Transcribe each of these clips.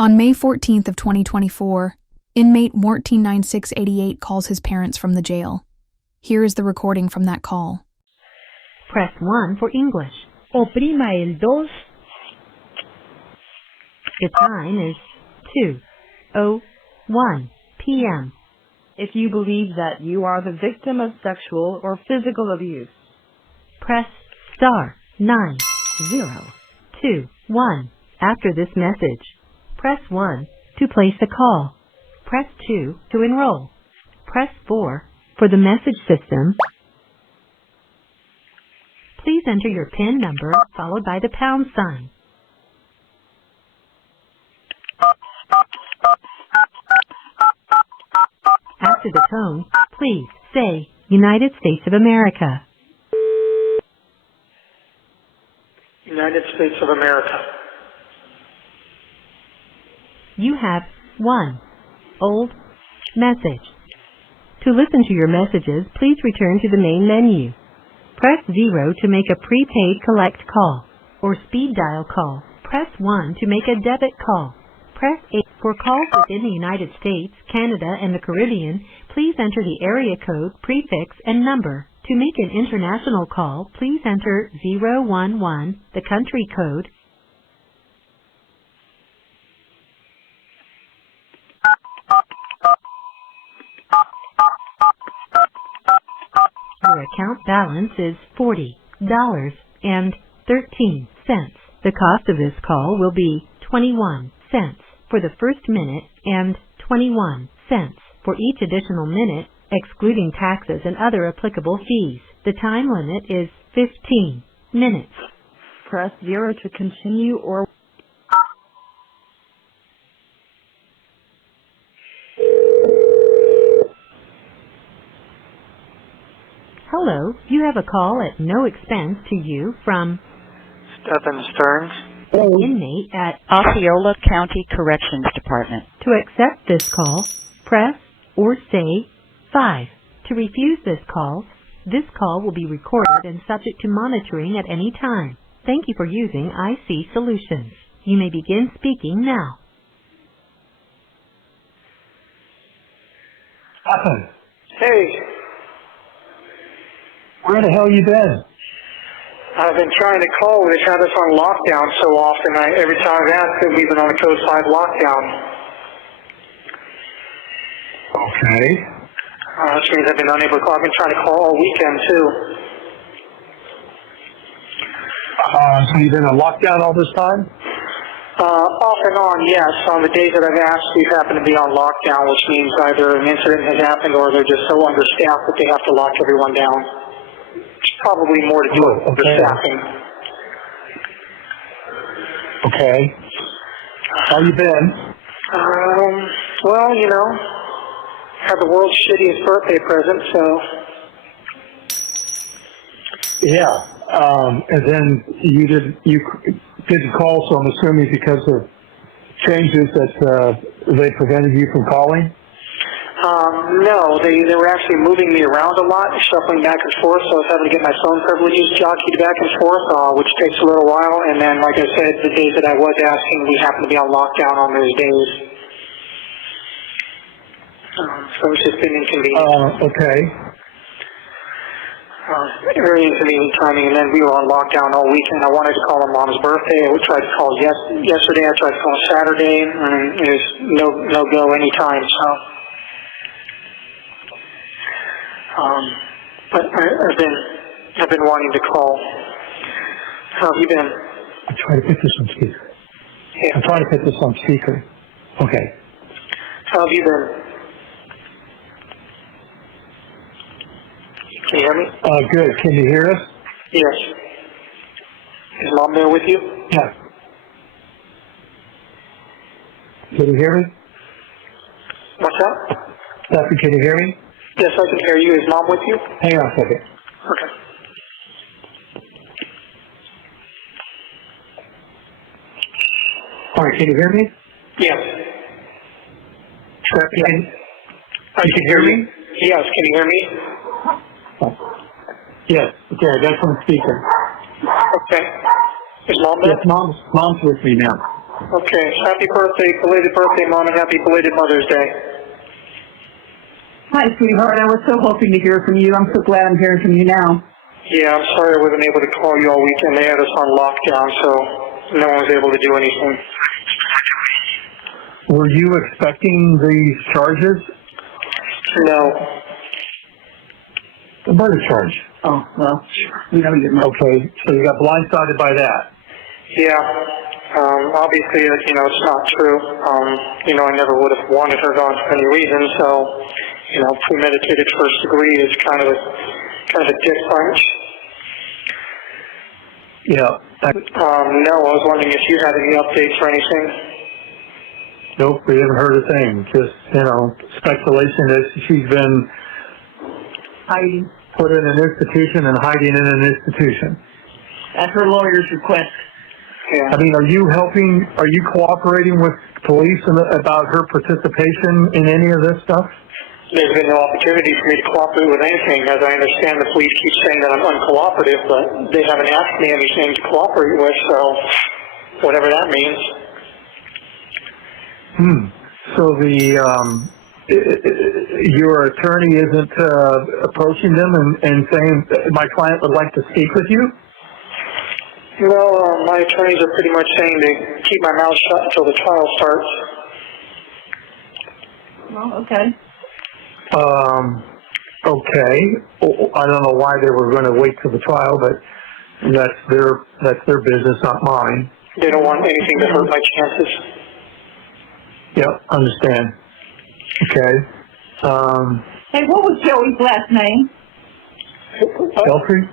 On May 14th of 2024, inmate 149688 calls his parents from the jail. Here is the recording from that call. Press 1 for English. Oprima el 2. The time is 2:01 p.m. If you believe that you are the victim of sexual or physical abuse, press *9021 after this message. Press 1 to place a call. Press 2 to enroll. Press 4 for the message system. Please enter your PIN number followed by the pound sign. After the tone, please say United States of America. United States of America. You have 1 old message. To listen to your messages, please return to the main menu. Press 0 to make a prepaid collect call or speed dial call. Press 1 to make a debit call. Press 8 for calls within the United States, Canada, and the Caribbean. Please enter the area code, prefix, and number. To make an international call, please enter 011, the country code. Your account balance is $40.13. The cost of this call will be 21 cents for the first minute and 21 cents for each additional minute, excluding taxes and other applicable fees. The time limit is 15 minutes. press 0 to continue or Hello, you have a call at no expense to you from Stephan Sterns. inmate at Osceola County Corrections Department. To accept this call, press or say 5. To refuse this call will be recorded and subject to monitoring at any time. Thank you for using IC Solutions. You may begin speaking now. Stephan, Hey, where the hell you been? I've been trying to call. We've had us on lockdown so often. Every time I've asked it, we've been on a Code 5 lockdown. Okay. Which means I've been unable to call. I've been trying to call all weekend, too. So you've been on lockdown all this time? Off and on, yes. On the days that I've asked, we've happened to be on lockdown, which means either an incident has happened or they're just so understaffed that they have to lock everyone down. It's probably more to do with understaffing. Okay. How you been? Well, you know, had the world's shittiest birthday present, so... Yeah. And then you didn't call, so I'm assuming because of changes that they prevented you from calling? No, they were actually moving me around a lot, shuffling back and forth, so I was having to get my phone privileges jockeyed back and forth, which takes a little while. And then, like I said, the days that I was asking, we happened to be on lockdown on those days. So it's just been inconvenient. Okay. Very inconvenient timing, and then we were on lockdown all weekend. I wanted to call my mom's birthday. I tried to call yesterday. I tried to call Saturday, and there's no go anytime. So, but I've been wanting to call. How have you been? I'm trying to put this on speaker. Yeah. I'm trying to put this on speaker. Okay. How have you been? Can you hear me? Good. Can you hear us? Yes. Is Mom there with you? Yeah. Can you hear me? What's that? Stephan, can you hear me? Yes, I can hear you. Is Mom with you? Hang on a second. Okay. All right, can you hear me? Yes. Stephan, You can hear me? Yes, can you hear me? Yes. Okay, I got some speaker. Okay. Is Mom there? Yes, mom's with me now. Okay. Happy birthday, belated birthday, Mom, and happy belated Mother's Day. Hi, sweetheart. I was so hoping to hear from you. I'm so glad I'm hearing from you now. Yeah, I'm sorry I wasn't able to call you all weekend. They had us on lockdown, so no one was able to do anything. Were you expecting these charges? No. The murder charge. Oh, well, you know you're not. Okay, so you got blindsided by that. Yeah. Obviously, it's not true. I never would have wanted her gone for any reason, so, premeditated first degree is kind of a dick punch. Yeah. No, I was wondering if you had any updates or anything. Nope, we haven't heard a thing. Just, speculation that she's been Hiding put in an institution and hiding in an institution. at her lawyer's request. Yeah. I mean, are you cooperating with police about her participation in any of this stuff? There's been no opportunity for me to cooperate with anything. As I understand, the police keep saying that I'm uncooperative, but they haven't asked me anything to cooperate with, so whatever that means. So your attorney isn't approaching them and saying, my client would like to speak with you? No, my attorneys are pretty much saying to keep my mouth shut until the trial starts. Well, okay. Okay. I don't know why they were going to wait till the trial, but that's their business, not mine. They don't want anything to hurt my chances. Yep, understand. Okay. Hey, what was Joey's last name? Beltry?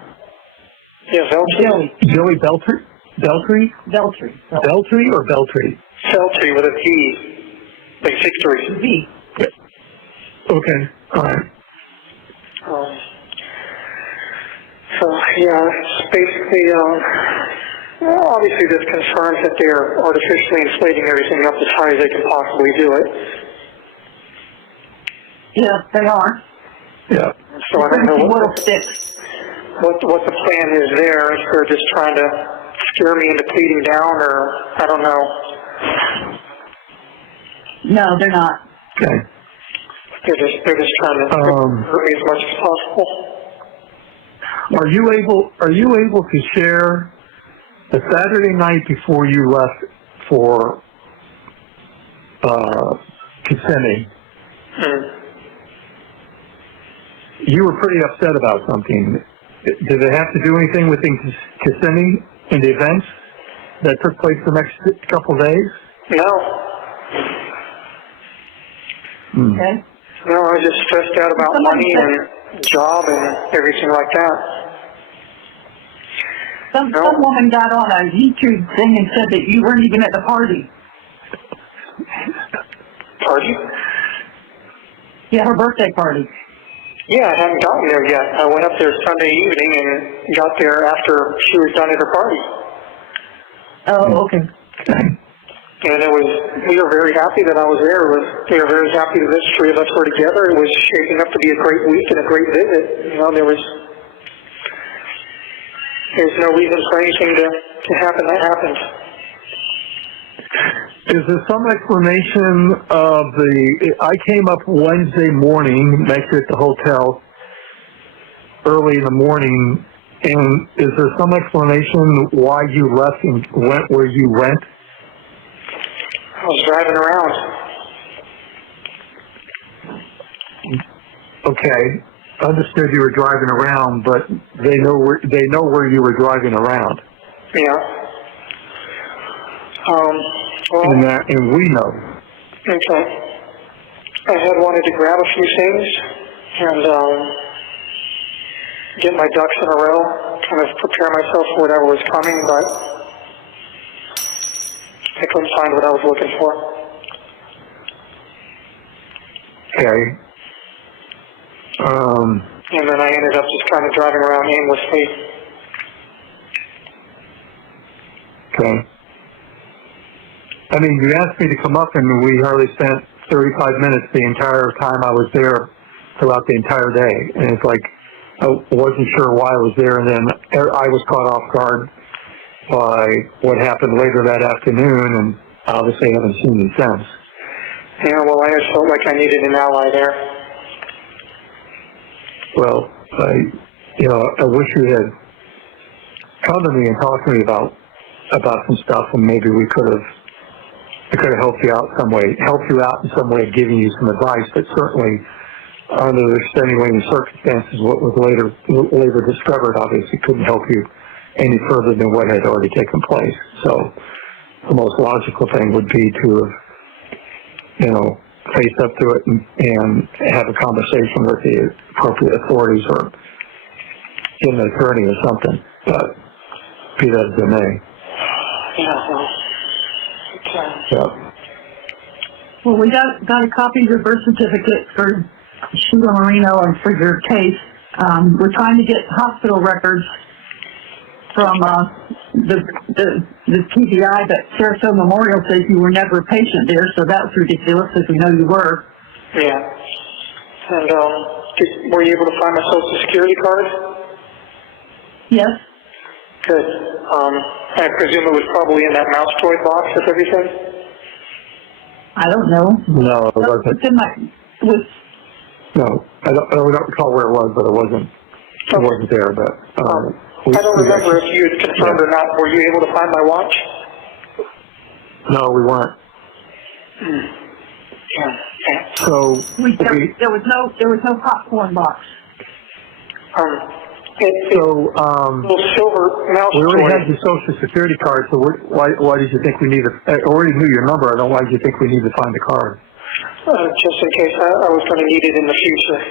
Yeah, Veltri. Joey Beltry? Beltry? Beltry. Beltry or Beltry? Veltri with a V, like victory. V. Okay, all right. It's basically, obviously there's concerns that they're artificially inflating everything up as high as they can possibly do it. Yeah, they are. Yeah. So I don't know Little sticks. what the plan is there. If they're just trying to scare me into pleading down, or I don't know. No, they're not. Okay. They're just trying to hurt me as much as possible. Are you able to share the Saturday night before you left for Kissimmee? You were pretty upset about something. Did it have to do anything with Kissimmee and the events that took place the next couple of days? No. Okay. No, I was just stressed out about money and job and everything like that. Some woman got on a YouTube thing and said that you weren't even at the party. Party? Yeah, her birthday party. Yeah, I haven't gotten there yet. I went up there Sunday evening and got there after she was done at her party. Oh, okay. And we were very happy that I was there. We were very happy that the three of us were together. It was shaping up to be a great week and a great visit. There's no reason for anything to happen that happened. Is there some explanation of I came up Wednesday morning, met you at the hotel early in the morning, and is there some explanation why you left and went where you went? I was driving around. Okay, understood you were driving around, but they know where you were driving around. Yeah. And we know. Okay. I had wanted to grab a few things and get my ducks in a row, kind of prepare myself for whatever was coming, but I couldn't find what I was looking for. Okay. And then I ended up just kind of driving around aimlessly. Okay. I mean, you asked me to come up, and we hardly spent 35 minutes the entire time I was there throughout the entire day. And it's like, I wasn't sure why I was there, and then I was caught off guard by what happened later that afternoon, and obviously haven't seen you since. Yeah, well, I just felt like I needed an ally there. Well, I wish you had come to me and talked to me about some stuff, and maybe I could have helped you out in some way, giving you some advice. But certainly, under the extenuating circumstances, what was later discovered obviously couldn't help you any further than what had already taken place. So the most logical thing would be to have, face up to it and have a conversation with the appropriate authorities or get an attorney or something. But be that as it may. Yeah, well, okay. Yeah. Well, we got a copy of your birth certificate for Sheila Marino and for your case. We're trying to get hospital records from the TBI, but Sarasota Memorial says you were never a patient there, so that's ridiculous, as we know you were. Yeah. And were you able to find my Social Security card? Yes. Good. I presume it was probably in that mouse toy box with everything? I don't know. No, it wasn't. It's in my, No, I don't recall where it was, but it wasn't there. But I don't remember if you had confirmed or not. Were you able to find my watch? No, we weren't. Yeah. So there was no popcorn box. Little silver mouse we already toy. had your Social Security card, so why did you think we needed? I already knew your number. I don't. Why did you think we need to find the card? Just in case I was going to need it in the future.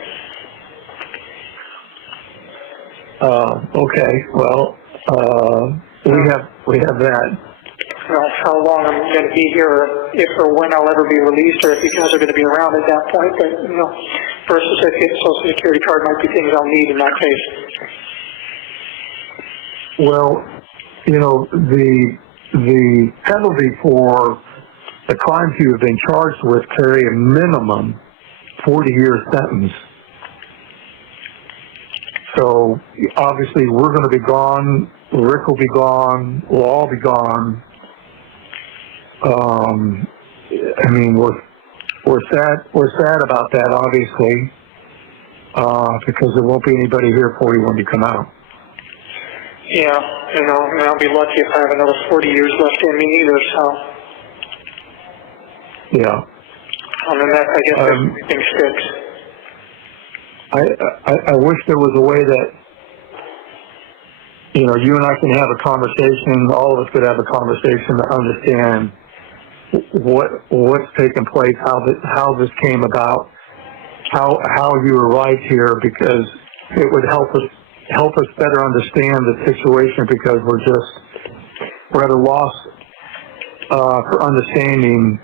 Okay. Well, we have that. How long I'm going to be here, or if or when I'll ever be released, or if you guys are going to be around at that point. But birth certificate, Social Security card might be things I'll need in that case. Well, the penalty for the crimes you have been charged with carry a minimum 40-year sentence. So obviously we're going to be gone. Rick will be gone. We'll all be gone. I mean, we're sad about that, obviously, because there won't be anybody here for you when you come out. Yeah, and I'll be lucky if I have another 40 years left in me either. So. Yeah. And that, I guess, everything sticks. I wish there was a way that, you and I can have a conversation, all of us could have a conversation to understand what's taken place, how this came about, how you arrived here, because it would help us better understand the situation, because we're at a loss for understanding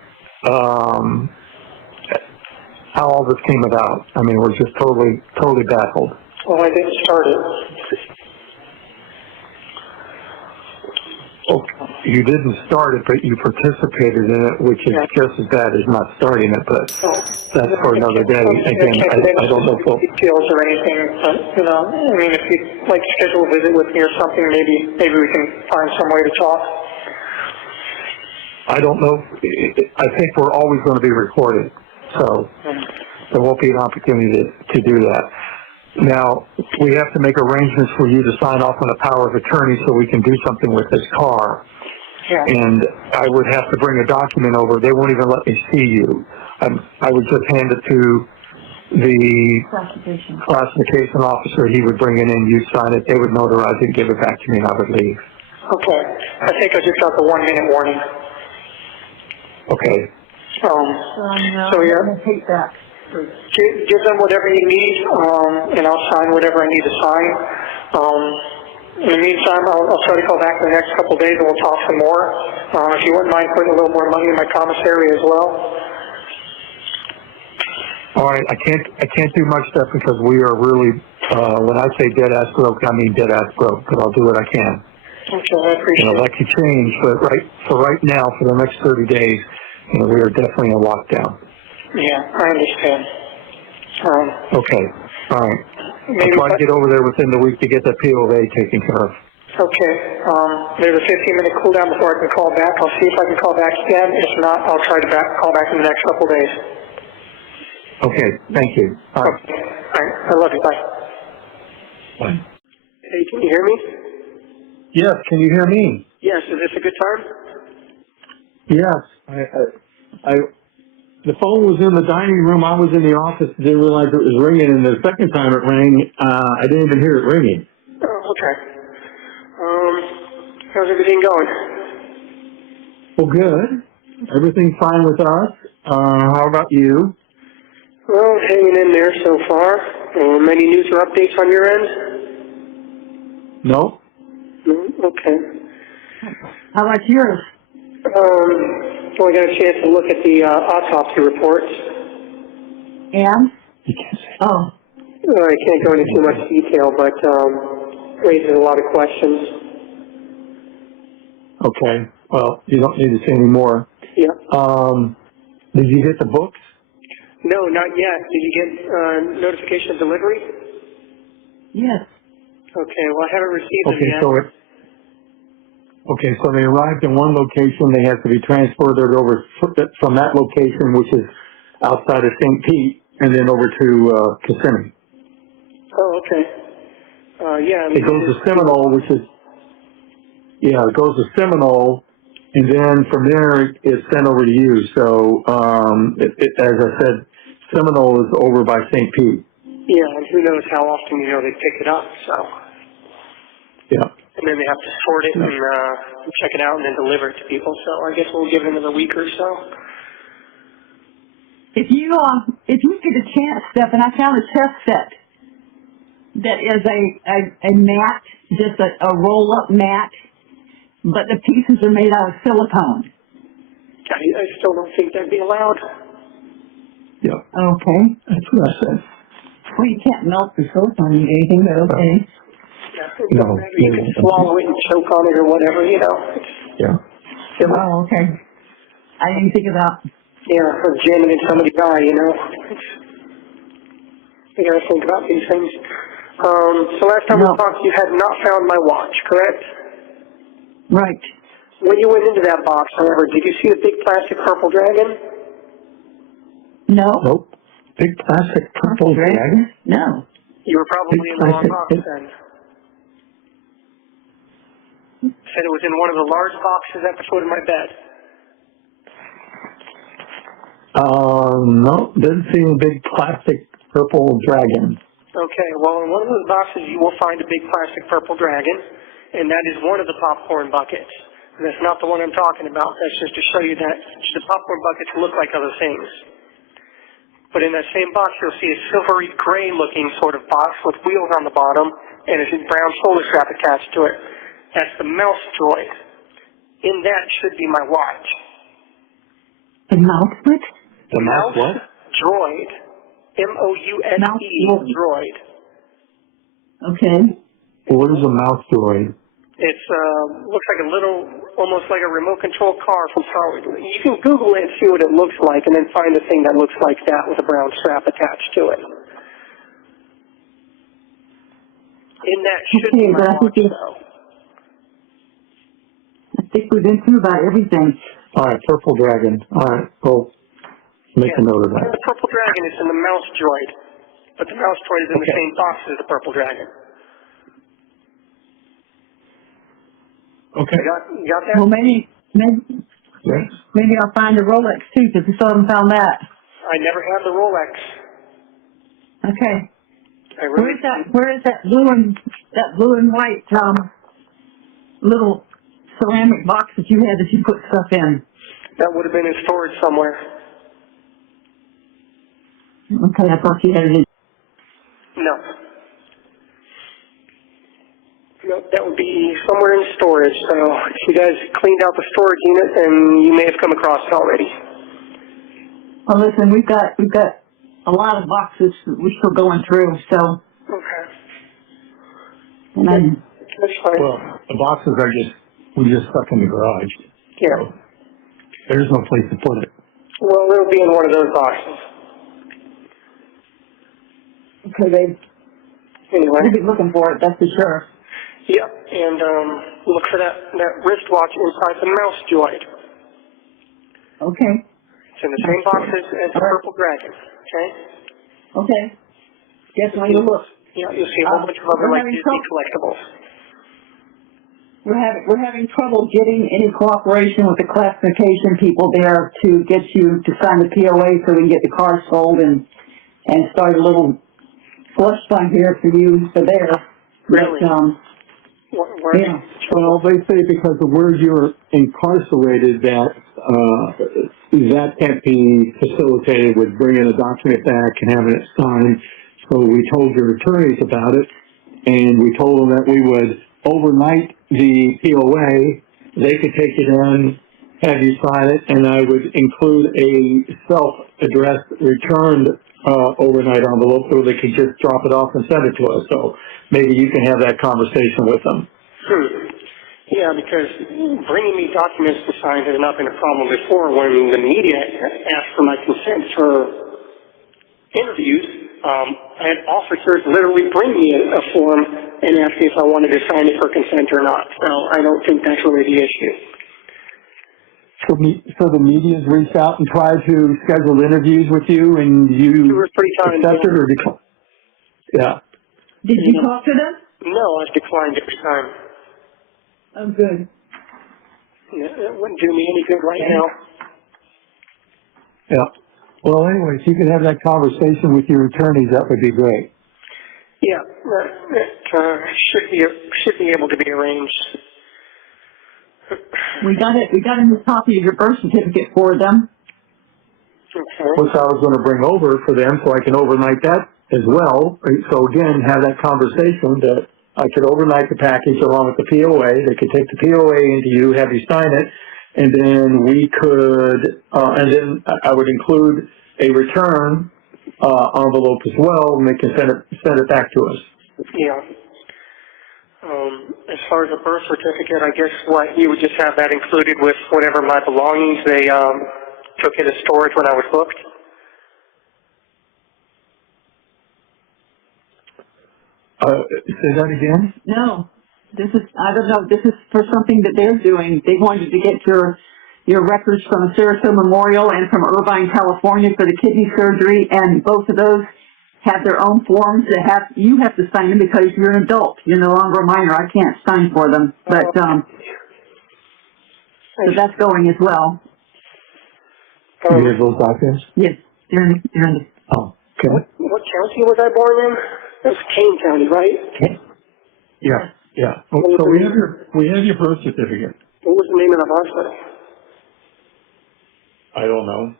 how all this came about. I mean, we're just totally baffled. Well, I didn't start it. Oh, you didn't start it, but you participated in it, which is just as bad as not starting it, but that's for another day. Again, I don't know if details or anything, but, I mean, if you'd like to schedule a visit with me or something, maybe we can find some way to talk. I don't know. I think we're always going to be recorded, so there won't be an opportunity to do that. Now, we have to make arrangements for you to sign off on a power of attorney so we can do something with this car. Yeah. And I would have to bring a document over. They won't even let me see you. I would just hand it to the classification officer. He would bring it in, you'd sign it, they would notarize it, give it back to me, and I would leave. Okay. I think I just got the 1-minute warning. Okay. So yeah. I hate that. Give them whatever you need, and I'll sign whatever I need to sign. In the meantime, I'll try to call back in the next couple of days, and we'll talk some more. If you wouldn't mind putting a little more money in my commissary as well. All right, I can't do much stuff because we are really, when I say dead ass broke, I mean dead ass broke. But I'll do what I can. Okay, I appreciate it. That could change, but right now, for the next 30 days, we are definitely in lockdown. Yeah, I understand. Okay, all right. Maybe I'll try to get over there within the week to get that POA taken care of. Okay. There's a 15-minute cooldown before I can call back. I'll see if I can call back again. If not, I'll try to call back in the next couple of days. Okay, thank you. All right. Okay. All right. I love you. Bye. Bye. Hey, can you hear me? Yes, can you hear me? Yes. Is this a good time? Yes. The phone was in the dining room. I was in the office. Didn't realize it was ringing, and the second time it rang, I didn't even hear it ringing. Oh, okay. How's everything going? Well, good. Everything's fine with us. How about you? Well, hanging in there so far. Any news or updates on your end? No. No? Okay. How about yours? Well, I got a chance to look at the autopsy reports. And? You can't say. Oh, I can't go into too much detail, but raises a lot of questions. Okay. Well, you don't need to say any more. Yeah. Did you get the books? No, not yet. Did you get notification of delivery? yes. Okay, well, I haven't received them yet. So they arrived in one location. They have to be transported over from that location, which is outside of St. Pete, and then over to Kissimmee. Oh, okay. Yeah. It goes to Seminole, it goes to Seminole, and then from there it's sent over to you. So, as I said, Seminole is over by St. Pete. Yeah, and who knows how often, they pick it up, so. Yeah. And then they have to sort it and check it out and then deliver it to people, so I guess we'll give it another week or so. If you get a chance, Stephan, I found a chess set that is a mat, just a roll-up mat, but the pieces are made out of silicone. I still don't think that'd be allowed. Yeah. Okay. That's what I said. Well, you can't melt the silicone in anything, but okay. Yeah, you can swallow it and choke on it or whatever, Yeah. Oh, okay. I didn't think about. Yeah, or jamming in somebody's eye, You gotta think about these things. So last time we talked, you had not found my watch, correct? Right. When you went into that box, however, did you see a big plastic purple dragon? No. Nope. Big plastic purple dragon? No. You were probably Big in the wrong plastic box then. Said it was in one of the large boxes at the foot of my bed. No, didn't see a big plastic purple dragon. Okay, well, in one of those boxes you will find a big plastic purple dragon, and that is one of the popcorn buckets. And that's not the one I'm talking about. That's just to show you that the popcorn buckets look like other things. But in that same box, you'll see a silvery gray-looking sort of box with wheels on the bottom and a brown shoulder strap attached to it. That's the mouse droid. In that should be my watch. The mouse what? The mouse what? Droid. M-O-U-S-E, droid. Okay. What is a mouse droid? It's looks like a little, almost like a remote control car from Star Wars. You can Google it and see what it looks like, and then find a thing that looks like that with a brown strap attached to it. In that should be my watch, though. I think we've been through about everything. All right, purple dragon. All right, well, make a note of that. The purple dragon is in the mouse droid, but the mouse droid is in the same box as the purple dragon. Okay. You got that? Well, maybe I'll find a Rolex too, because we still haven't found that. I never had the Rolex. Okay. I really Where is that blue and white little ceramic box that you had that you put stuff in? That would have been in storage somewhere. Okay, I thought you had it in. No. No, that would be somewhere in storage. So if you guys cleaned out the storage unit, then you may have come across it already. Well, listen, we've got a lot of boxes that we're still going through. So. Okay. And that's fine. Well, the boxes are we just stuck in the garage. Yeah. So there's no place to put it. Well, it'll be in one of those boxes. Okay, babe. Anyway. We'll be looking for it, that's for sure. Yep, and look for that wristwatch inside the mouse joint. Okay. It's in the same box as the purple dragon, okay? Okay. Definitely a look. Yeah, you'll see a whole bunch of other like Disney collectibles. We're having trouble getting any cooperation with the classification people there to get you to sign the POA so we can get the car sold and start a little slush fund here for you for there. Really? But, yeah. Well, they say because of where you're incarcerated that that can't be facilitated with bringing a document back and having it signed. So we told your attorneys about it, and we told them that we would overnight the POA. They could take it in, have you sign it, and I would include a self-addressed returned overnight envelope so they could just drop it off and send it to us. So maybe you can have that conversation with them. Yeah, because bringing me documents to sign has not been a problem before. When the media asked for my consent for interviews, I had officers literally bring me a form and ask me if I wanted to sign it for consent or not. So I don't think that's really the issue. So the media's reached out and tried to schedule interviews with you, and you accepted or declined? Yeah. Did you talk to them? No, I've declined every time. Oh, good. It wouldn't do me any good right now. Yeah. Well, anyway, if you could have that conversation with your attorneys, that would be great. Yeah, it should be able to be arranged. We got a new copy of your birth certificate for them. Okay. Which I was going to bring over for them so I can overnight that as well. So again, have that conversation that I could overnight the package along with the POA. They could take the POA into you, have you sign it, and then we could, and then I would include a return envelope as well, and they can send it back to us. Yeah. As far as a birth certificate, I guess you would just have that included with whatever my belongings they took into storage when I was booked. Say that again? No, I don't know, this is for something that they're doing. They wanted to get your records from Sarasota Memorial and from Irvine, California for the kidney surgery, and both of those have their own forms that you have to sign them because you're an adult. You're no longer a minor. I can't sign for them. But, so that's going as well. You have those documents? Yes, they're in the Oh, okay. What county was I born in? It was Kane County, right? Yeah, yeah. So we have your birth certificate. What was the name of the hospital? I don't know.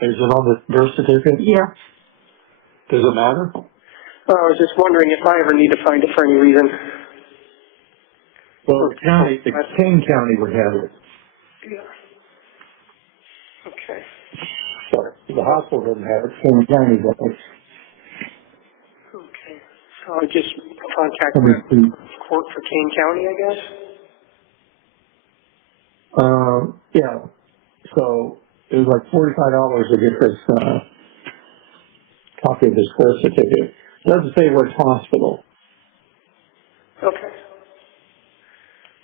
Is it on the birth certificate? Yeah. Does it matter? I was just wondering if I ever need to find it for any reason. Well, the Kane County would have it. Yeah. Okay. Sorry, the hospital doesn't have it. Kane County does it. Okay. So I just contact the court for Kane County, I guess? Yeah. So it was like $45 to get this copy of this birth certificate. It doesn't say which hospital. Okay.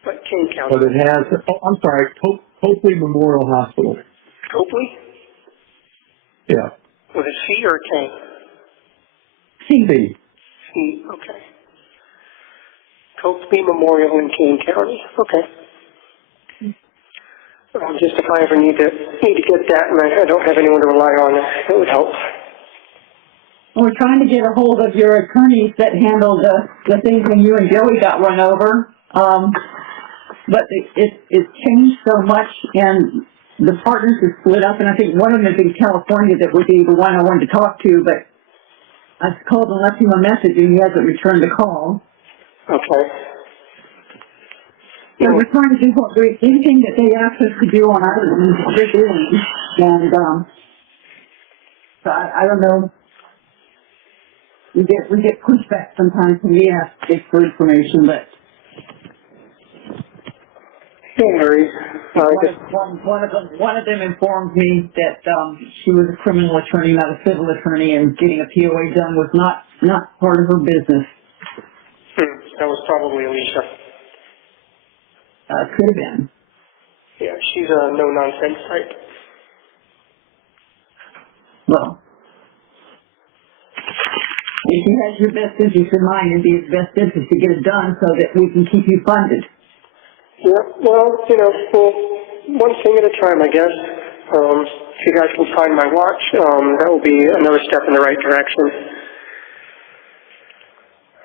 But Kane County. But it has, I'm sorry, Copley Memorial Hospital. Copley? Yeah. With a C or a K? C. C, okay. Copley Memorial in Kane County. Okay. Just if I ever need to get that and I don't have anyone to rely on, it would help. We're trying to get a hold of your attorneys that handled the things when you and Joey got run over. But it's changed so much, and the partners are split up, and I think one of them is in California that would be the one I wanted to talk to, but I called and left him a message, and he hasn't returned the call. Okay. So we're trying to do anything that they ask us to do on our own, we're doing. And so I don't know. We get pushback sometimes when we ask for information, but don't worry. One of them informed me that she was a criminal attorney, not a civil attorney, and getting a POA done was not part of her business. that was probably Alicia. Could have been. Yeah, she's a no-nonsense type. Well, if you had your best interest in mind, it'd be his best interest to get it done so that we can keep you funded. Yeah, well, one thing at a time, I guess. If you guys can find my watch, that will be another step in the right direction.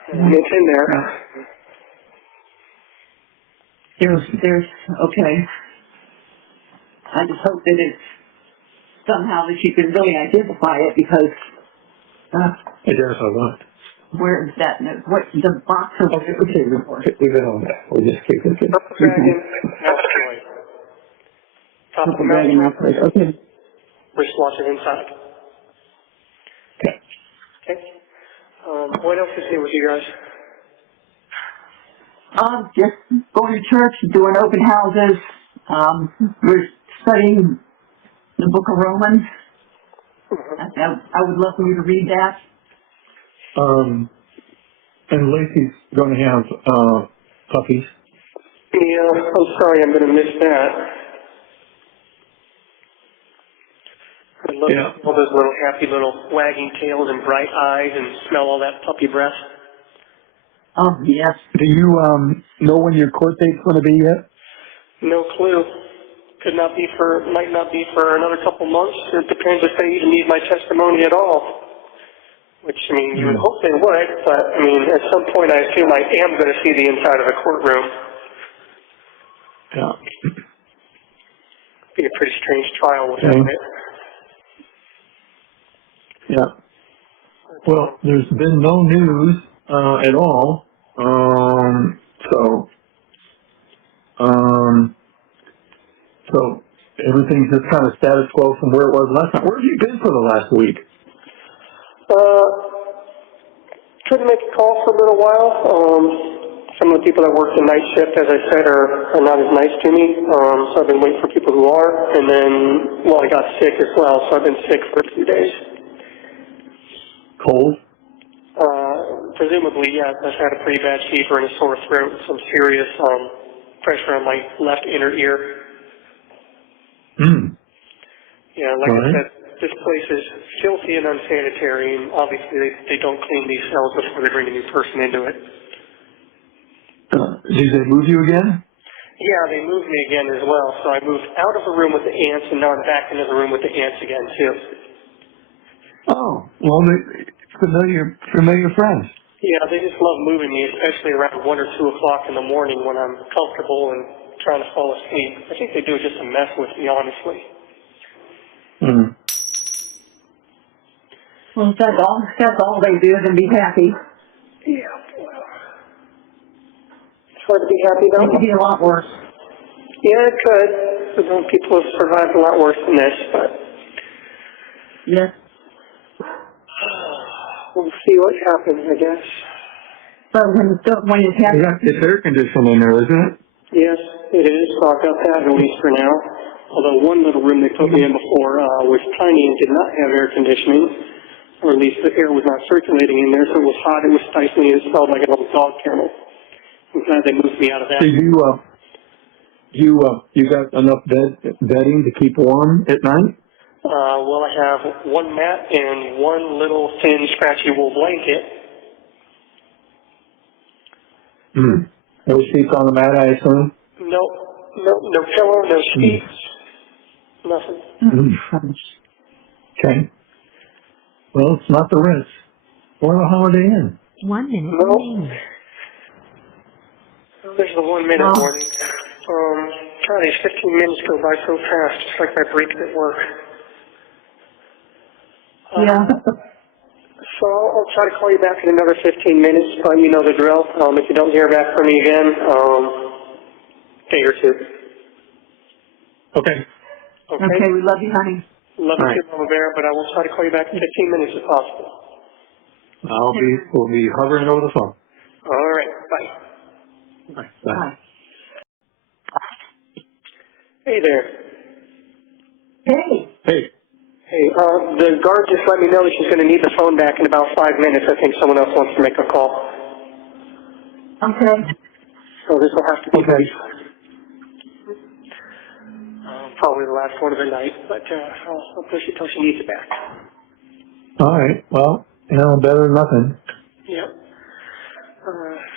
It's in there. There's, okay. I just hope that it's somehow that you can really identify it because, Identify what? where is that, what, the box of... Okay, leave it on that. We'll just keep it. Purple Dragon, asteroid. Top of the mountain, Okay. wristwatch is inside. Okay. Okay. What else is new with you guys? Just going to church, doing open houses. We're studying the book of Romans. I would love for you to read that. And Lacey's going to have puppies. Yeah, I'm sorry, I'm going to miss that. I love all those little happy little wagging tails and bright eyes and smell all that puppy breath. Oh, yes. Do you know when your court date's going to be yet? No clue. Might not be for another couple months. It depends if they even need my testimony at all. Which, you would hope they would, but, at some point I assume I am going to see the inside of a courtroom. Yeah. Be a pretty strange trial, wouldn't it? Yeah. Well, there's been no news at all. So everything's just kind of status quo from where it was last time. Where have you been for the last week? Couldn't make a call for a little while. Some of the people that work the night shift, as I said, are not as nice to me. So I've been waiting for people who are. And then, I got sick as well, so I've been sick for a few days. Cold? Presumably, yes. I've had a pretty bad fever and a sore throat, some serious pressure on my left inner ear. Yeah, like I said, this place is filthy and unsanitary, and obviously they don't clean these cells before they bring a new person into it. Did they move you again? Yeah, they moved me again as well. So I moved out of the room with the ants, and now I'm back into the room with the ants again, too. Oh, well, familiar friends. Yeah, they just love moving me, especially around 1 or 2 o'clock in the morning when I'm comfortable and trying to fall asleep. I think they do it just to mess with me, honestly. Well, if that's all they do, then be happy. Yeah, well, it's hard to be happy, though. It could be a lot worse. Yeah, it could. Some people have survived a lot worse than this, but... Yes. We'll see what happens, I guess. But when it happens... It's air conditioning in there, isn't it? Yes, it is. So I've got that at least for now. Although one little room they put me in before was tiny and did not have air conditioning, or at least the air was not circulating in there, so it was hot, it was stifling, and it smelled like a little dog kennel. I'm glad they moved me out of that. So you got enough bedding to keep warm at night? Well, I have one mat and one little thin, scratchy wool blanket. No sheets on the mat, I assume? No pillow, no sheets, nothing. Okay. Well, it's not the Ritz or the Holiday Inn. 1 minute No. remaining. There's the 1 minute warning. God, these 15 minutes go by so fast, just like my break at work. Yeah. So I'll try to call you back in another 15 minutes, but you know the drill. If you don't hear back from me again, day or two. Okay. Okay, we love you, honey. Love you too, Mama Bear, but I will try to call you back in 15 minutes if possible. We'll be hovering over the phone. All right, bye. Bye. Bye. Hey there. Hey. Hey. Hey, the guard just let me know that she's going to need the phone back in about 5 minutes. I think someone else wants to make a call. Okay. So this will have to be Okay. probably the last one of the night, but I'll push it till she needs it back. All right. Well, better than nothing. Yep.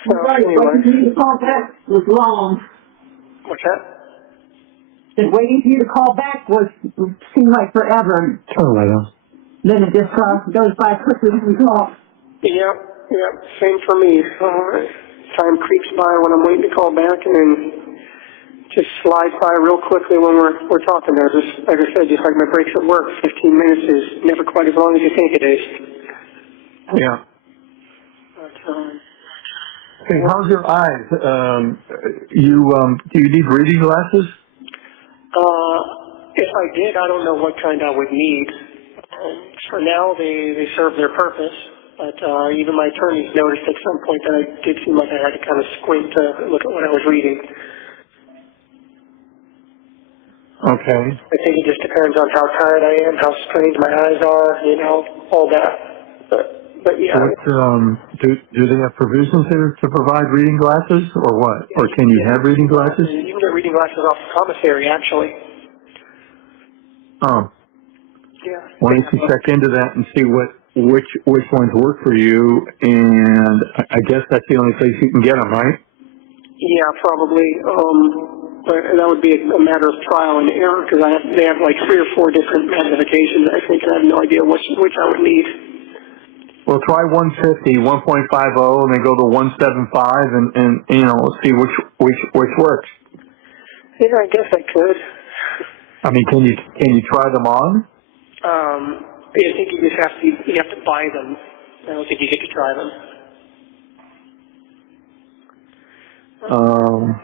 Well, right, waiting for you to call back was long. What's that? And waiting for you to call back seemed like forever. Turn the light on. Then it just goes by quickly when you talk. Yep. Same for me. Time creeps by when I'm waiting to call back, and then just slides by real quickly when we're talking there. Just like I said, just like my breaks at work, 15 minutes is never quite as long as you think it is. Yeah. But, Hey, how's your eyes? Do you need reading glasses? if I did, I don't know what kind I would need. For now, they serve their purpose. But even my attorneys noticed at some point that I did seem like I had to kind of squint to look at what I was reading. Okay. I think it just depends on how tired I am, how strained my eyes are, all that. But yeah. What, do they have provisions there to provide reading glasses, or what? Or can you have reading glasses? You can get reading glasses off the commissary, actually. Oh. Yeah. Why don't you check into that and see which ones work for you, and I guess that's the only place you can get them, right? Yeah, probably. But that would be a matter of trial and error, because they have like 3 or 4 different magnifications, I think, and I have no idea which I would need. Well, try 150, 1.50, and then go to 175, and see which works. Yeah, I guess I could. I mean, can you try them on? I think you have to buy them. I don't think you get to try them.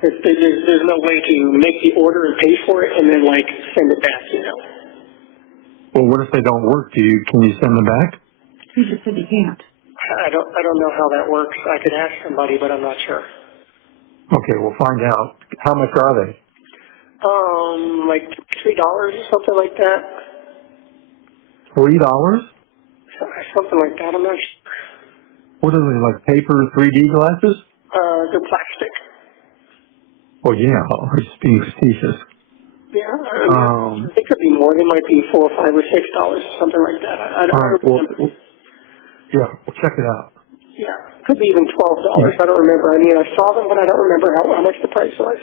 There's no way to make the order and pay for it and then send it back, Well, what if they don't work? Can you send them back? He just said he can't. I don't know how that works. I could ask somebody, but I'm not sure. Okay, we'll find out. How much are they? Like $3 or something like that. $3? Something like that. I'm not sure. What are they, like paper 3D glasses? They're plastic. Oh yeah, I'm just being facetious. Yeah, it could be more. They might be $4 or $5 or $6, something like that. I don't remember. Yeah, we'll check it out. Yeah, could be even $12. I don't remember. I mean, I saw them, but I don't remember how much the price was.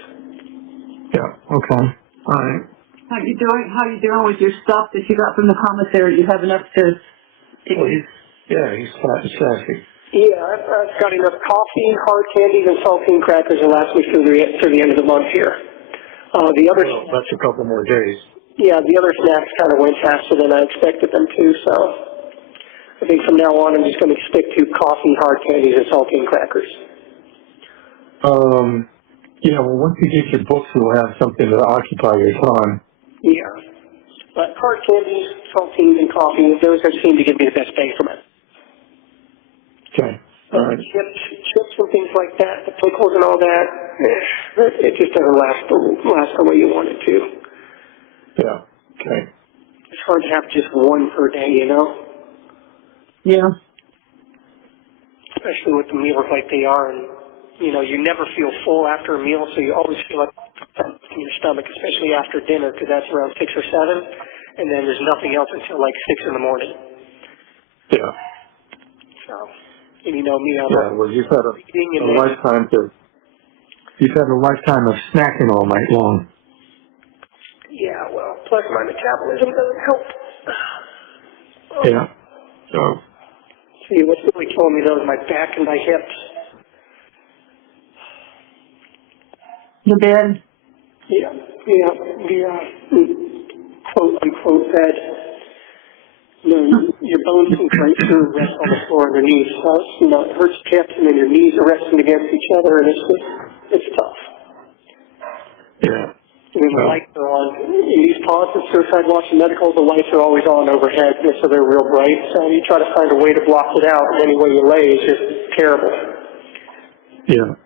Yeah. Okay. All right. How you doing with your stuff that you got from the commissary? You have enough to... Well, he's fat and sassy. Yeah, I've got enough coffee, hard candies, and saltine crackers to last me through the end of the month here. The other... Well, that's a couple more days. Yeah, the other snacks kind of went faster than I expected them to, so I think from now on I'm just going to stick to coffee, hard candies, and saltine crackers. Yeah, well, once you get your books, you'll have something to occupy your time. Yeah. But hard candies, saltines, and coffee, those seem to give me the best bang for it. Okay. All right. Chips and things like that, the pickles and all that, it just doesn't last the way you want it to. Yeah. Okay. It's hard to have just one per day, Yeah. Especially with the meals like they are, and you never feel full after a meal, so you always feel like in your stomach, especially after dinner, because that's around 6 or 7, and then there's nothing else until 6 in the morning. Yeah. So, and me, I'm well, you've had a lifetime of snacking all night long. Yeah, well, plus my metabolism doesn't help. Yeah. So. See, what's really killing me though is my back and my hips. The bed? Yeah, the quote unquote bed. Your bones can right through rest on the floor underneath. So it hurts hips, and then your knees are resting against each other, and it's tough. Yeah. And then the lights are on. In these pods and suicide watch and medical, the lights are always on overhead, so they're real bright. So you try to find a way to block it out, and any way you lay is just terrible. Yeah.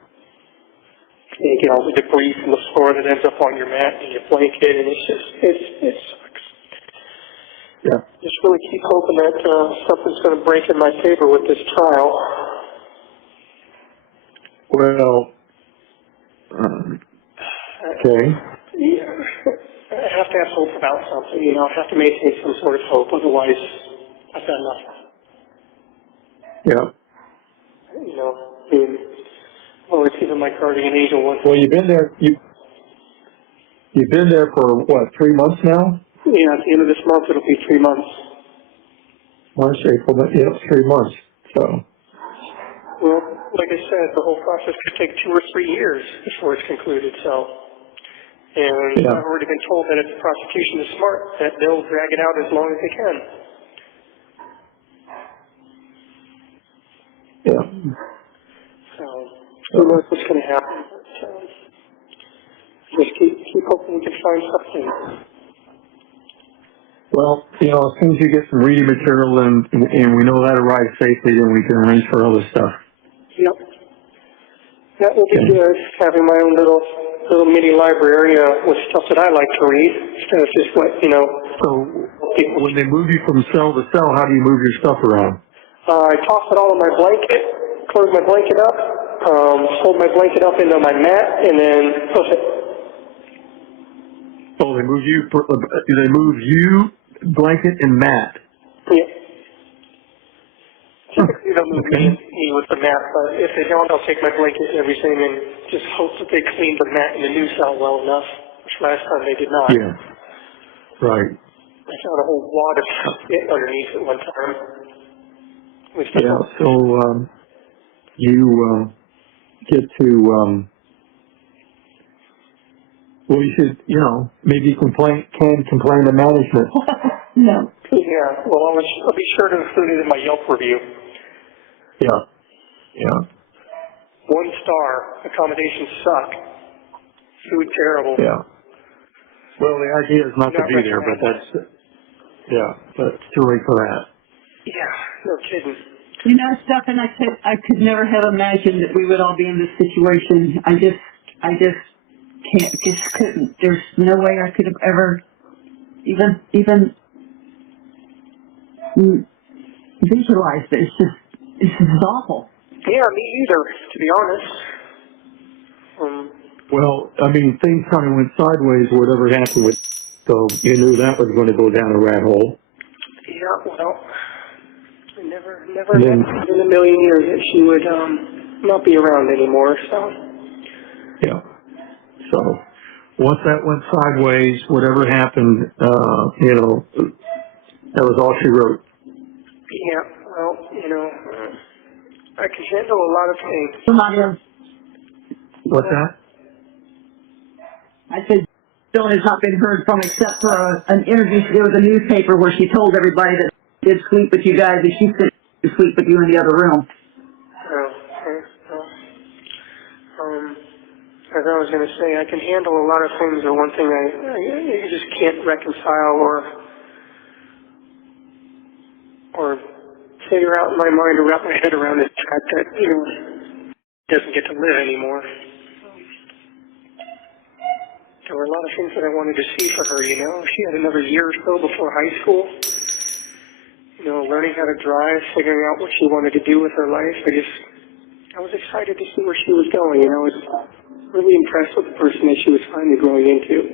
And you get all the debris from the floor that ends up on your mat and your blanket, and it sucks. Yeah. Just really keep hoping that something's going to break in my favor with this trial. Well, okay. Yeah, I have to have hope about something, you know, I have to maintain some sort of hope, otherwise I've got nothing. Yeah. You know, I mean, well, it's even my guardian angel once. Well, you've been there, you've been there for, what, 3 months now? Yeah, at the end of this month it'll be 3 months. March, April, yeah, 3 months, so. Well, like I said, the whole process could take 2 or 3 years before it's concluded, so. And Yeah. I've already been told that if the prosecution is smart, that they'll drag it out as long as they can. Yeah. So, who knows what's going to happen. But, just keep hoping we can find something. Well, you know, as soon as you get some reading material and we know that arrives safely, then we can arrange for other stuff. Yep. That will be good, having my own little mini library with stuff that I like to read, instead of just what, you know. So, when they move you from cell to cell, how do you move your stuff around? I toss it all in my blanket, close my blanket up, fold my blanket up into my mat, and then push it. Oh, they move you, blanket and mat. Yeah. Typically they'll move me with the mat, but if they don't, I'll take my blanket and everything and just hope that they clean the mat in the new cell well enough, which last time they did not. Yeah. Right. I found a whole wad of shit underneath at one time. Yeah, so you get to, well, you should, you know, maybe complain to management. No. Yeah, well, I'll be sure to include it in my Yelp review. Yeah, yeah. 1 star, accommodations suck, food terrible. Yeah. Well, the idea is not to be there, but but it's too late for that. Yeah, no kidding. You know, Stephan, I could never have imagined that we would all be in this situation. I just couldn't. There's no way I could have ever even visualized it. It's just awful. Yeah, me either, to be honest. Well, I mean, things kind of went sideways, whatever happened with, so you knew that was going to go down a rat hole. Yeah, well, I never imagined in a million years that she would not be around anymore, so. Yeah. So, once that went sideways, whatever happened, you know, that was all she wrote. Yeah, well, you know, I can handle a lot of things. What's that? I said, Bill has not been heard from except for an interview she did with a newspaper where she told everybody that she did sleep with you guys and she couldn't sleep with you in the other room. As I was going to say, I can handle a lot of things, but one thing I just can't reconcile or figure out in my mind or wrap my head around is the fact that, you know, he doesn't get to live anymore. There were a lot of things that I wanted to see for her, you know. She had another year or so before high school. You know, learning how to drive, figuring out what she wanted to do with her life. I was excited to see where she was going, you know. I was really impressed with the person that she was finally growing into.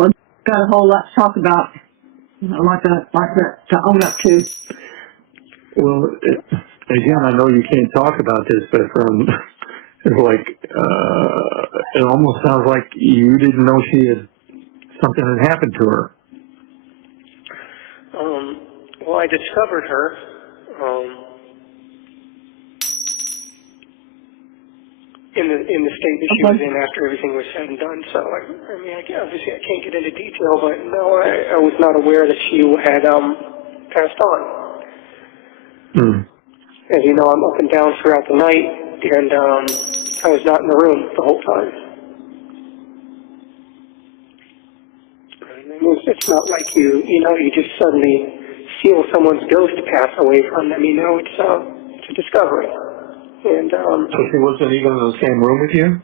Well, got a whole lot to talk about, a lot to own up to. Well, again, I know you can't talk about this, but from, it almost sounds like you didn't know something had happened to her. Well, I discovered her, in the state that she was in after everything was said and done. So, I mean, obviously I can't get into detail, but no, I was not aware that she had passed on. As you know, I'm up and down throughout the night, and I was not in the room the whole time. It's not like you just suddenly feel someone's ghost pass away from them. You know, it's a discovery. And so she wasn't even in the same room with you?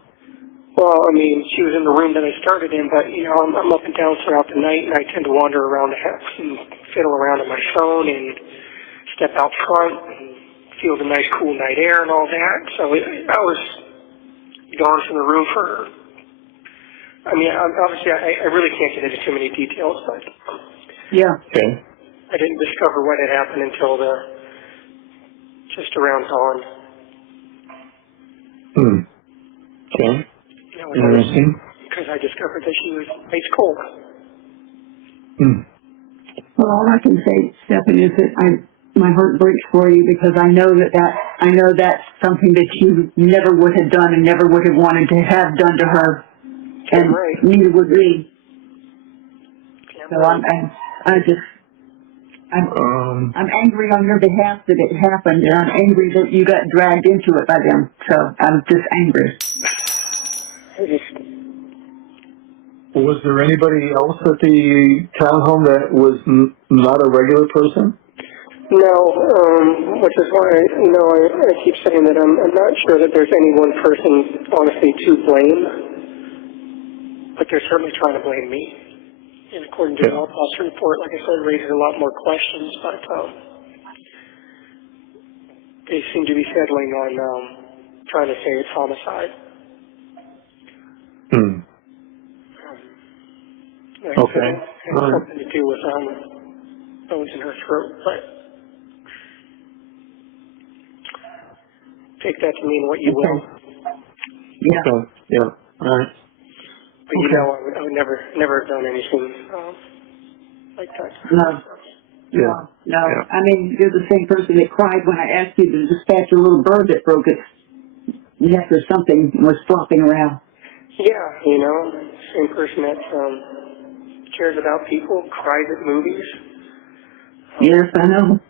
Well, I mean, she was in the room that I started in, but, you know, I'm up and down throughout the night, and I tend to wander around the house and fiddle around on my phone and step out front and feel the nice, cool night air and all that. So I was gone from the room for, obviously I really can't get into too many details, but Yeah. Okay. I didn't discover what had happened until just around dawn. Okay. Interesting. Because I discovered that she was ice cold. Well, all I can say, Stephan, is that my heart breaks for you because I know that's something that you never would have done and never would have wanted to have done to her, and right. neither would we. So Right. I'm angry on your behalf that it happened, and I'm angry that you got dragged into it by them. So I'm just angry. Was there anybody else at the townhome that was not a regular person? No, which is why I keep saying that I'm not sure that there's any one person, honestly, to blame, but they're certainly trying to blame me. And according to the autopsy report, like I said, it raises a lot more questions, but they seem to be settling on trying to say it's homicide. Like Okay. I said, it has something to do with bones in her throat, but take that to mean what you will. Yeah. Okay. Yeah. All right. But you know, I would never have done anything like that. No. Yeah. No. Yeah. I mean, you're the same person that cried when I asked you to dispatch a little bird that broke its neck or something and was flopping around. Yeah, same person that cares about people, cries at movies. Yes, I know.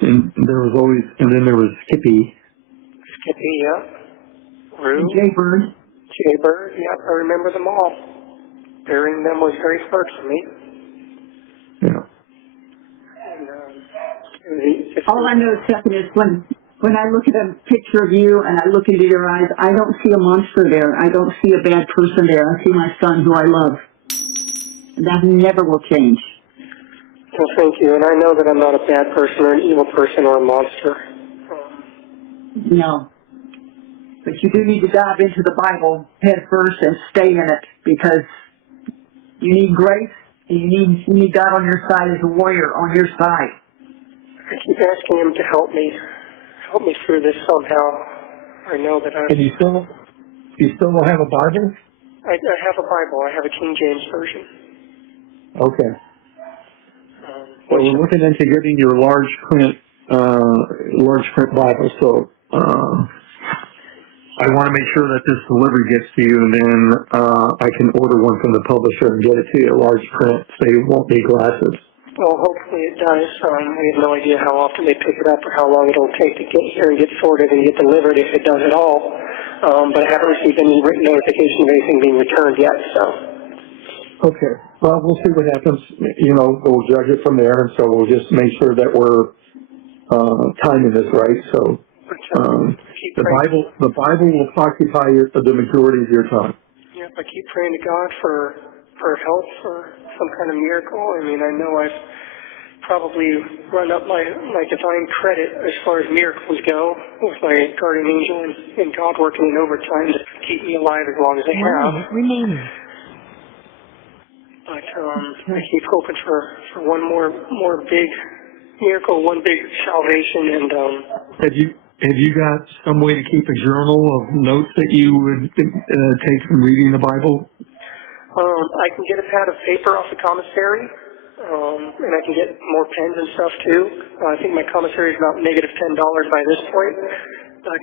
And then there was Skippy. Skippy, yeah. Rue. Jaybird. Jaybird, yep, I remember them all. Burying them was very hard for me. Yeah. And, All I know, Stephan, is when I look at a picture of you and I look into your eyes, I don't see a monster there. I don't see a bad person there. I see my son who I love. And that never will change. Well, thank you. And I know that I'm not a bad person or an evil person or a monster. No. But you do need to dive into the Bible head first and stay in it, because you need grace and you need God on your side as a warrior on your side. I keep asking him to help me through this somehow. I know that And you still don't have a Bible? I have a Bible. I have a King James version. Okay. Well, we're looking into getting your large print Bible. So I want to make sure that this delivery gets to you, and then I can order one from the publisher and get it to you, large print, so you won't need glasses. Well, hopefully it does. We have no idea how often they pick it up or how long it'll take to get here and get sorted and get delivered, if it does at all. But I haven't received any written notification of anything being returned yet, so. Okay. Well, we'll see what happens. We'll judge it from there, and so we'll just make sure that we're timing this right. So the Bible will occupy the majority of your time. Yep, I keep praying to God for help, for some kind of miracle. I mean, I know I've probably run up my divine credit as far as miracles go, with my guardian angel and God working in overtime to keep me alive as long as they have. Remaining. But I keep hoping for one more big miracle, one big salvation, and Have you got some way to keep a journal of notes that you would take from reading the Bible? I can get a pad of paper off the commissary, and I can get more pens and stuff too. I think my commissary is about -$10 by this point, but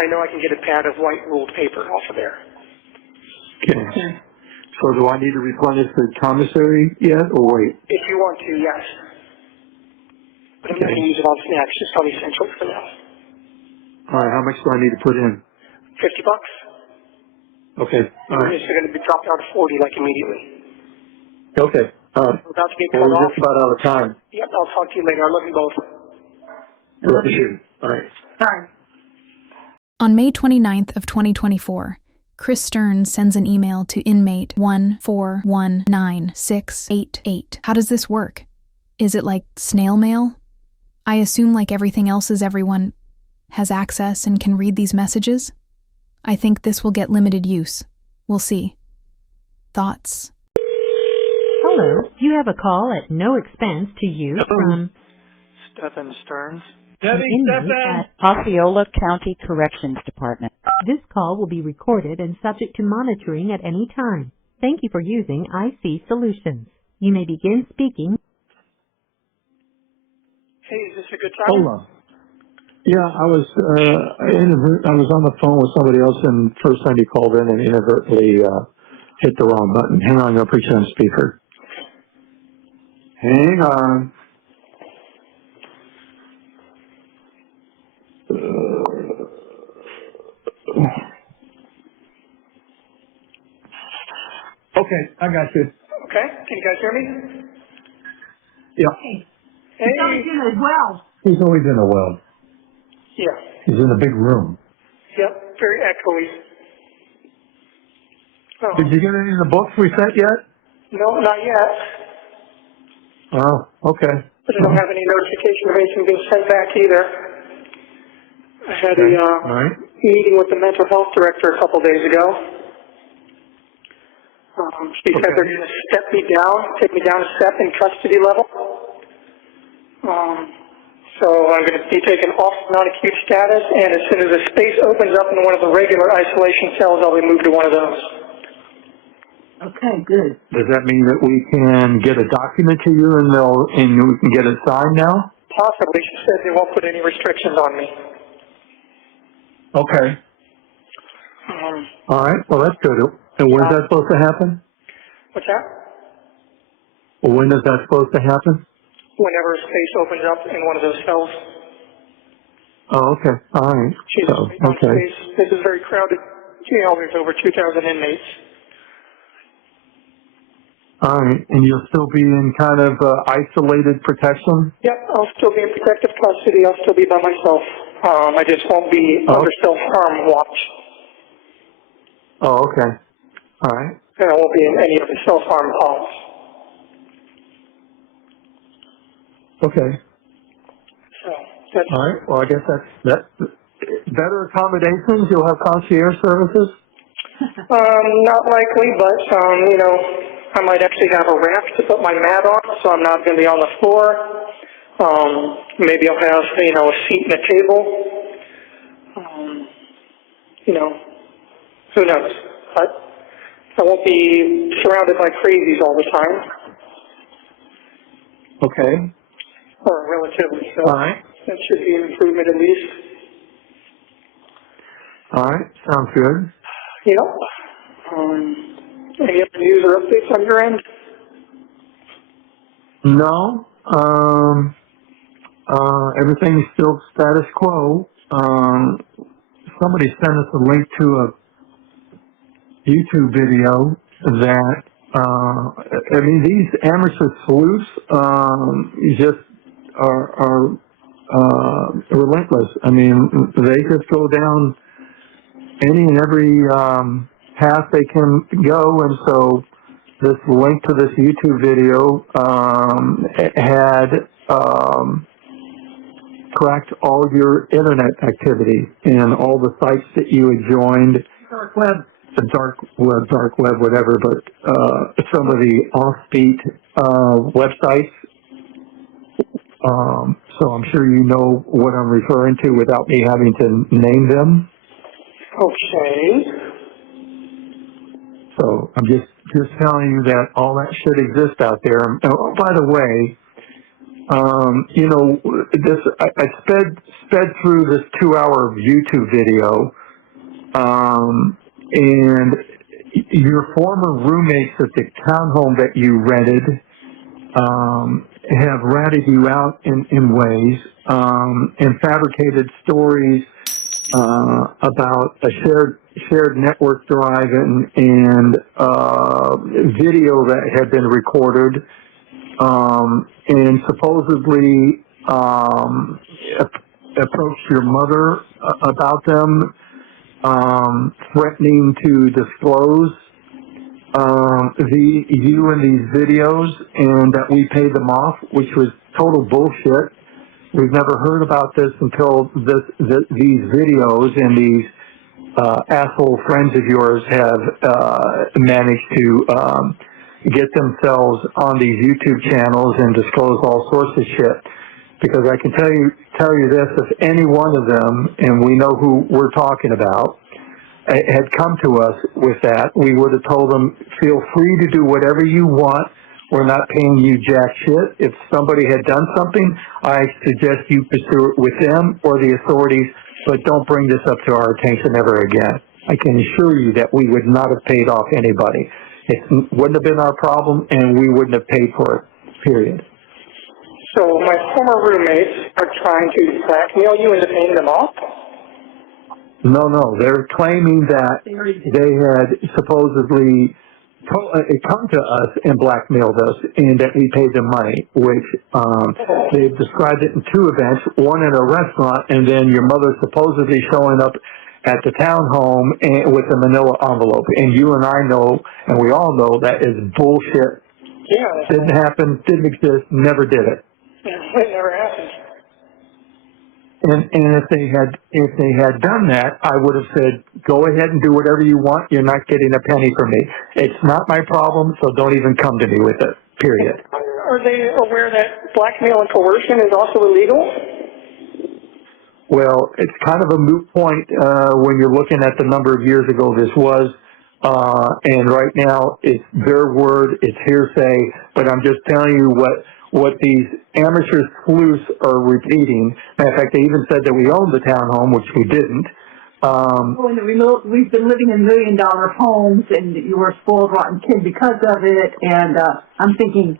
I know I can get a pad of white ruled paper off of there. Okay. So do I need to replenish the commissary yet, or wait? If you want to, yes. But I'm not going to use it on snacks, just on essentials for now. All right, how much do I need to put in? $50. Okay. All right. It's going to be dropped out of 40 like immediately. Okay. All right. We're about to get Well, cut we're off. just about out of time. Yep, I'll talk to you later. I love you both. Love you. All right. Sorry. On May 29th of 2024, Chris Sterns sends an email to inmate 1419688. How does this work? Is it like snail mail? I assume, like everything else, is everyone has access and can read these messages. I think this will get limited use. We'll see. Thoughts? Hello, you have a call at no expense to you from Stephan Sterns. an inmate at Osceola County Corrections Department. This call will be recorded and subject to monitoring at any time. Thank you for using IC Solutions. You may begin speaking. Hey, is this a good time? Hold on. Yeah, I was on the phone with somebody else, and first time you called in and inadvertently hit the wrong button. Hang on, I'm going to put you on speaker. Hang on. Okay, I got you. Okay, can you guys hear me? Yeah. Hey. He's always in as well. He's always in a well. Yeah. He's in a big room. Yep, very echoey. Oh. Did you get any of the books we sent yet? No, not yet. Oh, okay. But I don't have any notification of anything being sent back either. I had a All right. meeting with the mental health director a couple days ago. She said they're going to step me down, take me down a step in custody level. So I'm going to be taken off non-acute status, and as soon as a space opens up in one of the regular isolation cells, I'll be moved to one of those. Okay, good. Does that mean that we can get a document to you and we can get it signed now? Possibly. She said they won't put any restrictions on me. Okay. All right. Well, that's good. And when's that supposed to happen? What's that? Well, when is that supposed to happen? Whenever a space opens up in one of those cells. Oh, okay. All right. She's So, on okay. space. This is a very crowded jail. There's over 2,000 inmates. All right. And you'll still be in kind of isolated protection? Yep, I'll still be in protective custody. I'll still be by myself. I just won't be under self-harm watch. Oh, okay. All right. And I won't be in any of the self-harm calls. Okay. So that's All right. Well, I guess that's better accommodations. You'll have concierge services? not likely, but you know, I might actually have a rack to put my mat on, so I'm not going to be on the floor. Maybe I'll have, you know, a seat and a table. You know, who knows? But I won't be surrounded by crazies all the time. Okay. Or relatively so. All right. That should be an improvement at least. All right. Sounds good. Yep. Any other news or updates on your end? No. Everything's still status quo. Somebody sent us a link to a YouTube video that, I mean, these amateur sleuths, just are relentless. I mean, they just go down any and every, path they can go, and so this link to this YouTube video, had, tracked all of your internet activity and all the sites that you had joined. Dark web. The dark web, whatever, but some of the offbeat websites. So I'm sure you know what I'm referring to without me having to name them. Okay. So I'm just telling you that all that should exist out there. Oh, by the way, you know, I sped through this 2-hour YouTube video, and your former roommates at the townhome that you rented have ratted you out in ways, and fabricated stories about a shared network drive and video that had been recorded, and supposedly approached your mother about them, threatening to disclose you in these videos, and that we paid them off, which was total bullshit. We've never heard about this until these videos and these asshole friends of yours have managed to get themselves on these YouTube channels and disclose all sorts of shit. Because I can tell you this, if any one of them, and we know who we're talking about, had come to us with that, we would have told them, feel free to do whatever you want. We're not paying you jack shit. If somebody had done something, I suggest you pursue it with them or the authorities, but don't bring this up to our attention ever again. I can assure you that we would not have paid off anybody. It wouldn't have been our problem, and we wouldn't have paid for it, period. So my former roommates are trying to blackmail you into paying them off? No. They're claiming that they had supposedly come to us and blackmailed us and that we paid them money, which they've described it in two events, one at a restaurant and then your mother supposedly showing up at the townhome and with a manila envelope. And you and I know, and we all know, that is bullshit. Yeah. Didn't happen, didn't exist, never did it. It never happened. And if they had done that, I would have said, go ahead and do whatever you want. You're not getting a penny from me. It's not my problem, so don't even come to me with it, period. Are they aware that blackmail and coercion is also illegal? Well, it's kind of a moot point when you're looking at the number of years ago this was. And right now, it's their word, it's hearsay, but I'm just telling you what these amateur sleuths are repeating. Matter of fact, they even said that we owned the townhome, which we didn't. We've been living in $1 million homes, and you were a spoiled, rotten kid because of it. And I'm thinking,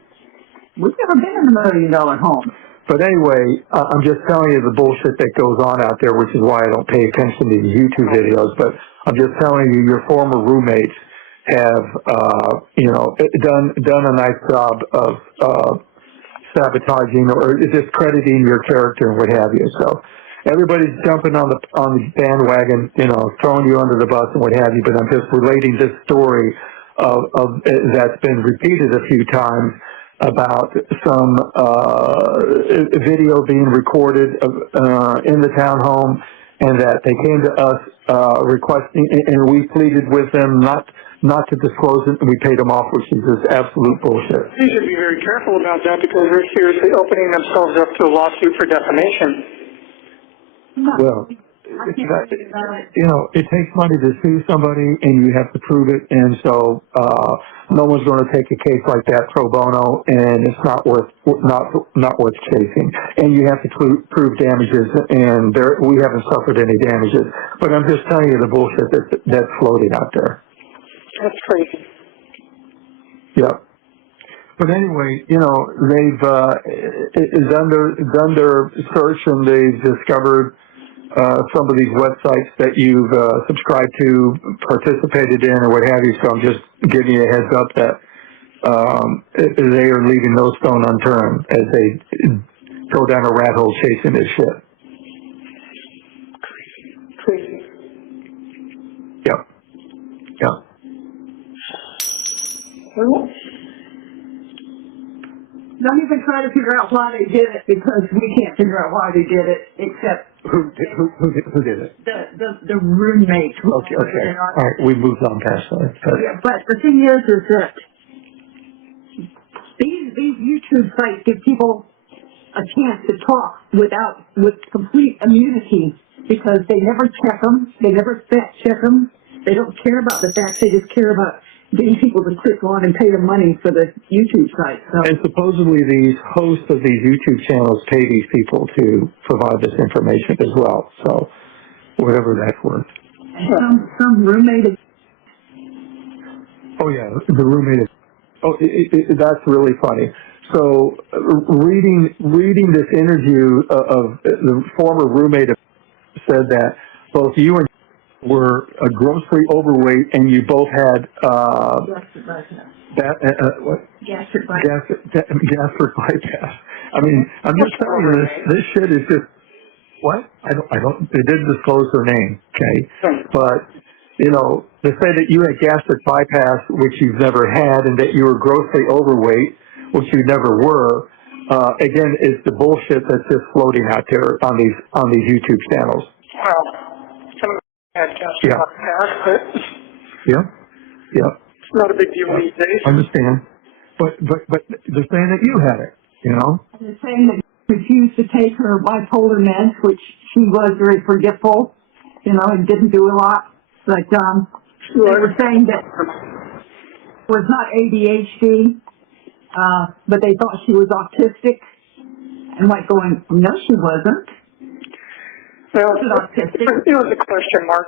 we've never been in $1 million home. But anyway, I'm just telling you the bullshit that goes on out there, which is why I don't pay attention to these YouTube videos. But I'm just telling you, your former roommates have, done a nice job of sabotaging or discrediting your character and what have you. So everybody's jumping on the bandwagon, throwing you under the bus and what have you. But I'm just relating this story of that's been repeated a few times about some video being recorded in the townhome, and that they came to us requesting, and we pleaded with them not to disclose it, and we paid them off, which is just absolute bullshit. You should be very careful about that because they're seriously opening themselves up to a lawsuit for defamation. Well, it takes money to sue somebody, and you have to prove it, and so no one's going to take a case like that pro bono, and it's not worth chasing. And you have to prove damages, and we haven't suffered any damages. But I'm just telling you the bullshit that's floating out there. That's crazy. Yeah. But anyway, they've done their search, and they've discovered some of these websites that you've subscribed to, participated in, or what have you. So I'm just giving you a heads up that they are leaving no stone unturned as they go down a rat hole chasing this shit. Crazy. Yep. Yep. Well, don't even try to figure out why they did it, because we can't figure out why they did it, except Who did it? the roommate. Okay. All right, we moved on past that. Yeah, but the thing is that these YouTube sites give people a chance to talk with complete immunity, because they never check them, they never fact check them, they don't care about the facts, they just care about getting people to click on and pay them money for the YouTube site. So. And supposedly these hosts of these YouTube channels pay these people to provide this information as well. So whatever that's worth. And some roommate. Oh yeah, the roommate. That's really funny. So reading this interview of the former roommate said that both you and were grossly overweight, and you both had gastric bypass. I mean, I'm just telling you, this shit is just what? I don't. They didn't disclose her name, okay? But to say that you had gastric bypass, which you've never had, and that you were grossly overweight, which you never were, again, is the bullshit that's just floating out there on these YouTube channels. Well, some of them had Yeah. past, but Yeah. Yeah. it's not a big deal these days. I understand. But they're saying that you had it, you know? And they're saying that she refused to take her bipolar meds, which she was very forgetful, you know, and didn't do a lot. But they were saying that it was not ADHD, but they thought she was autistic. And like going, no, she wasn't. Well, She was autistic. it was a question mark.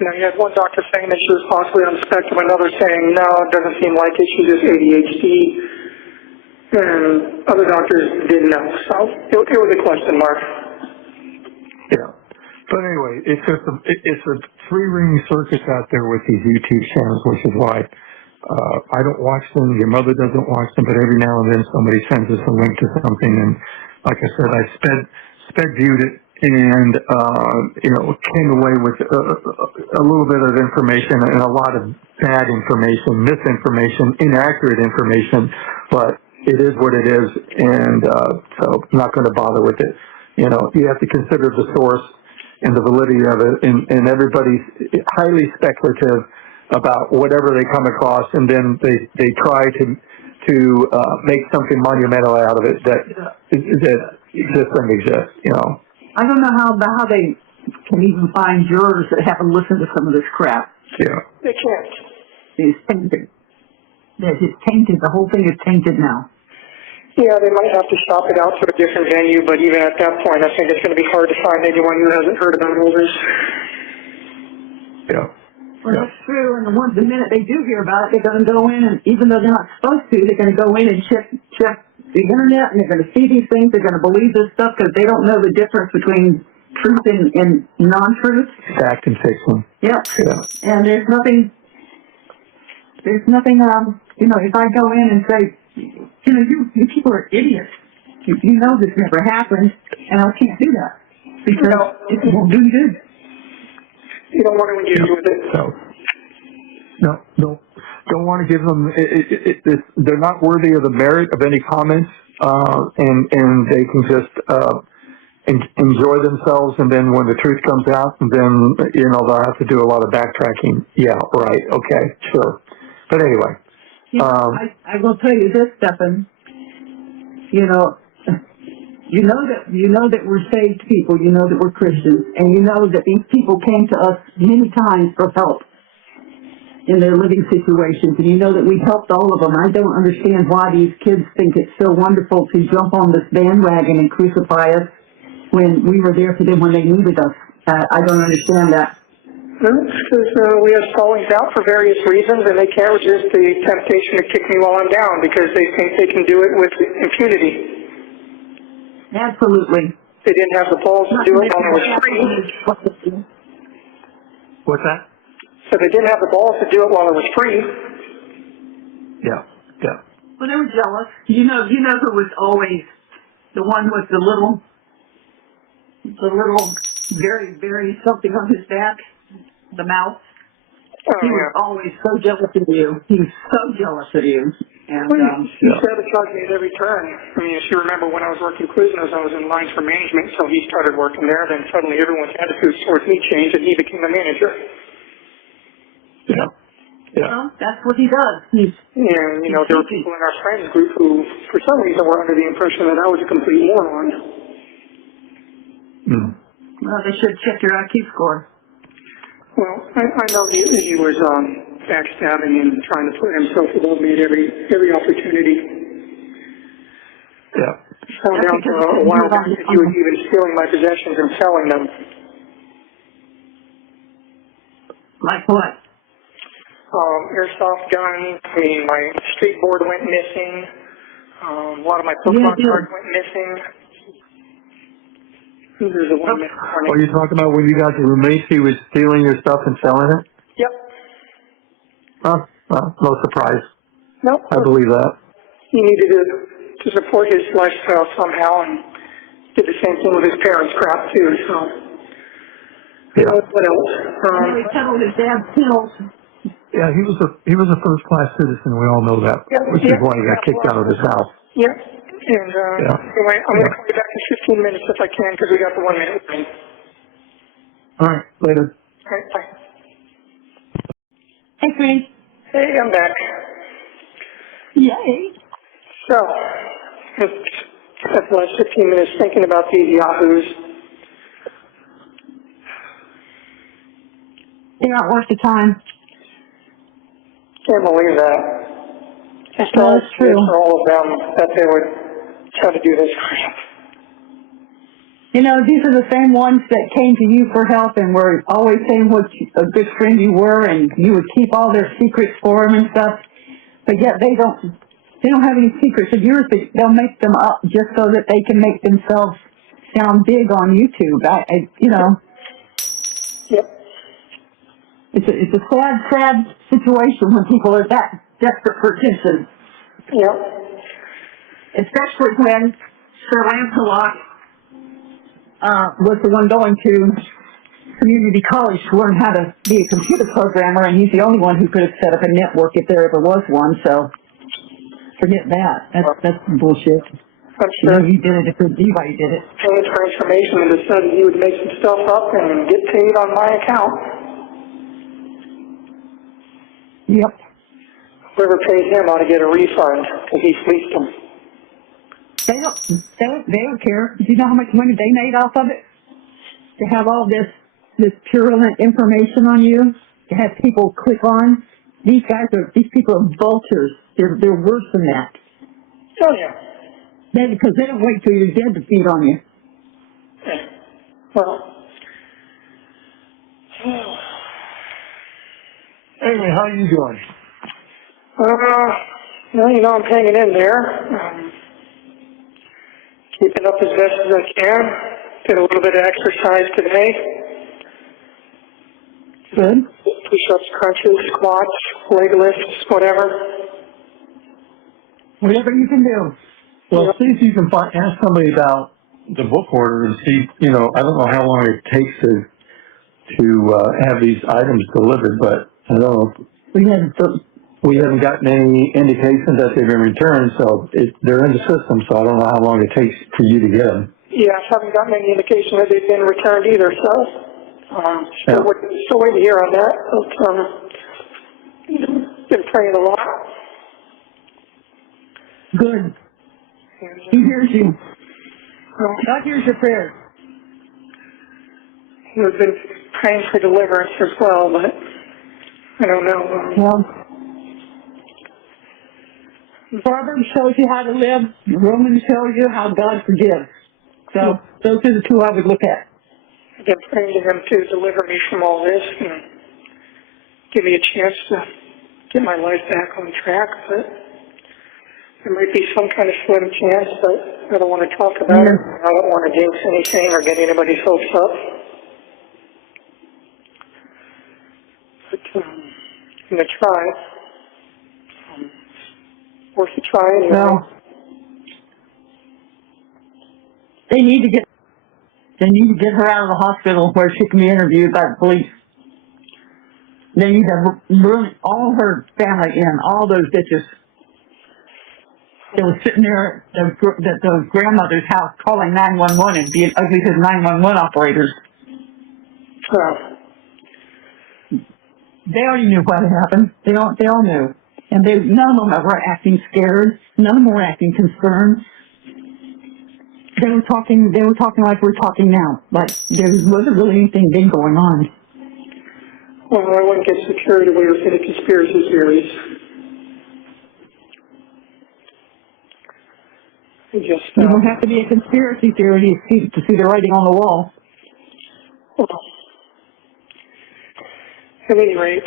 You know, you had one doctor saying that she was possibly on the spectrum, another saying, no, it doesn't seem like it, she's just ADHD. And other doctors didn't know. So it was a question mark. Yeah. But anyway, it's a three-ring circus out there with these YouTube channels, which is why I don't watch them. Your mother doesn't watch them, but every now and then somebody sends us a link to something, and like I said, I sped viewed it, and you know, came away with a little bit of information and a lot of bad information, misinformation, inaccurate information, but it is what it is, and so I'm not going to bother with it. You know, you have to consider the source and the validity of it, and everybody's highly speculative about whatever they come across, and then they try to make something monumental out of it that just doesn't exist, you know. I don't know how they can even find jurors that haven't listened to some of this crap. Yeah. They can't. It's tainted. It's tainted. The whole thing is tainted now. Yeah, they might have to shop it out to a different venue, but even at that point, I think it's going to be hard to find anyone who hasn't heard about all this. Yeah. Well, that's true, and the minute they do hear about it, they're going to go in, and even though they're not supposed to, they're going to go in and check the internet, and they're going to see these things, they're going to believe this stuff, because they don't know the difference between truth and non-truth. Fact and fiction. Yep. Yeah. And there's nothing, you know, if I go in and say, you know, you people are idiots. You know this never happened, and I can't do that, because it won't do you good. You don't want to engage with it. So, don't want to give them. They're not worthy of the merit of any comments, and they can just enjoy themselves. And then when the truth comes out, then you know they'll have to do a lot of backtracking. Yeah, right. Okay, sure. But anyway, I will tell you this, Stephan. You know that we're saved people. You know that we're Christians, and you know that these people came to us many times for help in their living situations, and you know that we've helped all of them. I don't understand why these kids think it's so wonderful to jump on this bandwagon and crucify us when we were there for them when they needed us. I don't understand that. Well, because we have stallings out for various reasons, and they can't resist the temptation to kick me while I'm down because they think they can do it with impunity. Absolutely. They didn't have the balls to do it while I was free. what's that? So they didn't have the balls to do it while I was free. Yeah. Well, they were jealous. You know who was always the one with the little, very, very something on his back, the mouse. He was always so jealous of you. He was so jealous of you. And he sabotaged me at every turn. I mean, if you remember when I was working Quiznos, I was in lines for management, so he started working there. Then suddenly everyone's attitude towards me changed, and he became a manager. Yeah. Well, that's what he does. And, you know, there were people in our friends group who, for some reason, were under the impression that I was a complete moron. Well, they should check your IQ score. Well, I know he was backstabbing and trying to put himself above me at every opportunity. Yeah. Found out a while back that he was even stealing my possessions and selling them. Like what? Airsoft guns. I mean, my skateboard went missing. A lot of my Pokemon cards went missing. There's a one missing morning. Are you talking about when you got your roommate, he was stealing your stuff and selling it? Yep. Well, no surprise. Nope. I believe that. He needed to support his lifestyle somehow, and did the same thing with his parents' crap too. So, what else? He settled his dad's pills. Yeah, he was a first-class citizen. We all know that, which is why he got kicked out of his house. Yeah. And anyway, I'm going to call you back in 15 minutes if I can because we got the 1 minute. All right, later. All right, bye. Hey, Frank. Hey, I'm back. Yay. So, I spent the last 15 minutes thinking about these yahoos. They're not worth the time. Can't believe that. It's Well, it's true. for all of them that they would try to do this. You know, these are the same ones that came to you for help and were always saying what a good friend you were, and you would keep all their secrets for them and stuff. But yet they don't have any secrets of yours. They'll make them up just so that they can make themselves sound big on YouTube. You know. Yep. It's a sad situation when people are that desperate for attention. Yep. Especially when Sir Lancelot was the one going to community college to learn how to be a computer programmer, and he's the only one who could have set up a network if there ever was one, so forget that. That's bullshit. I'm sure. You did it if anybody did it. Paid for information and decided he would make some stuff up and get paid on my account. Yep. Whoever paid him ought to get a refund because he fleeced them. They don't care. Do you know how much money they made off of it? To have all this purulent information on you, to have people click on. These people are vultures. They're worse than that. Oh yeah. Because they don't wait till you're dead to feed on you. Well. Anyway, how are you doing? Well, you know, I'm hanging in there. Keeping up as best as I can. Did a little bit of exercise today. Good. Push-ups, crunches, squats, leg lifts, whatever. Whatever you can do. Well, see if you can ask somebody about the book order and see, I don't know how long it takes to have these items delivered, but I don't know. We haven't gotten any indication that they've been returned, so they're in the system, so I don't know how long it takes for you to get them. Yeah, I haven't gotten any indication that they've been returned either, so still waiting to hear on that. But, been praying a lot. Good. He hears you. God hears your prayers. We've been praying for deliverance as well, but I don't know. Well, Proverbs shows you how to live. Romans shows you how God forgives. So those are the two I would look at. I've been praying to him to deliver me from all this and give me a chance to get my life back on track, but there might be some kind of slim chance, but I don't want to talk about it. I don't want to jinx anything or get anybody's hopes up. But I'm going to try. Worth a try anyway. Well, they need to get her out of the hospital where she can be interviewed by the police. They need to bring all her family in, all those bitches. They were sitting there at the grandmother's house calling 911 and being ugly to the 911 operators. They already knew what had happened. They all knew. And none of them were acting scared. None of them were acting concerned. They were talking like we're talking now. Like there wasn't really anything big going on. Well, I wouldn't get so carried away with any conspiracy theories. You don't have to be a conspiracy theory to see the writing on the wall. Well, at any rate,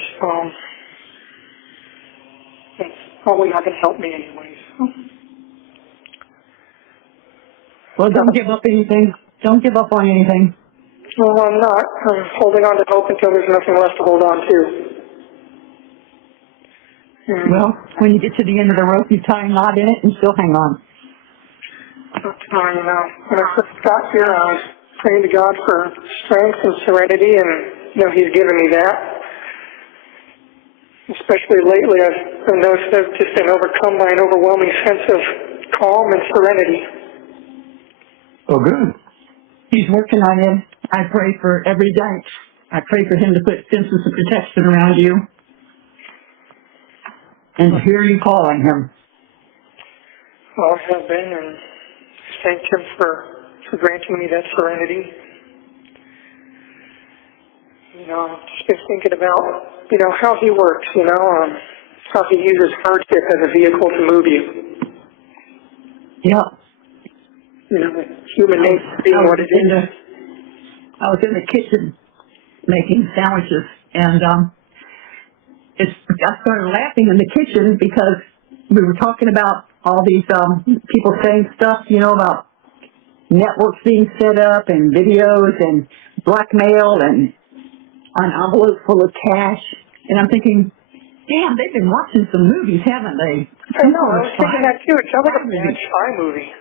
it's probably not going to help me anyway. So. Well, don't give up anything. Don't give up on anything. Well, I'm not. I'm holding on to hope until there's nothing left to hold on to. Well, when you get to the end of the rope, you tie a knot in it and still hang on. When I first got here, I was praying to God for strength and serenity, and He's given me that. Especially lately, I've noticed I've just been overcome by an overwhelming sense of calm and serenity. Oh, good. He's working on it. I pray for every day. I pray for him to put fences of protection around you and to hear you calling him. Well, I have been, and thank him for granting me that serenity. You know, I've just been thinking about, you know, how he works, you know, how he uses hardship as a vehicle to move you. Yeah. You know, human nature being what it is. I was in the kitchen making sandwiches, and I started laughing in the kitchen because we were talking about all these people saying stuff, you know, about networks being set up and videos and blackmail and an envelope full of cash. And I'm thinking, damn, they've been watching some movies, haven't they? I know, I was thinking that too. It sounds like a bad spy movie.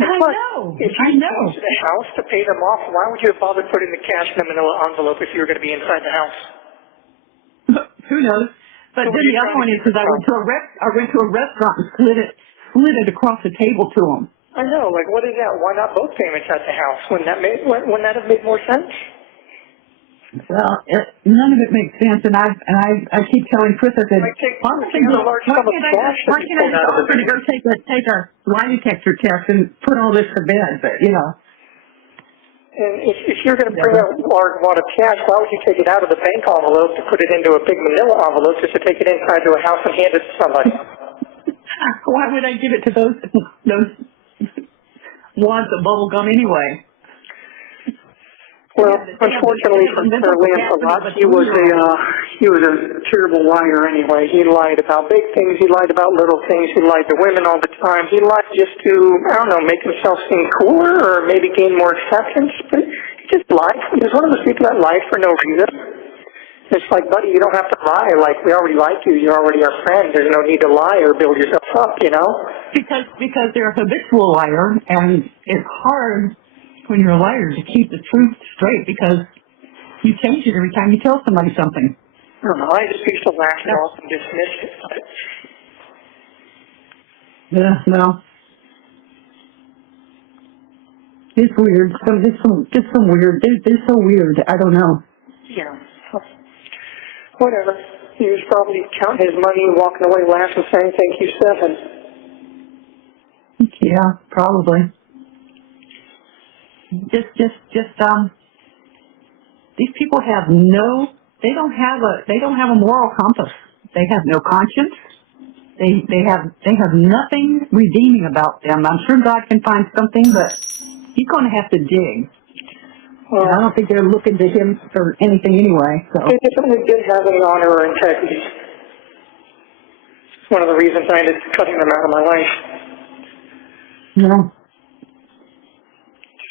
I know. If you came to the house to pay them off, why would you have bothered putting the cash in a manila envelope if you were going to be inside the house? Who knows? But then the other one is because I went to a restaurant and slid it across the table to them. I know. Like, what is that? Why not both payments at the house? Wouldn't that have made more sense? Well, none of it makes sense, and I keep telling Chris, I said, why can't I just offer to go take a lie detector test and put all this to bed? But you know. And if you're going to bring a large amount of cash, why would you take it out of the bank envelope to put it into a big manila envelope just to take it inside to a house and hand it to somebody? Why would I give it to those wads of bubble gum anyway? Well, unfortunately for Lance a lot, he was a terrible liar anyway. He lied about big things, he lied about little things, he lied to women all the time. He lied just to, I don't know, make himself seem cooler or maybe gain more acceptance, but he just lied. He was one of those people that lied for no reason. It's like, buddy, you don't have to lie. Like, we already lied to you. You're already our friend. There's no need to lie or build yourself up, you know? Because they're a habitual liar, and it's hard when you're a liar to keep the truth straight because you change it every time you tell somebody something. I don't know. I just used to laugh it off and dismiss it. Yeah, well, it's weird. Just some weird. They're so weird. I don't know. Yeah. Whatever. He was probably counting his money and walking away laughing, saying, "Thank you, Stephan." Yeah, probably. Just these people they don't have a moral compass. They have no conscience. They have nothing redeeming about them. I'm sure God can find something, but he's going to have to dig. Well, I don't think they're looking to him for anything anyway. So they definitely didn't have any honor or integrity. It's one of the reasons I ended up cutting them out of my life. Yeah.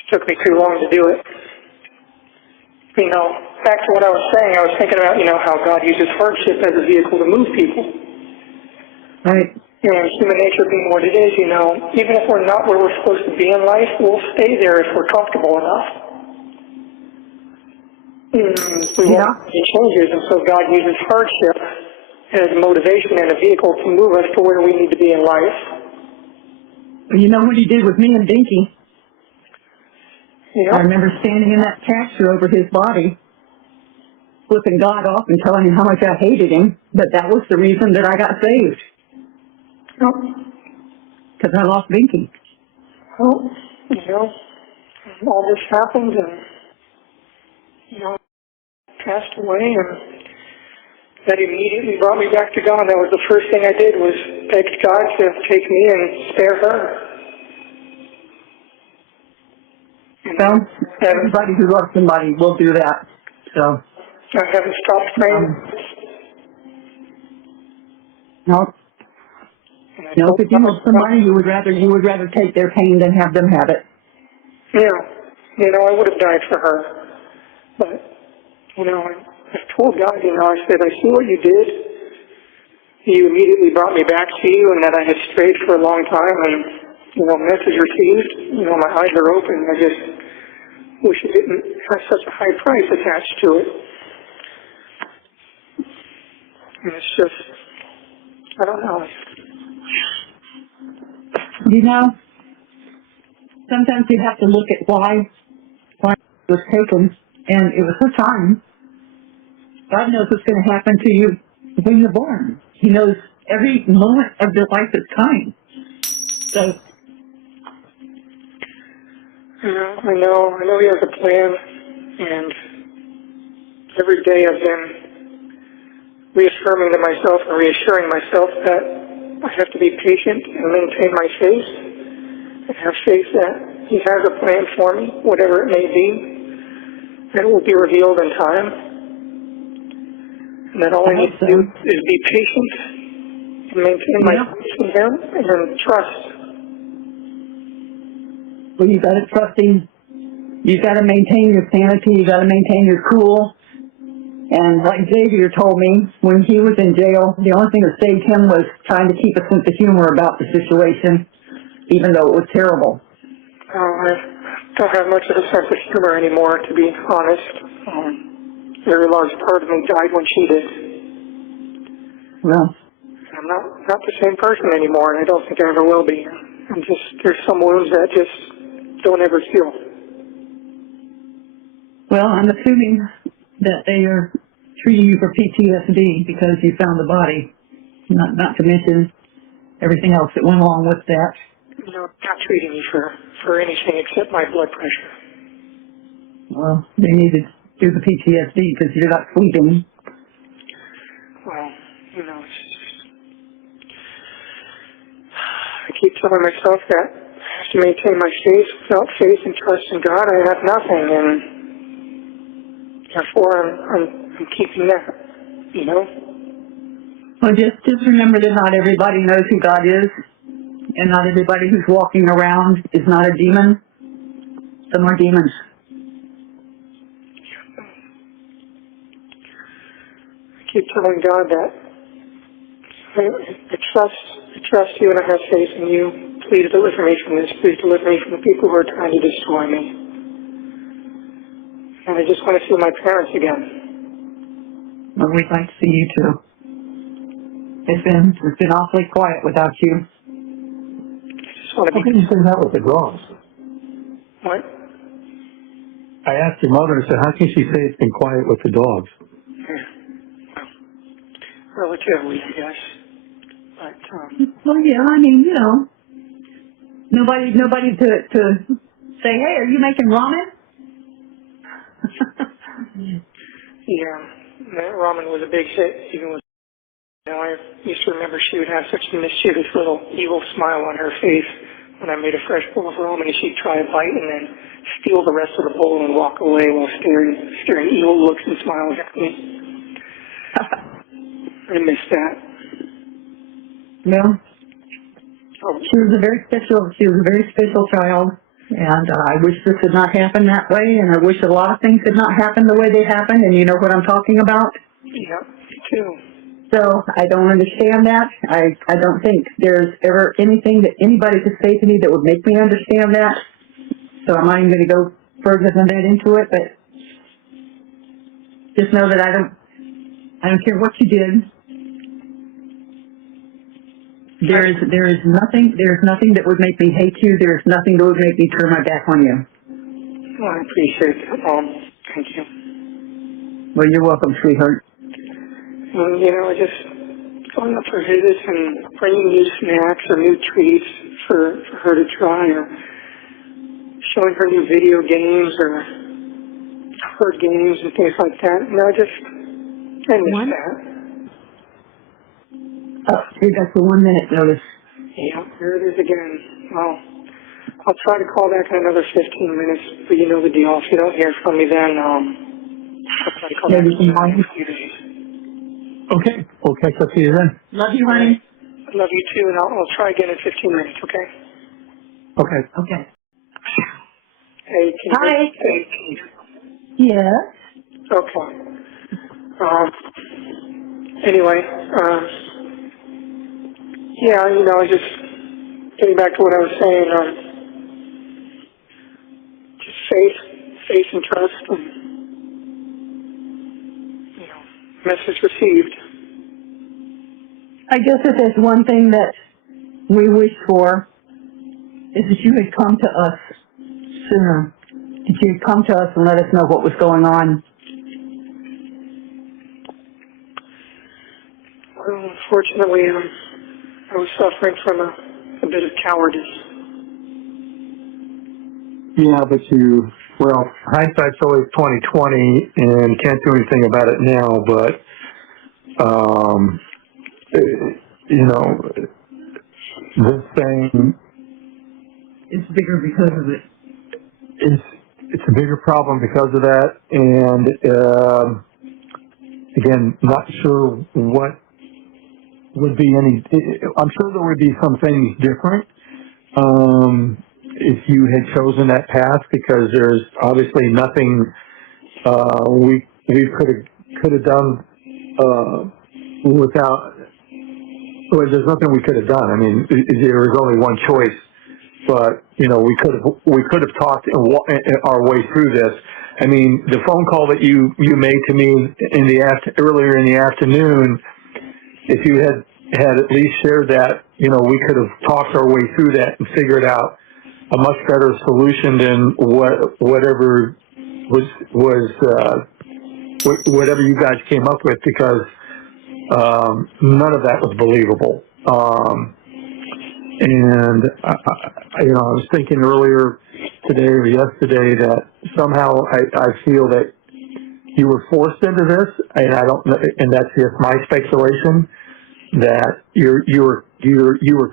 Took me too long to do it. You know, back to what I was saying, I was thinking about, you know, how God uses hardship as a vehicle to move people. Right. You know, human nature being what it is, you know, even if we're not where we're supposed to be in life, we'll stay there if we're comfortable enough. We won't make changes, and so God uses hardship as motivation and a vehicle to move us to where we need to be in life. Well, you know what he did with me and Dinky? Yeah. I remember standing in that cashier over his body, flipping God off and telling him how much I hated him, but that was the reason that I got saved. Because I lost Dinky. Well, you know, all this happened and, you know, passed away, and that immediately brought me back to God. That was the first thing I did, was beg God to take me and spare her. Well, everybody who loves somebody will do that. So I haven't stopped praying. No, if you love somebody, you would rather take their pain than have them have it. Yeah, you know, I would have died for her, but you know, I told God, you know, I said, I see what you did. You immediately brought me back to you, and that I had strayed for a long time, and you know, message received. You know, my eyes are open. I just wish it didn't have such a high price attached to it. And it's just, I don't know. You know, sometimes you have to look at why it was taken, and it was her time. God knows what's going to happen to you when you're born. He knows every moment of your life is coming. So, I know he has a plan, and every day I've been reaffirming to myself and reassuring myself that I have to be patient and maintain my faith, and have faith that he has a plan for me, whatever it may be, that it will be revealed in time. And that all I need to do is be patient and maintain my faith in him and trust. well, you got to trust him. You got to maintain your sanity. You got to maintain your cool. And like Xavier told me, when he was in jail, the only thing that saved him was trying to keep a sense of humor about the situation, even though it was terrible. I don't have much of a sense of humor anymore, to be honest. A very large part of me died when she did. Well, I'm not the same person anymore, and I don't think I ever will be. There's some wounds that just don't ever heal. well, I'm assuming that they are treating you for PTSD because you found the body, not to mention everything else that went along with that. Not treating me for anything except my blood pressure. Well, they need to do the PTSD because you're not sleeping. Well, I keep telling myself that I have to maintain my faith. Without faith and trust in God, I have nothing, and therefore I'm keeping that, Well, just remember that not everybody knows who God is, and not everybody who's walking around is not a demon. Some are demons. I keep telling God that I trust you and I have faith in you. Please deliver me from this. Please deliver me from the people who are trying to destroy me. And I just want to see my parents again. Well, we'd like to see you too. It's been awfully quiet without you. How can you say that with the dogs? What? I asked your mother, I said, how can she say it's been quiet with the dogs? Relatively, I guess. But, well, yeah, I mean, nobody to say, hey, are you making ramen? Yeah, that ramen was a big hit, even with, I used to remember she would have such a mischievous little evil smile on her face when I made a fresh bowl of ramen, and she'd try a bite and then steal the rest of the bowl and walk away while staring evil looks and smiles at me. I miss that. No. She was a very special child, and I wish this had not happened that way, and I wish a lot of things had not happened the way they happened, and you know what I'm talking about? Yeah, me too. So I don't understand that. I don't think there's ever anything that anybody could say to me that would make me understand that. So I'm not even going to go further than that into it, but just know that I don't care what you did. There is nothing that would make me hate you. There is nothing that would make me turn my back on you. Well, I appreciate that, Mom. Thank you. Well, you're welcome, sweetheart. And, I just going up for visits and bringing new snacks or new treats for her to try, or showing her new video games or her games and things like that. I miss that. Oh, you got the 1 minute notice. Yeah, here it is again. Well, I'll try to call back in another 15 minutes, but you know the deal. If you don't hear from me then, I'll try to call back in a few days. Okay, we'll catch up to you then. Love you, honey. I love you too, and I'll try again in 15 minutes, okay? Okay. Okay. Hey, Hi. Hey. Yes. Okay. Anyway, just getting back to what I was saying, just faith and trust, and, message received. I guess if there's one thing that we wish for, is that you had come to us sooner. That you had come to us and let us know what was going on. Well, unfortunately, I was suffering from a bit of cowardice. Yeah, but hindsight's always 20/20, and can't do anything about it now. But this thing It's bigger because of it. it's a bigger problem because of that, and again, not sure what would be any. I'm sure there would be some things different if you had chosen that path, because there's obviously nothing we could have done without. Well, there's nothing we could have done. I mean, there was only one choice, but we could have talked our way through this. I mean, the phone call that you made to me earlier in the afternoon, if you had at least shared that, we could have talked our way through that and figured out a much better solution than whatever whatever you guys came up with, because none of that was believable. And I was thinking earlier today or yesterday that somehow I feel that you were forced into this, and I don't know, and that's just my speculation, that you were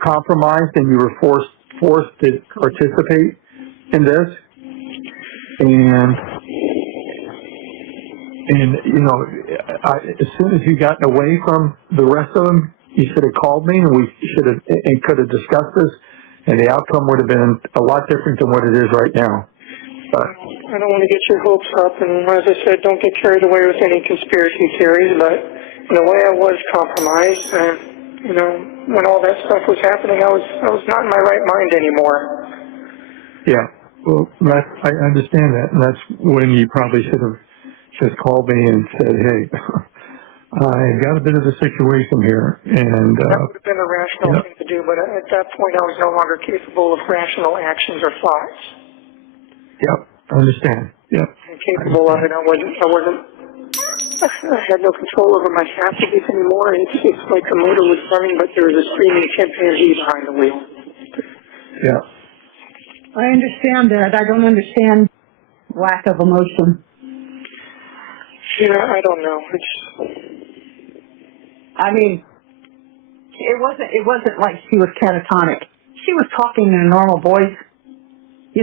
compromised and you were forced to participate in this, and as soon as you got away from the rest of them, you should have called me, and we could have discussed this, and the outcome would have been a lot different than what it is right now. But I don't want to get your hopes up, and as I said, don't get carried away with any conspiracy theories, but in a way I was compromised, and, when all that stuff was happening, I was not in my right mind anymore. Yeah, well, I understand that, and that's when you probably should have just called me and said, hey, I got a bit of a situation here, and that would have been a rational thing to do, but at that point I was no longer capable of rational actions or thoughts. Yep, I understand. Yep. I'm capable of it. I had no control over my faculties anymore. It's like the motor was running, but there was a screaming chimpanzee behind the wheel. Yeah. I understand that. I don't understand lack of emotion. Yeah, I don't know. I mean, it wasn't like she was catatonic. She was talking in a normal voice. The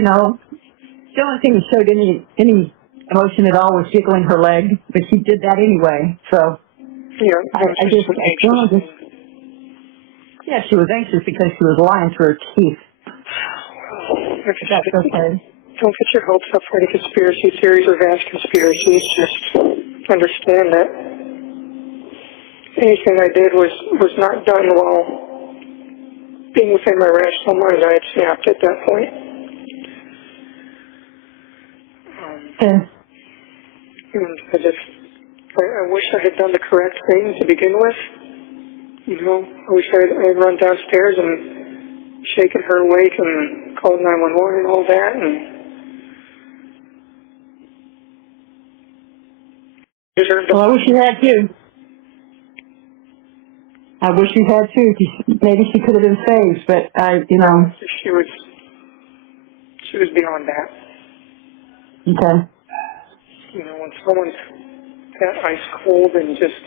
only thing that showed any emotion at all was jiggling her leg, but she did that anyway. So yeah, she was anxious because she was lying through her teeth. That's okay. Don't get your hopes up for any conspiracy theories or vast conspiracies. Just understand that anything I did was not done while being within my rational mind. I had snapped at that point. And I wish I had done the correct thing to begin with. I wish I had run downstairs and shaken her awake and called 911 and all that. And well, I wish you had too. I wish you had too. Maybe she could have been saved, but she was beyond that. Okay. When someone's that ice cold and just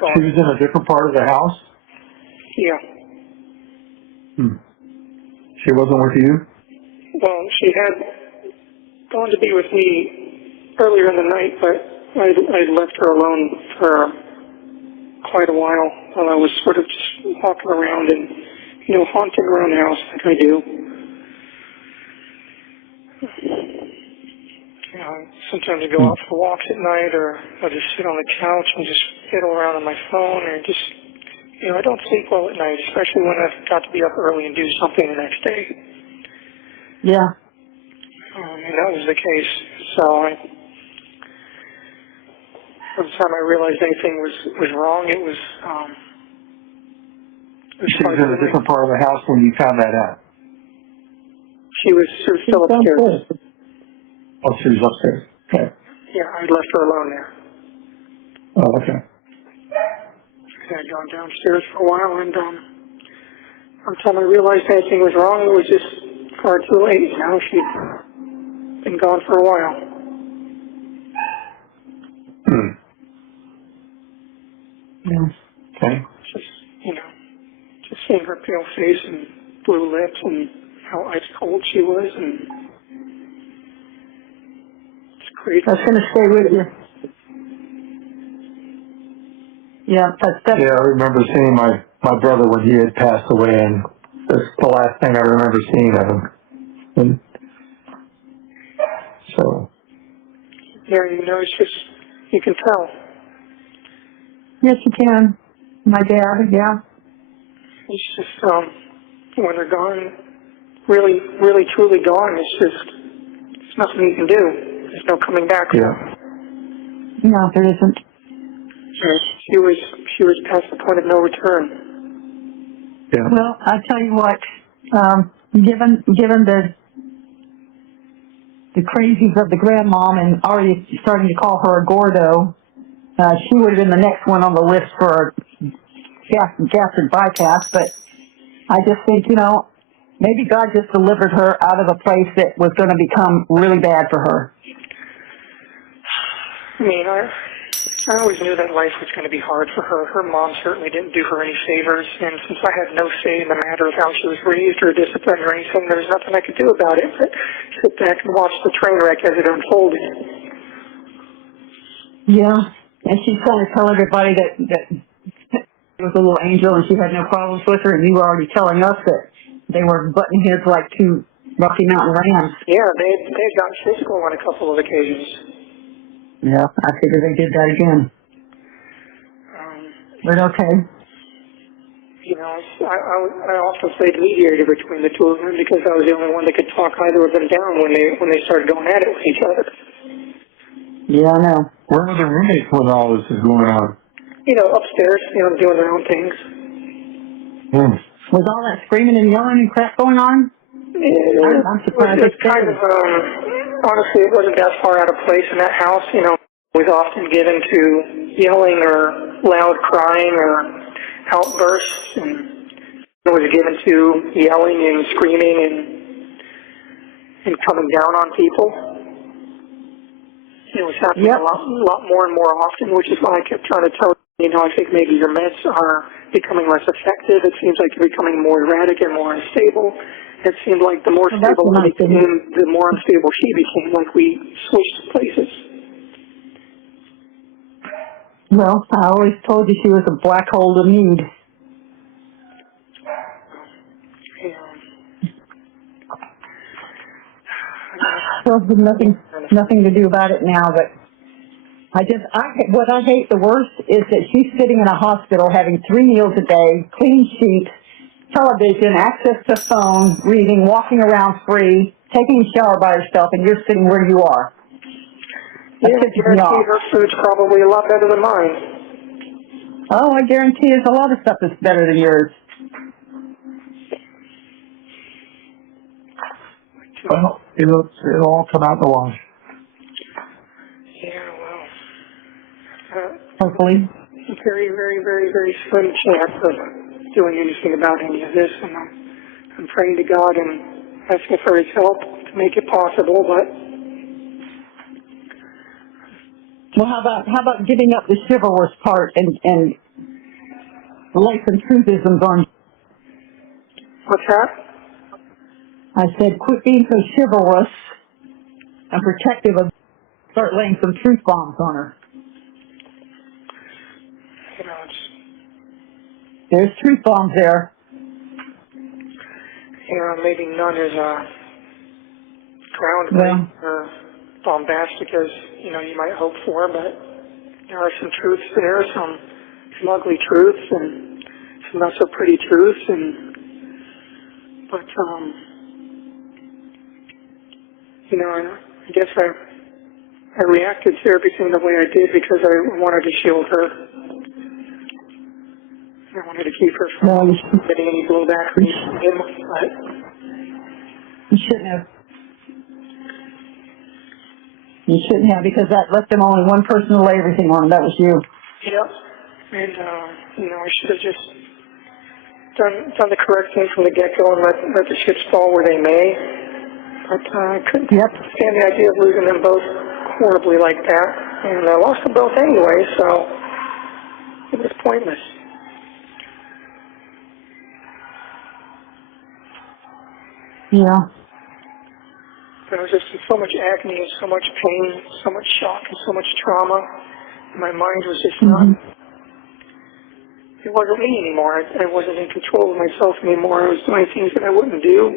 gone. She was in a different part of the house? Yeah. She wasn't with you? Well, she had gone to be with me earlier in the night, but I left her alone for quite a while I was sort of just walking around and, haunting around the house like I do. Sometimes I go out for walks at night, or I'll just sit on the couch and just fiddle around on my phone, or just, I don't sleep well at night, especially when I've got to be up early and do something the next day. Yeah. And that was the case. So by the time I realized anything was wrong, it was she was in a different part of the house when you found that out? She was still upstairs. Oh, she was upstairs. Okay. Yeah, I left her alone there. Oh, okay. I had gone downstairs for a while, and until I realized anything was wrong, it was just far too late. You know, she'd been gone for a while. Yeah. Okay. Just, you know, just seeing her pale face and blue lips and how ice cold she was, and it's crazy. That's going to stay with you. Yeah, that's Yeah, I remember seeing my brother when he had passed away, and that's the last thing I remember seeing of him. And so. Yeah, you know, it's just, you can tell. Yes, you can. My dad, yeah. It's just, when they're gone, really, really, truly gone, there's nothing you can do. There's no coming back. Yeah. No, there isn't. She was past the point of no return. Yeah. Well, I tell you what, given the crazies of the grandmom and already starting to call her a Gordo, she would have been the next one on the list for gastric bypass, but I just think, you know, maybe God just delivered her out of a place that was going to become really bad for her. I mean, I always knew that life was going to be hard for her. Her mom certainly didn't do her any favors, and since I had no say in the matter of how she was raised or disciplined or anything, there was nothing I could do about it but sit back and watch the train wreck as it unfolded. Yeah, and she's trying to tell everybody that it was a little angel and she had no problems with her, and you were already telling us that they were butting heads like two Rocky Mountain rams. Yeah, they had gotten physical on a couple of occasions. Yeah, I figured they did that again. But okay. You know, I also played mediator between the two of them because I was the only one that could talk either of them down when they started going at it with each other. Yeah, I know. Where were the roommates when all this is going on? You know, upstairs, you know, doing their own things. Was all that screaming and yelling and crap going on? Yeah, I'm surprised it was kind of, honestly, it wasn't that far out of place in that house. You know, was often given to yelling or loud crying or outbursts, and it was given to yelling and screaming and coming down on people. It was happening a lot more and more often, which is why I kept trying to tell you know, I think maybe your meds are becoming less effective. It seems like you're becoming more erratic and more unstable. It seemed like the more stable I became, the more unstable she became, like we switched places. Well, I always told you she was a black hole of need. Well, there's nothing to do about it now, but what I hate the worst is that she's sitting in a hospital having 3 meals a day, clean sheets, television, access to phone, reading, walking around free, taking a shower by herself, and you're sitting where you are. Yeah, I guarantee her food's probably a lot better than mine. Oh, I guarantee there's a lot of stuff that's better than yours. Well, it'll all come out in the wash. Yeah, well, hopefully. Very, very, very, very slim chance of doing anything about any of this, and I'm praying to God and asking for His help to make it possible. But well, how about giving up the chivalrous part and lay some truthisms on? What's that? I said, quit being so chivalrous and protective of. Start laying some truth bombs on her. You know, there's truth bombs there. You know, maybe none as groundbreaking or bombastic as you know you might hope for, but there are some truths there, some ugly truths and some not so pretty truths, but you know, I guess I reacted to everything the way I did because I wanted to shield her. I wanted to keep her from getting any blowback from him. You shouldn't have. You shouldn't have, because that left them only one person to lay everything on, and that was you. Yep. And, I should have just done the correct thing from the get-go and let the chips fall where they may. But I couldn't stand the idea of losing them both horribly like that. And I lost them both anyway, so it was pointless. Yeah. There was just so much agony and so much pain, so much shock and so much trauma. My mind was just not, it wasn't me anymore. I wasn't in control of myself anymore. I was doing things that I wouldn't do.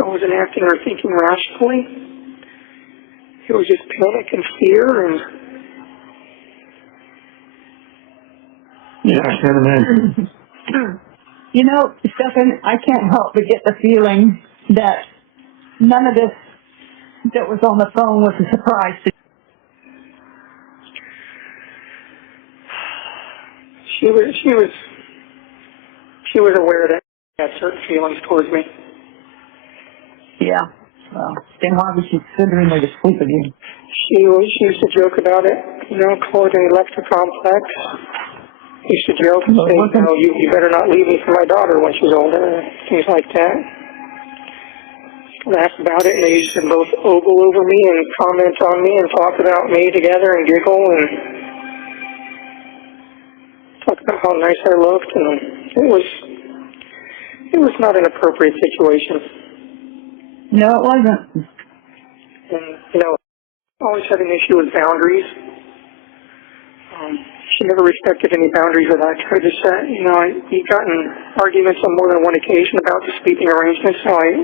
I wasn't acting or thinking rationally. It was just panic and fear and... Yeah, I can't imagine. You know, Stephan, I can't help but get the feeling that none of this that was on the phone was a surprise to you. She was aware that I had certain feelings towards me. Yeah. Well, then why was she considering to sleep with you? She used to joke about it, call it an electric complex. She used to joke and say, you better not leave me for my daughter when she's older, things like that. Laugh about it, and they used to both ogle over me and comment on me and talk about me together and giggle and talk about how nice I looked, and it was not an appropriate situation. No, it wasn't. And, I always had an issue with boundaries. She never respected any boundaries that I tried to set. We'd gotten arguments on more than one occasion about the sleeping arrangements, so I,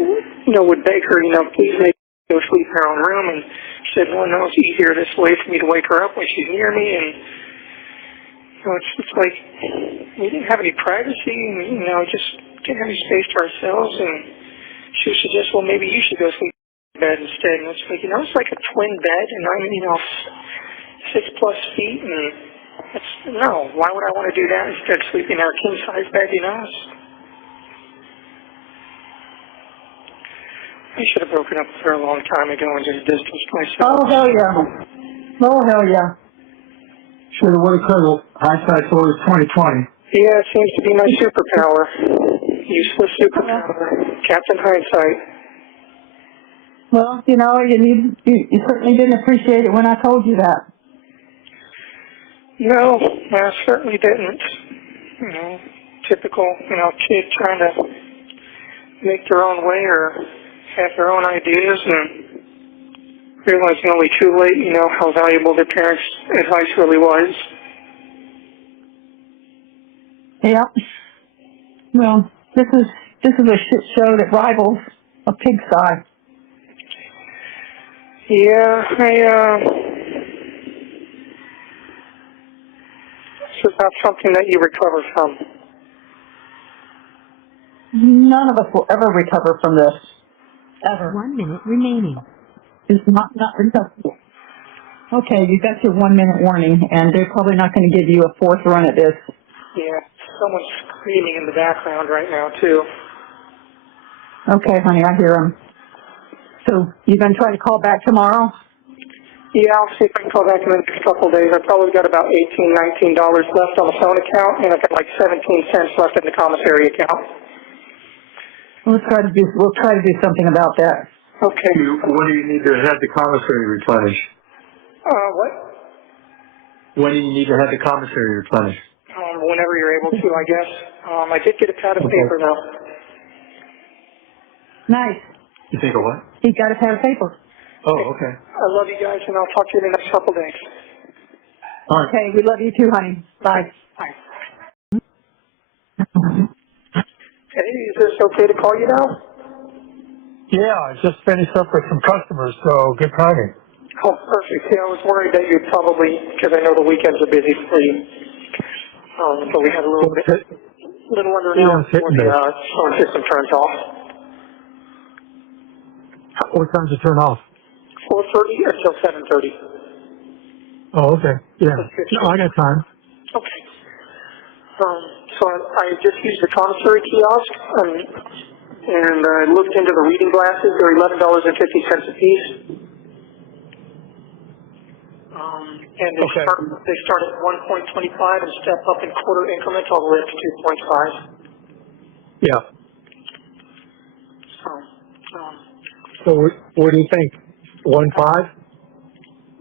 would beg her, please make me go sleep in her own room, and she said, well, no, it's easier this way for me to wake her up when she's near me, and, it's like we didn't have any privacy, and, just didn't have any space to ourselves, and she would suggest, well, maybe you should go sleep in bed instead, and it's like, it's like a twin bed, and I'm, 6+ feet, and no, why would I want to do that instead of sleeping in our king-size bed, I should have broken up with her a long time ago and just distanced myself. Oh, hell yeah. Oh, hell yeah. Should have, would have, could have. Hindsight's always 20/20. Yeah, it seems to be my superpower. Useless superpower. Captain Hindsight. Well, you certainly didn't appreciate it when I told you that. No, I certainly didn't. Typical, kid trying to make their own way or have their own ideas and realizing only too late, how valuable their parents' advice really was. Yeah. Well, this is a shit show that rivals a pigsty. Yeah, this is not something that you recover from. None of us will ever recover from this. Ever. 1 minute remaining. It's not recoverable. Okay, you got your 1 minute warning, and they're probably not going to give you a fourth run at this. Yeah, someone's screaming in the background right now, too. Okay, honey, I hear them. So, you going to try to call back tomorrow? Yeah, I'll see if I can call back in the next couple of days. I've probably got about $18, $19 left on the phone account, and I've got like 17 cents left in the commissary account. We'll try to do something about that. Okay. When do you need to have the commissary replenished? What? When do you need to have the commissary replenished? Whenever you're able to, I guess. I did get a pad of paper, though. Nice. You think of what? He got a pad of paper. Oh, okay. I love you guys, and I'll talk to you in the next couple of days. All right. Okay, we love you too, honey. Bye. Bye. Hey, is this okay to call you now? Yeah, I just finished up with some customers, so good timing. Oh, perfect. Yeah, I was worried that you'd probably, because I know the weekends are busy for you. So we had a little under an hour before the phone system turns off. What time does it turn off? 4:30 until 7:30. Oh, okay. Yeah. No, I got time. Okay. So I just used the commissary kiosk. And I looked into the reading glasses. They're $11.50 a piece. And they start at 1.25 and step up in quarter increments all the way up to 2.5. Yeah. So, what do you think? 1.5? 1.5.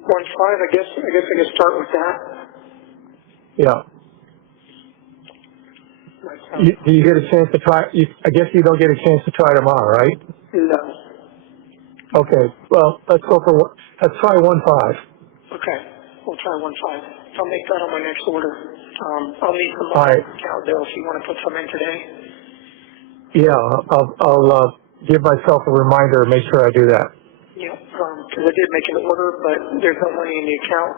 I guess I could start with that. Yeah. Do you get a chance to try? I guess you don't get a chance to try tomorrow, right? No. Okay. Well, let's try 1.5. Okay. We'll try 1.5. I'll make that on my next order. I'll need some All right. out there if you want to put some in today. Yeah, I'll give myself a reminder and make sure I do that. Yeah, because I did make an order, but there's no money in the account,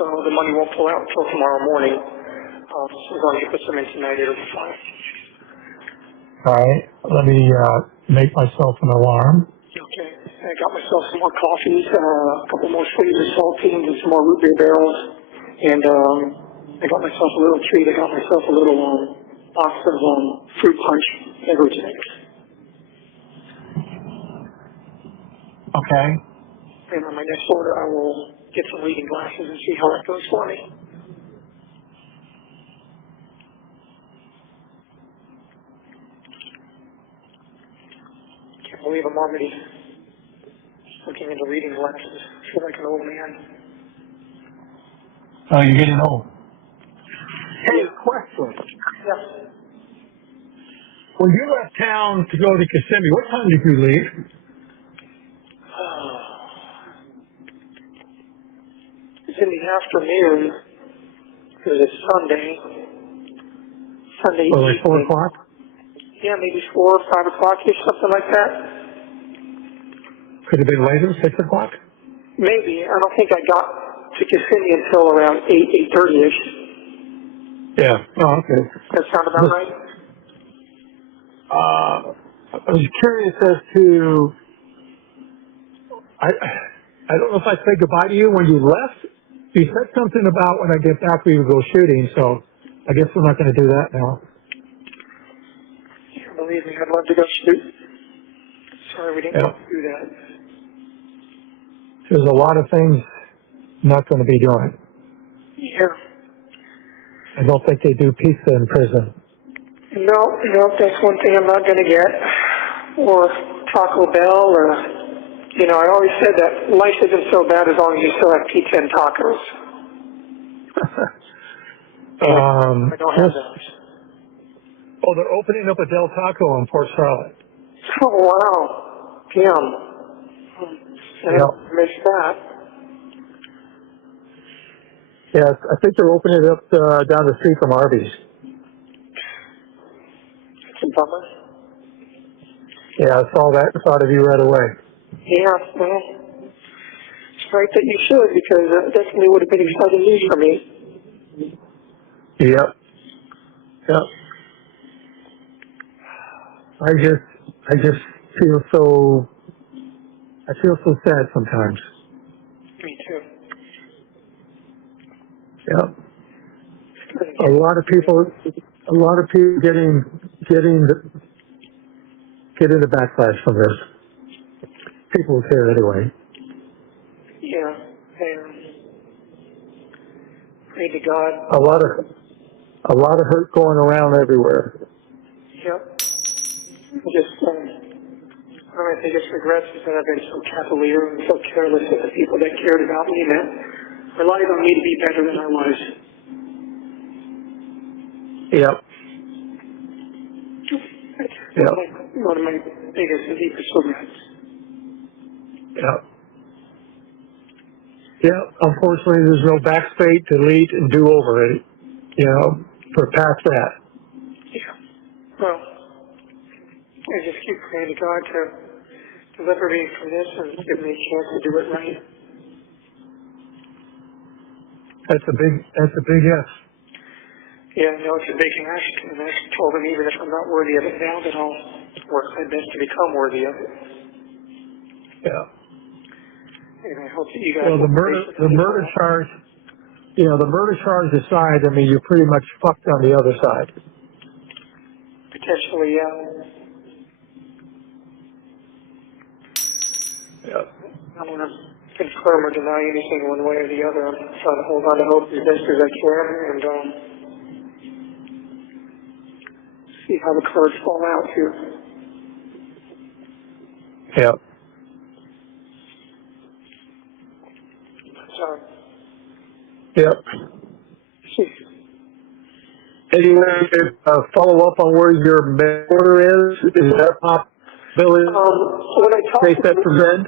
so the money won't pull out until tomorrow morning. So as long as you put some in tonight, it'll be fine. All right. Let me make myself an alarm. Okay. I got myself some more coffees, a couple more sleeves of saltines, and some more root beer barrels. And I got myself a little treat. I got myself a little box of fruit punch and originates. Okay. And on my next order, I will get some reading glasses and see how that goes for me. Can't believe I'm already looking into reading glasses. I feel like an old man. Oh, you're getting old. Hey, question. Yeah. When you left town to go to Kissimmee, what time did you leave? It's in the afternoon. It was a Sunday. Sunday Oh, like evening. 4 o'clock? Yeah, maybe 4 or 5 o'clock-ish, something like that. Could have been later, 6 o'clock? Maybe. I don't think I got to Kissimmee until around 8:30-ish. Yeah. Oh, okay. That sound about right? I was curious as to, I don't know if I said goodbye to you when you left. You said something about when I get back we would go shooting, so I guess we're not going to do that now. Yeah, believe me, I'd love to go shoot. Sorry we didn't get to do that. There's a lot of things I'm not going to be doing. Yeah. I don't think they do pizza in prison. No, that's one thing I'm not going to get. Or Taco Bell, or, I always said that life isn't so bad as long as you still have pizza and tacos. I don't have those. Oh, they're opening up a Del Taco in Port Charlotte. Oh, wow. Damn. I missed that. Yes, I think they're opening it up down the street from Arby's. It's a bummer. Yeah, I saw that and thought of you right away. Yeah, well, it's right that you should, because that definitely would have been exciting news for me. Yep. I just feel so sad sometimes. Me too. Yep. A lot of people getting the backlash from this. People who care anyway. Yeah, pray to God. A lot of hurt going around everywhere. Yep. One of my biggest regrets is that I've been so cavalier and so careless with the people that cared about me that relied on me to be better than I was. Yep. That's one of my biggest and deepest regrets. Yep. Yeah, unfortunately, there's no backspace, delete, and do over it. For past that. Yeah. Well, I just keep praying to God to deliver me from this and give me a chance to do it right. That's a big yes. Yeah, I know it's a big ask, and I told him even if I'm not worthy of it now, that I'll work my best to become worthy of it. Yeah. And I hope that you guys. Well, the murder charge aside, I mean, you're pretty much fucked on the other side. Potentially, yeah. Yeah. I don't want to confirm or deny anything one way or the other. I'm trying to hold on to hope as best as I can and see how the cards fall out here. Yeah. So, Yep. Anyway, follow up on where your mail order is. Is that possibility? when I talked Take that for Ben?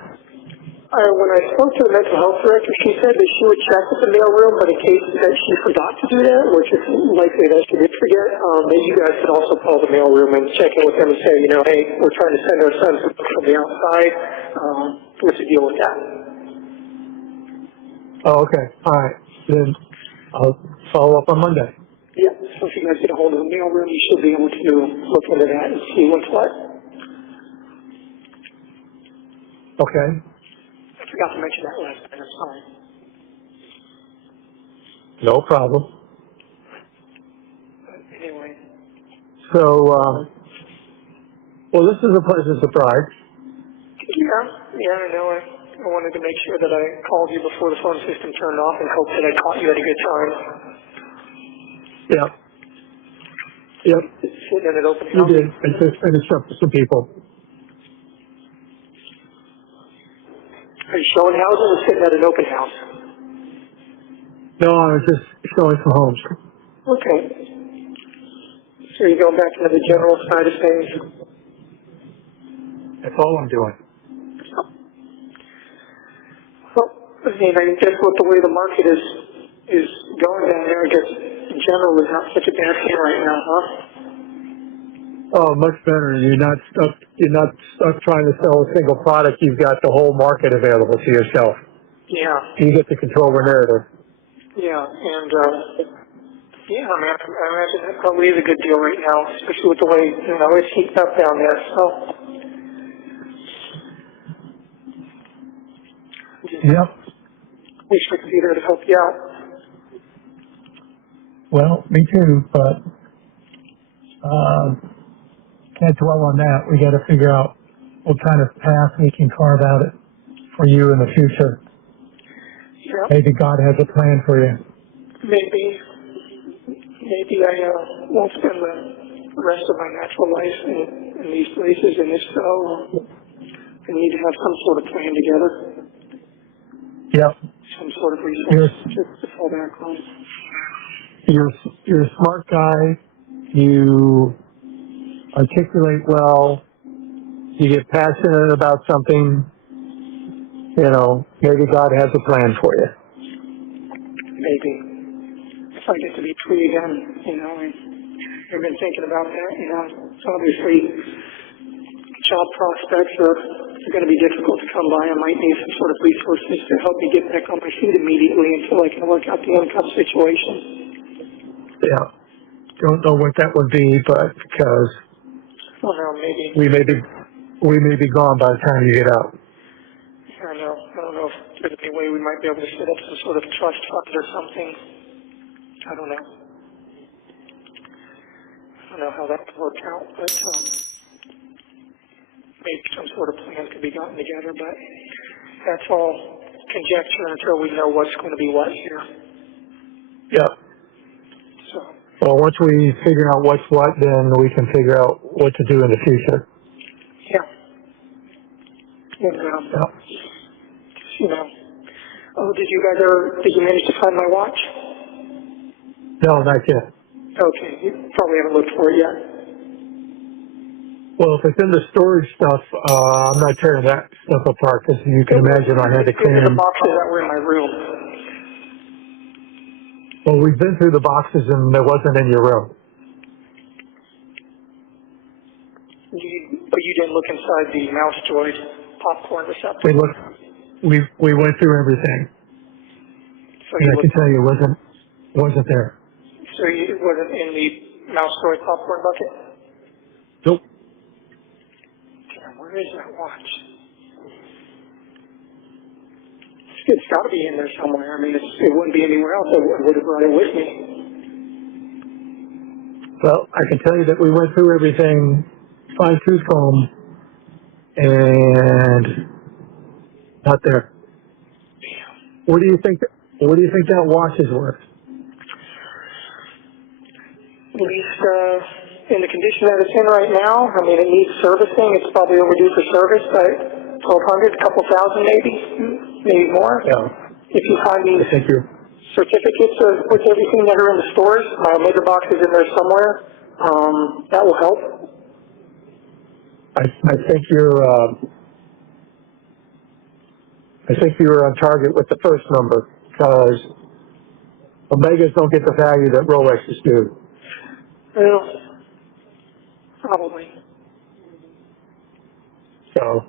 when I spoke to the mental health director, she said that she would check with the mailroom, but in case that she forgot to do that, which is likely that she did forget, that you guys could also call the mailroom and check in with them and say, you know, hey, we're trying to send our son from the outside. What's the deal with that? Oh, okay. All right. Then I'll follow up on Monday. Yeah, so if you guys get a hold of the mailroom, you should be able to look into that and see what's what. Okay. I forgot to mention that last time, I'm sorry. No problem. But anyway. So, well, this is a pleasant surprise. Yeah, I know. I wanted to make sure that I called you before the phone system turned off and hoped that I caught you at a good time. Yep. Yep. Sitting in an open You house. did. I just finished up with some people. Are you showing houses or sitting at an open house? No, I was just showing some homes. Okay. So you're going back into the general side of things? That's all I'm doing. Well, I mean, I guess with the way the market is going down there, I guess in general is not such a bad thing right now, huh? Oh, much better. You're not stuck trying to sell a single product. You've got the whole market available to yourself. Yeah. You get to control the narrative. Yeah, and yeah, I mean, I imagine that probably is a good deal right now, especially with the way, you know, it's heating up down there, so. Yep. Wish I could be there to help you out. Well, me too, but can't dwell on that. We got to figure out what kind of path we can carve out it for you in the future. Yeah. Maybe God has a plan for you. Maybe I won't spend the rest of my natural life in these places, and if so, I need to have some sort of plan together. Yep. Some sort of resource to fall back on. You're a smart guy. You articulate well. You get passionate about something. You know, maybe God has a plan for you. Maybe. If I get to be free again, you know, I've been thinking about that, you know. So obviously, job prospects are going to be difficult to come by. I might need some sort of resources to help me get back on my feet immediately until I can work out the income situation. Yeah. Don't know what that would be, but because Well, no, maybe. we may be gone by the time you get out. I don't know if there's any way we might be able to set up some sort of trust fund or something. I don't know. I don't know how that would work out, but maybe some sort of plan could be gotten together, but that's all conjecture until we know what's going to be what here. Yeah. So, Well, once we figure out what's what, then we can figure out what to do in the future. yeah. And, Yeah. you know, did you manage to find my watch? No, not yet. Okay, you probably haven't looked for it yet. Well, if it's in the storage stuff, I'm not tearing that stuff apart because you can imagine I had to clean the them. boxes that were in my room. Well, we've been through the boxes and it wasn't in your room. But you didn't look inside the mouse droid popcorn receptacle. We went through everything. So And I can tell you it wasn't there. So it wasn't in the mouse droid popcorn bucket? Nope. Damn, where is that watch? It's got to be in there somewhere. I mean, it wouldn't be anywhere else. I would have brought it with me. Well, I can tell you that we went through everything fine-tooth comb, and Not there. What do you think that watch is worth? At least in the condition that it's in right now, I mean, it needs servicing. It's probably overdue for service, but 1,200, a couple thousand maybe more. Yeah. If you find these I think you're. certificates with everything that are in the stores, my Omega box is in there somewhere. That will help. I think you're on target with the first number, because Omegas don't get the value that Rolexes do. Well, probably. So.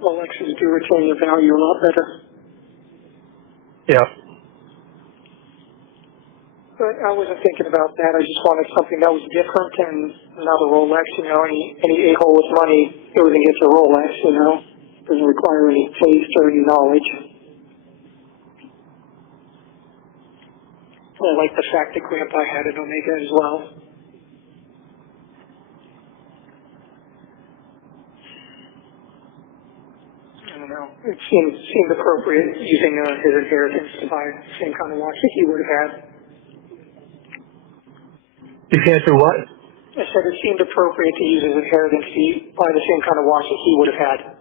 Rolexes do retain their value a lot better. Yeah. But I wasn't thinking about that. I just wanted something that was different and not a Rolex, any a-hole with money goes and gets a Rolex, Doesn't require any taste or any knowledge. I like the fact that Grandpa had an Omega as well. I don't know. It seemed appropriate using his inheritance to buy the same kind of watch that he would have had. You can't do what? I said it seemed appropriate to use his inheritance to buy the same kind of watch that he would have had.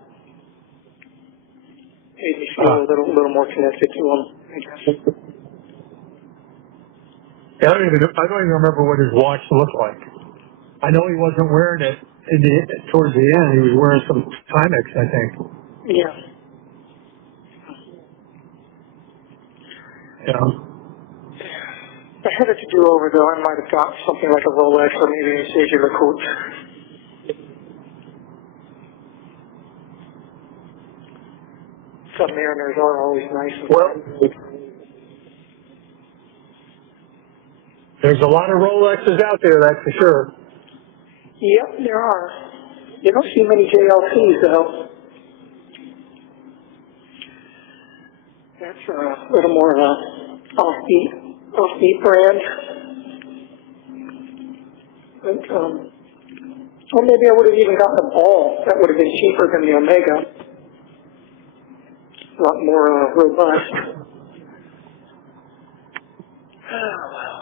Made me feel a little more connected to him, I guess. I don't even remember what his watch looked like. I know he wasn't wearing it towards the end. He was wearing some Timex, I think. Yeah. Yeah. If I had it to do over, though, I might have got something like a Rolex or maybe a Sage Lecourt. Submariners are always nice. Well, there's a lot of Rolexes out there, that's for sure. Yep, there are. You don't see many JLCs, though. That's a little more of a offbeat brand. But, or maybe I would have even gotten a ball. That would have been cheaper than the Omega. A lot more robust. Oh, well.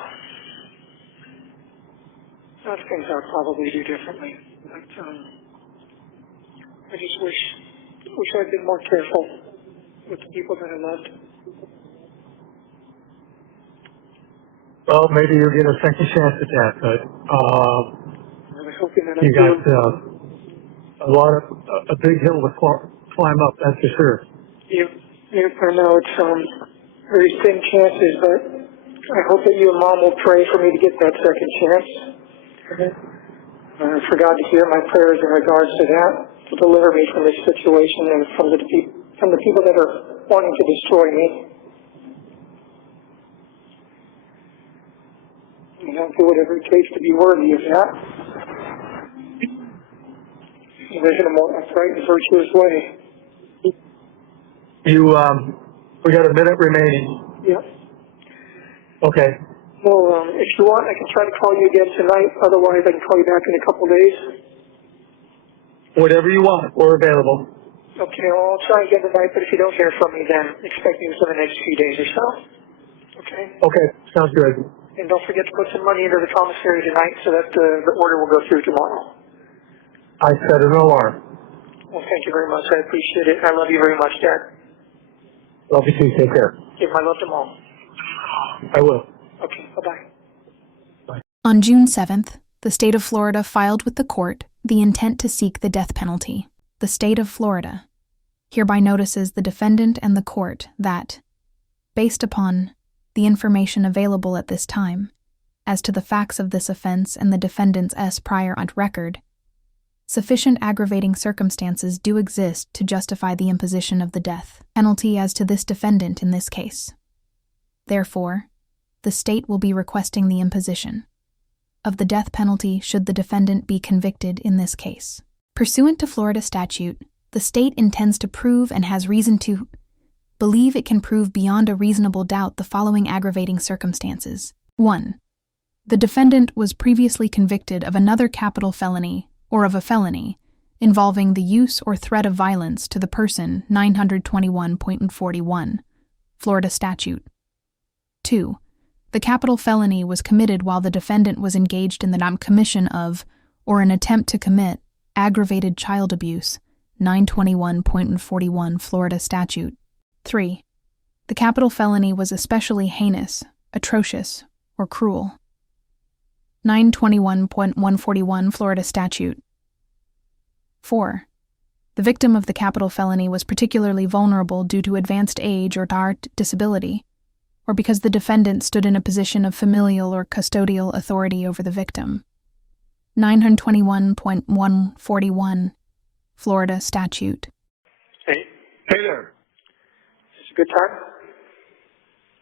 That's things I'd probably do differently. But I just wish I'd been more careful with the people that I loved. Well, maybe you'll get a second chance at that, but I'm really hoping that you got a big hill to climb up, that's for sure. Yep, I know it's very thin chances, but I hope that you and Mom will pray for me to get that second chance. For God to hear my prayers in regards to that, to deliver me from this situation and from the people that are wanting to destroy me. And I'll do whatever it takes to be worthy of that. Live in a more upright and virtuous way. We got a minute remaining. Yep. Okay. Well, if you want, I can try to call you again tonight. Otherwise, I can call you back in a couple days. Whatever you want, we're available. Okay, well, I'll try again tonight, but if you don't hear from me, then expect me for the next few days or so. Okay? Okay, sounds good. And don't forget to put some money into the commissary tonight so that the order will go through tomorrow. I set an alarm. Well, thank you very much. I appreciate it. I love you very much, Dad. Love you too. Take care. Give my love to Mom. I will. Okay, bye-bye. Bye. On June 7th, the state of Florida filed with the court the intent to seek the death penalty. The state of Florida hereby notices the defendant and the court that, based upon the information available at this time, as to the facts of this offense and the defendant's prior record, sufficient aggravating circumstances do exist to justify the imposition of the death penalty as to this defendant in this case. Therefore, the state will be requesting the imposition of the death penalty should the defendant be convicted in this case. Pursuant to Florida statute, the state intends to prove and has reason to believe it can prove beyond a reasonable doubt the following aggravating circumstances. 1. The defendant was previously convicted of another capital felony or of a felony involving the use or threat of violence to the person 921.41, Florida statute. 2. The capital felony was committed while the defendant was engaged in the commission of, or an attempt to commit, aggravated child abuse, 921.41 Florida statute. 3. The capital felony was especially heinous, atrocious, or cruel, 921.141 Florida statute. 4. The victim of the capital felony was particularly vulnerable due to advanced age or disability, or because the defendant stood in a position of familial or custodial authority over the victim, 921.141 Florida statute. Hey. Hey there. Is this a good time?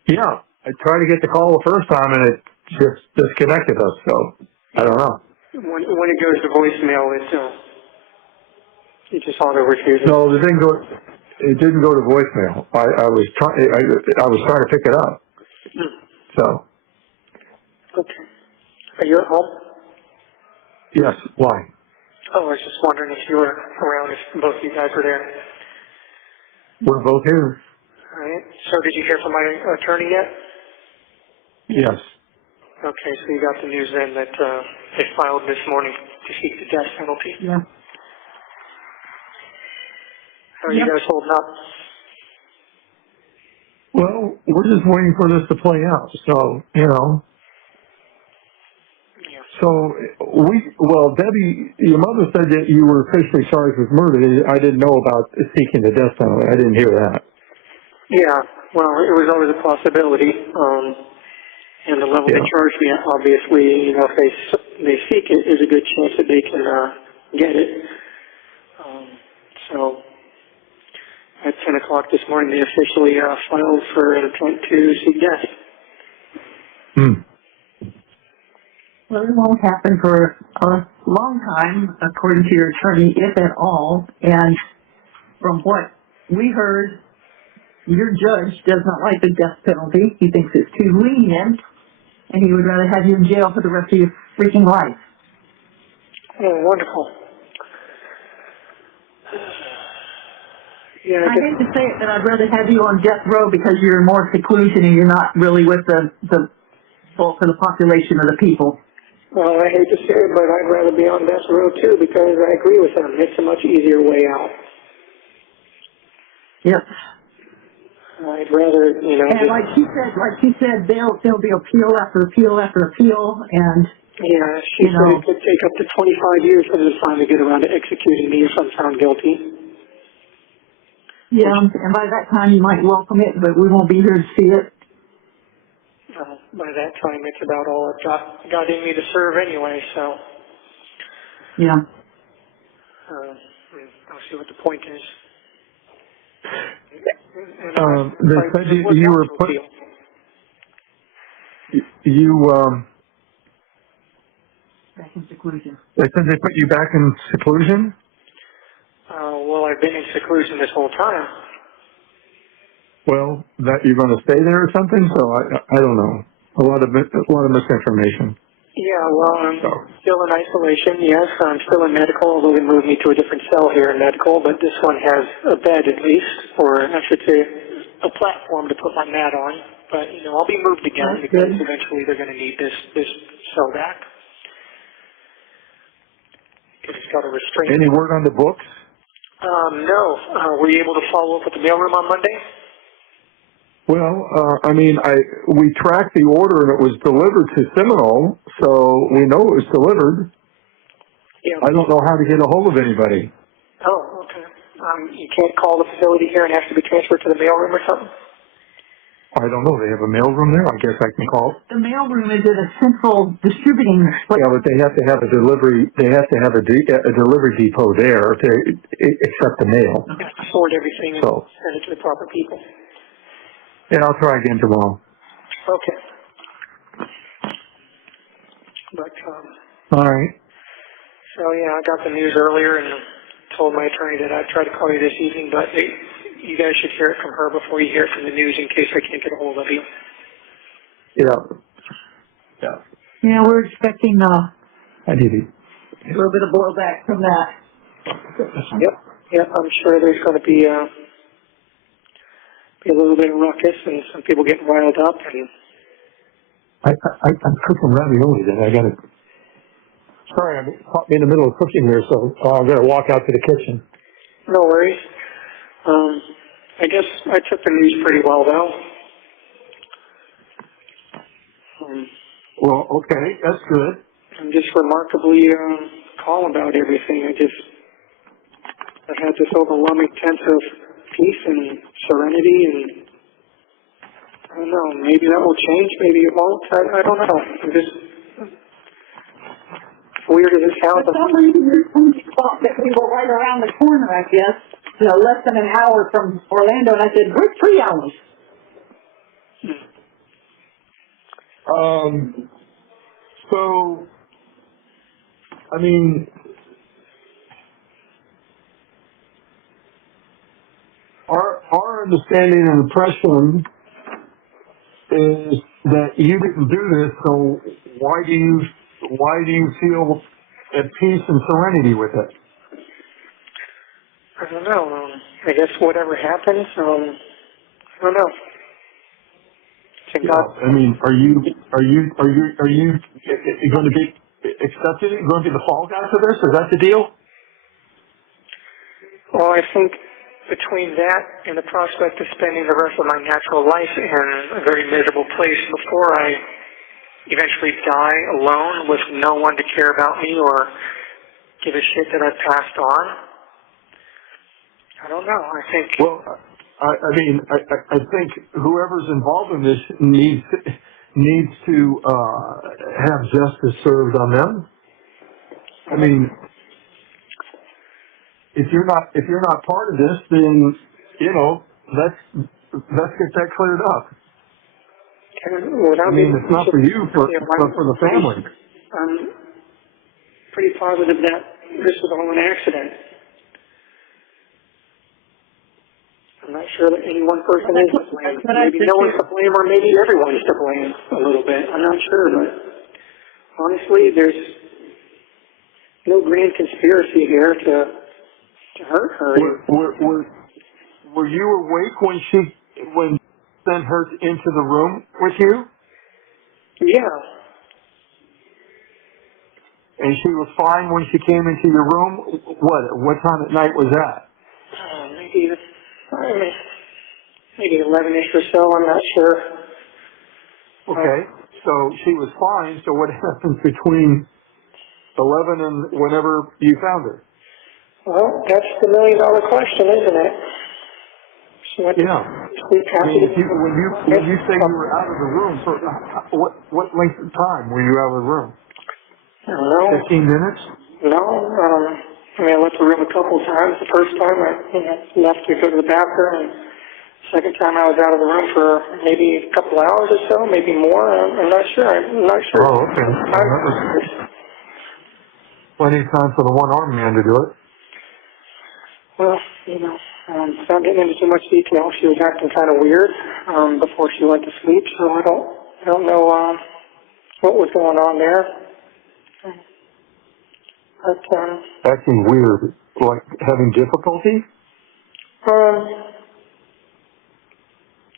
Yeah, I tried to get the call the first time and it just disconnected us, so I don't know. When it goes to voicemail, it just auto-refuses. No, it didn't go to voicemail. I was trying to pick it up. So. Okay. Are you at home? Yes, why? Oh, I was just wondering if you were around, if both of you guys were there. We're both here. All right. So did you hear from my attorney yet? Yes. Okay, so you got the news then that they filed this morning to seek the death penalty. Yeah. How are you guys holding up? Well, we're just waiting for this to play out. So, you know. Yeah. So, Debbie, your mother said that you were officially charged with murder. I didn't know about seeking the death penalty. I didn't hear that. Yeah, well, it was always a possibility. And the level they charged me at, obviously, you know, if they seek it, there's a good chance that they can get it. So at 10 o'clock this morning, they officially filed for an attempt to seek death. Well, it won't happen for a long time, according to your attorney, if at all. And from what we heard, your judge does not like the death penalty. He thinks it's too lenient, and he would rather have you in jail for the rest of your freaking life. Oh, wonderful. Yeah, I hate to say it, but I'd rather have you on death row because you're in more seclusion and you're not really with the bulk of the population of the people. Well, I hate to say it, but I'd rather be on death row too because I agree with them. It's a much easier way out. Yep. I'd rather, you know. And like she said, there'll be appeal after appeal after appeal, and yeah, she said it could take up to 25 years for them to finally get around to executing me if I'm found guilty. Yeah, and by that time you might welcome it, but we won't be here to see it. By that time, it's about all I've got in me to serve anyway, so. Yeah. I'll see what the point is. They said you were put. Back in seclusion. They said they put you back in seclusion. Well, I've been in seclusion this whole time. Well, that you're going to stay there or something? So I don't know. A lot of misinformation. Yeah, well, I'm still in isolation, yes. I'm still in medical, although they moved me to a different cell here in medical, but this one has a bed at least, or I should say a platform to put my mat on. But, you know, I'll be moved again because eventually they're going to need this cell back. Because it's got a restraint. Any word on the books? No. Were you able to follow up with the mailroom on Monday? Well, we tracked the order and it was delivered to Seminole, so we know it was delivered. Yeah. I don't know how to get a hold of anybody. Oh, okay. You can't call the facility here and ask to be transferred to the mailroom or something? I don't know. They have a mailroom there. I guess I can call. The mailroom is at a central distributing place. Yeah, but they have to have a delivery. They have to have a delivery depot there to accept the mail. Okay. Sort everything and send it to the proper people. Yeah, I'll try again tomorrow. Okay. But, all right. So, yeah, I got the news earlier and told my attorney that I'd try to call you this evening, but you guys should hear it from her before you hear it from the news in case I can't get a hold of you. Yeah. Yeah, we're expecting I did it. a little bit of blowback from that. Yep, I'm sure there's going to be a little bit of ruckus and some people getting riled up. And I'm cooking ravioli then. I got to. Sorry, I'm caught me in the middle of cooking here, so I'm going to walk out to the kitchen. no worries. I guess I took the news pretty well, though. Well, okay, that's good. I'm just remarkably calm about everything. I had this overwhelming sense of peace and serenity, and I don't know, maybe that will change, maybe it won't. I don't know. I'm just weird as it sounds. For some reason, somebody thought that we were right around the corner, I guess, less than an hour from Orlando, and I said, we're 3 hours. So, I mean, our understanding and impression is that you didn't do this, so why do you feel at peace and serenity with it? I don't know. I guess whatever happens, I don't know. Yeah, I mean, are you going to be accepted? Are you going to be the fall guy for this? Is that the deal? Well, I think between that and the prospect of spending the rest of my natural life in a very miserable place before I eventually die alone with no one to care about me or give a shit that I've passed on, I don't know. I think... Well, I think whoever's involved in this needs to have justice served on them. I mean, if you're not part of this, then let's get that cleared up. I mean, it's not for you, but for the family. I'm pretty positive that this was all an accident. I'm not sure that any one person is to blame. Maybe no one's to blame, or maybe everyone's to blame a little bit. I'm not sure, but honestly, there's no grand conspiracy here to hurt her. Were you awake when sent her into the room with you? Yeah. And she was fine when she came into your room? What time at night was that? Maybe 11-ish or so, I'm not sure. Okay, so she was fine, so what happens between 11 and whenever you found her? Well, that's the million-dollar question, isn't it? So when you say you were out of the room, for what length of time were you out of the room? I don't know. 15 minutes? No, I left the room a couple times. The first time I left to go to the bathroom, and the second time I was out of the room for maybe a couple hours or so, maybe more. I'm not sure. Oh, okay. That was plenty of time for the one-armed man to do it. Well, without getting into too much detail, she was acting kind of weird before she went to sleep, so I don't know what was going on there. But, acting weird, like having difficulty?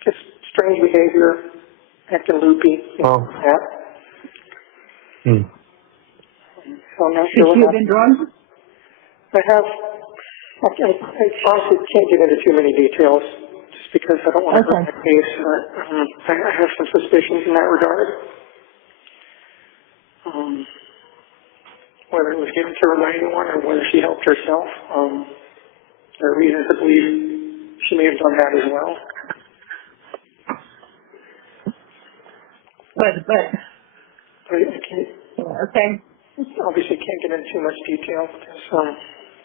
Just strange behavior, acting loopy. Oh. Yeah. So I'm not sure what happened. Have you been drugged? I honestly can't get into too many details just because I don't want to hurt my case. I have some suspicions in that regard. Whether it was given to her by anyone or whether she helped herself. There are reasons to believe she may have done that as well. But I can't. Okay. Obviously can't get into too much detail because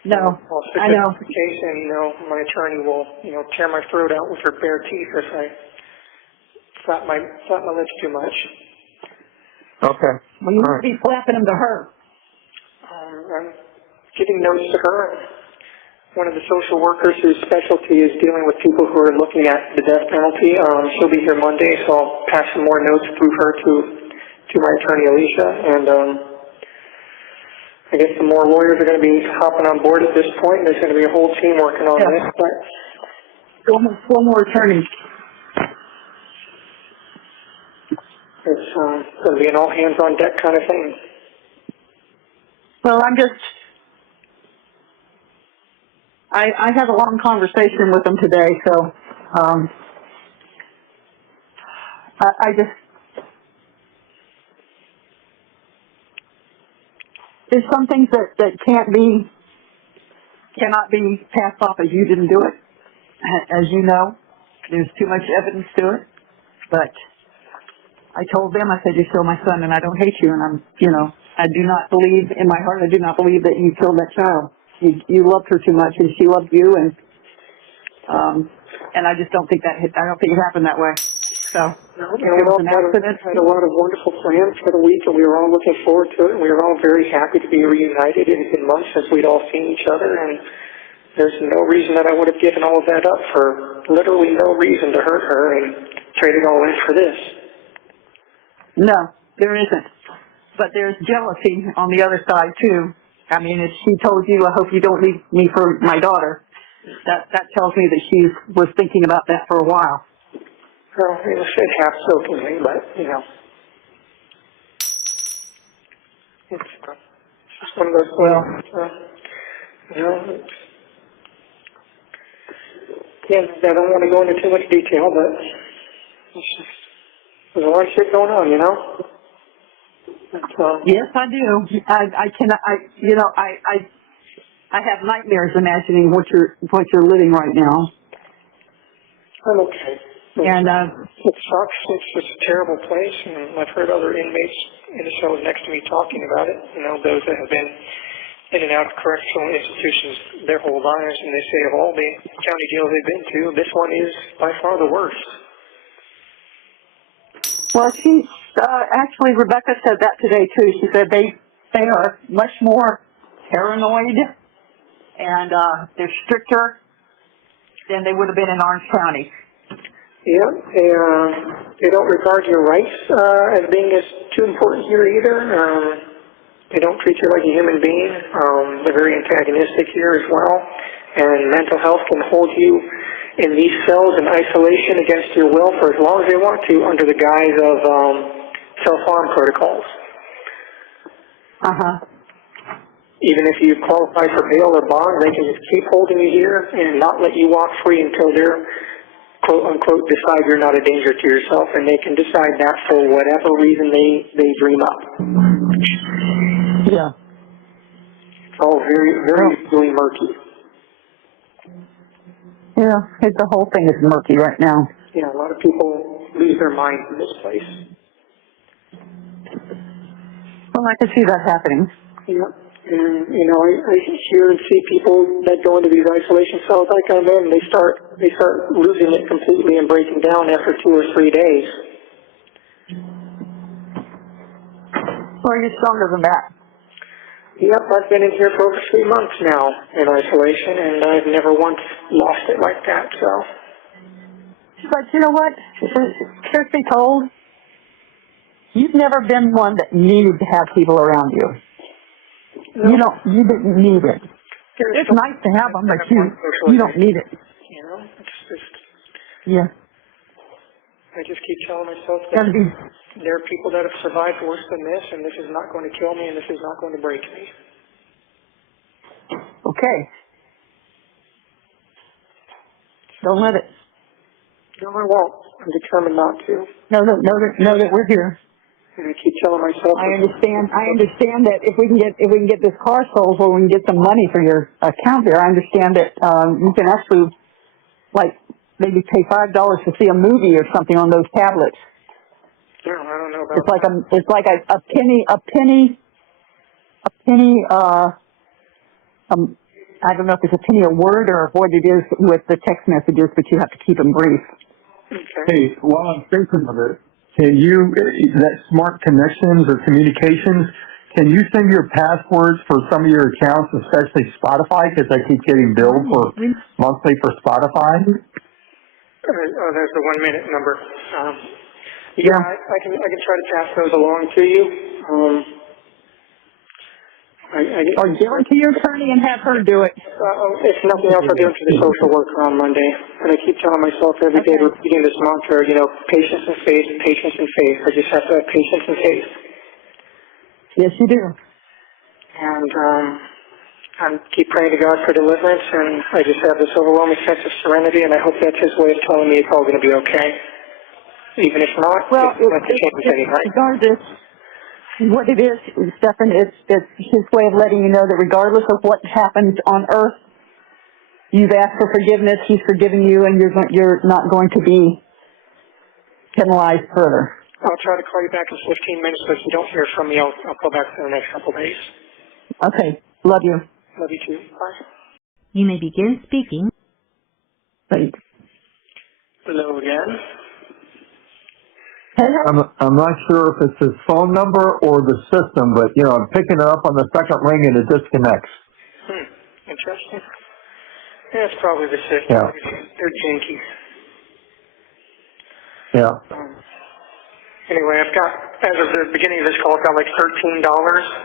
no, I know. The case, and my attorney will tear my throat out with her bare teeth if I flap my lips too much. Okay. Well, you must be flapping them to her. I'm giving notes to her. One of the social workers whose specialty is dealing with people who are looking at the death penalty. She'll be here Monday, so I'll pass some more notes through her to my attorney Alicia, and I I guess some more lawyers are going to be hopping on board at this point. There's going to be a whole team working on this. But Four more attorneys. it's going to be an all hands on deck kind of thing. Well, I had a long conversation with them today, so there's some things that cannot be passed off as you didn't do it. As you know, there's too much evidence to it. But I told them, I said, you're still my son and I don't hate you, and I do not believe, in my heart, I do not believe that you killed that child. You loved her too much and she loved you, and I just don't think it happened that way. So, it was an accident. We had a lot of wonderful plans for the week, and we were all looking forward to it, and we were all very happy to be reunited. It had been months since we'd all seen each other, and there's no reason that I would have given all of that up for literally no reason to hurt her and trade it all in for this. No, there isn't. But there's jealousy on the other side, too. I mean, if she told you, I hope you don't leave me for my daughter, that tells me that she was thinking about that for a while. Well, it said half jokingly, but, it's just one of those things. I don't want to go into too much detail, but there's a lot of shit going on, Yes, I do. I have nightmares imagining what you're living right now. I'm okay. And it sucks. It's just a terrible place, and I've heard other inmates in the cells next to me talking about it. Those that have been in and out of correctional institutions their whole lives, and they say of all the county jails they've been to, this one is by far the worst. Well, actually, Rebecca said that today too. She said they are much more paranoid, and they're stricter than they would have been in Orange County. Yeah, they don't regard your rights as being as too important here either. They don't treat you like a human being. They're very antagonistic here as well. And mental health can hold you in these cells in isolation against your will for as long as they want to under the guise of self-harm protocols. Uh-huh. Even if you qualify for bail or bond, they can just keep holding you here and not let you walk free until they're quote-unquote decide you're not a danger to yourself, and they can decide that for whatever reason they dream up. Yeah. It's all very, very, really murky. Yeah, the whole thing is murky right now. Yeah, a lot of people lose their minds in this place. Well, I can see that happening. Yeah. And, I hear and see people that go into these isolation cells. I come in, they start losing it completely and breaking down after 2 or 3 days. Well, you're stronger than that. Yep, I've been in here for over 3 months now in isolation, and I've never once lost it like that, so. But you know what? Truth be told, you've never been one that needed to have people around you. No. You didn't need it. It's nice to have them, but you don't need it. It's just... Yeah. I just keep telling myself that there are people that have survived worse than this, and this is not going to kill me, and this is not going to break me. Okay. Don't let it. No, I won't. I'm determined not to. Know that we're here. And I keep telling myself. I understand that if we can get this car sold, or we can get some money for your account there, I understand that you can actually, maybe pay $5 to see a movie or something on those tablets. No, I don't know about It's like a penny. I don't know if it's a penny a word or what it is with the text messages, but you have to keep them brief. Okay. Hey, while I'm thinking of it, can you, that smart connections or communications, can you send your passwords for some of your accounts, especially Spotify, because I keep getting billed for monthly for Spotify? There's the 1 minute number. Yeah, I can try to pass those along to you. I Or give it to your attorney and have her do it. If nothing else, I'll do it to the social worker on Monday. And I keep telling myself every day, repeating this mantra, patience and faith, patience and faith. I just have to have patience and faith. Yes, you do. And I keep praying to God for deliverance, and I just have this overwhelming sense of serenity, and I hope that's His way of telling me it's all going to be okay. Even if not, well, it's regardless. What it is, Stephan, it's His way of letting you know that regardless of what happens on earth, you've asked for forgiveness, He's forgiven you, and you're not going to be penalized further. I'll try to call you back in 15 minutes, but if you don't hear from me, I'll call back in the next couple of days. Okay. Love you. Love you too. Bye. You may begin speaking. Right. Hello again. I'm not sure if it's his phone number or the system, but, I'm picking it up on the second ring and it disconnects. Interesting. Yeah, it's probably the system. Yeah. They're janky. Yeah. Anyway, I've got, as of the beginning of this call, I've got like $13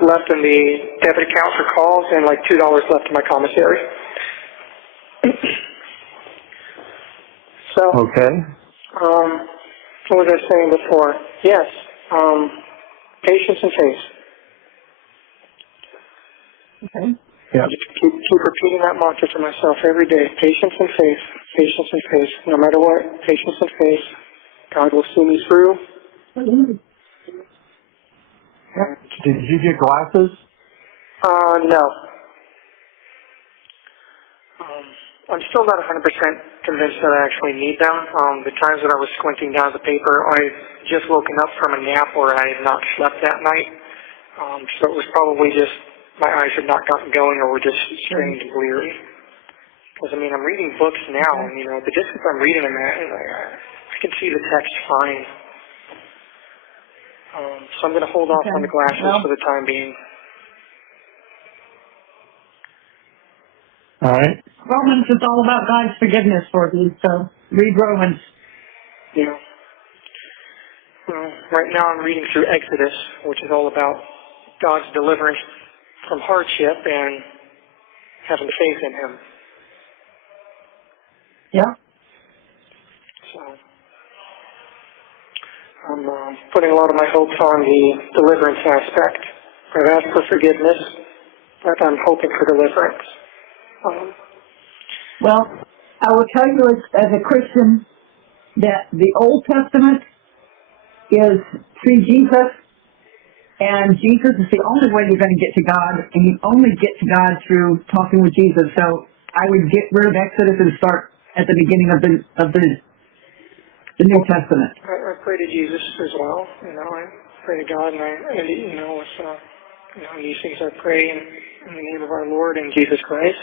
left in the debit account for calls and like $2 left in my commissary. So. Okay. What was I saying before? Yes, patience and faith. Okay. Yeah. Just keep repeating that mantra to myself every day. Patience and faith. Patience and faith. No matter what, patience and faith. God will see me through. Did you get glasses? No. I'm still not 100% convinced that I actually need them. The times that I was squinting down at the paper, I've just woken up from a nap where I had not slept that night. So it was probably just my eyes had not gotten going or were just strained and bleary. Because, I'm reading books now, and, the distance I'm reading them at, I can see the text fine. So I'm going to hold off on the glasses for the time being. All right. Romans is all about God's forgiveness for you, so read Romans. Yeah. Well, right now I'm reading through Exodus, which is all about God's deliverance from hardship and having faith in Him. Yeah. So I'm putting a lot of my hopes on the deliverance aspect. I've asked for forgiveness, but I'm hoping for deliverance. Well, I will tell you as a Christian that the Old Testament is through Jesus, and Jesus is the only way you're going to get to God, and you only get to God through talking with Jesus. So I would get rid of Exodus and start at the beginning of the New Testament. I pray to Jesus as well. I pray to God, and with these things I pray in the name of our Lord and Jesus Christ.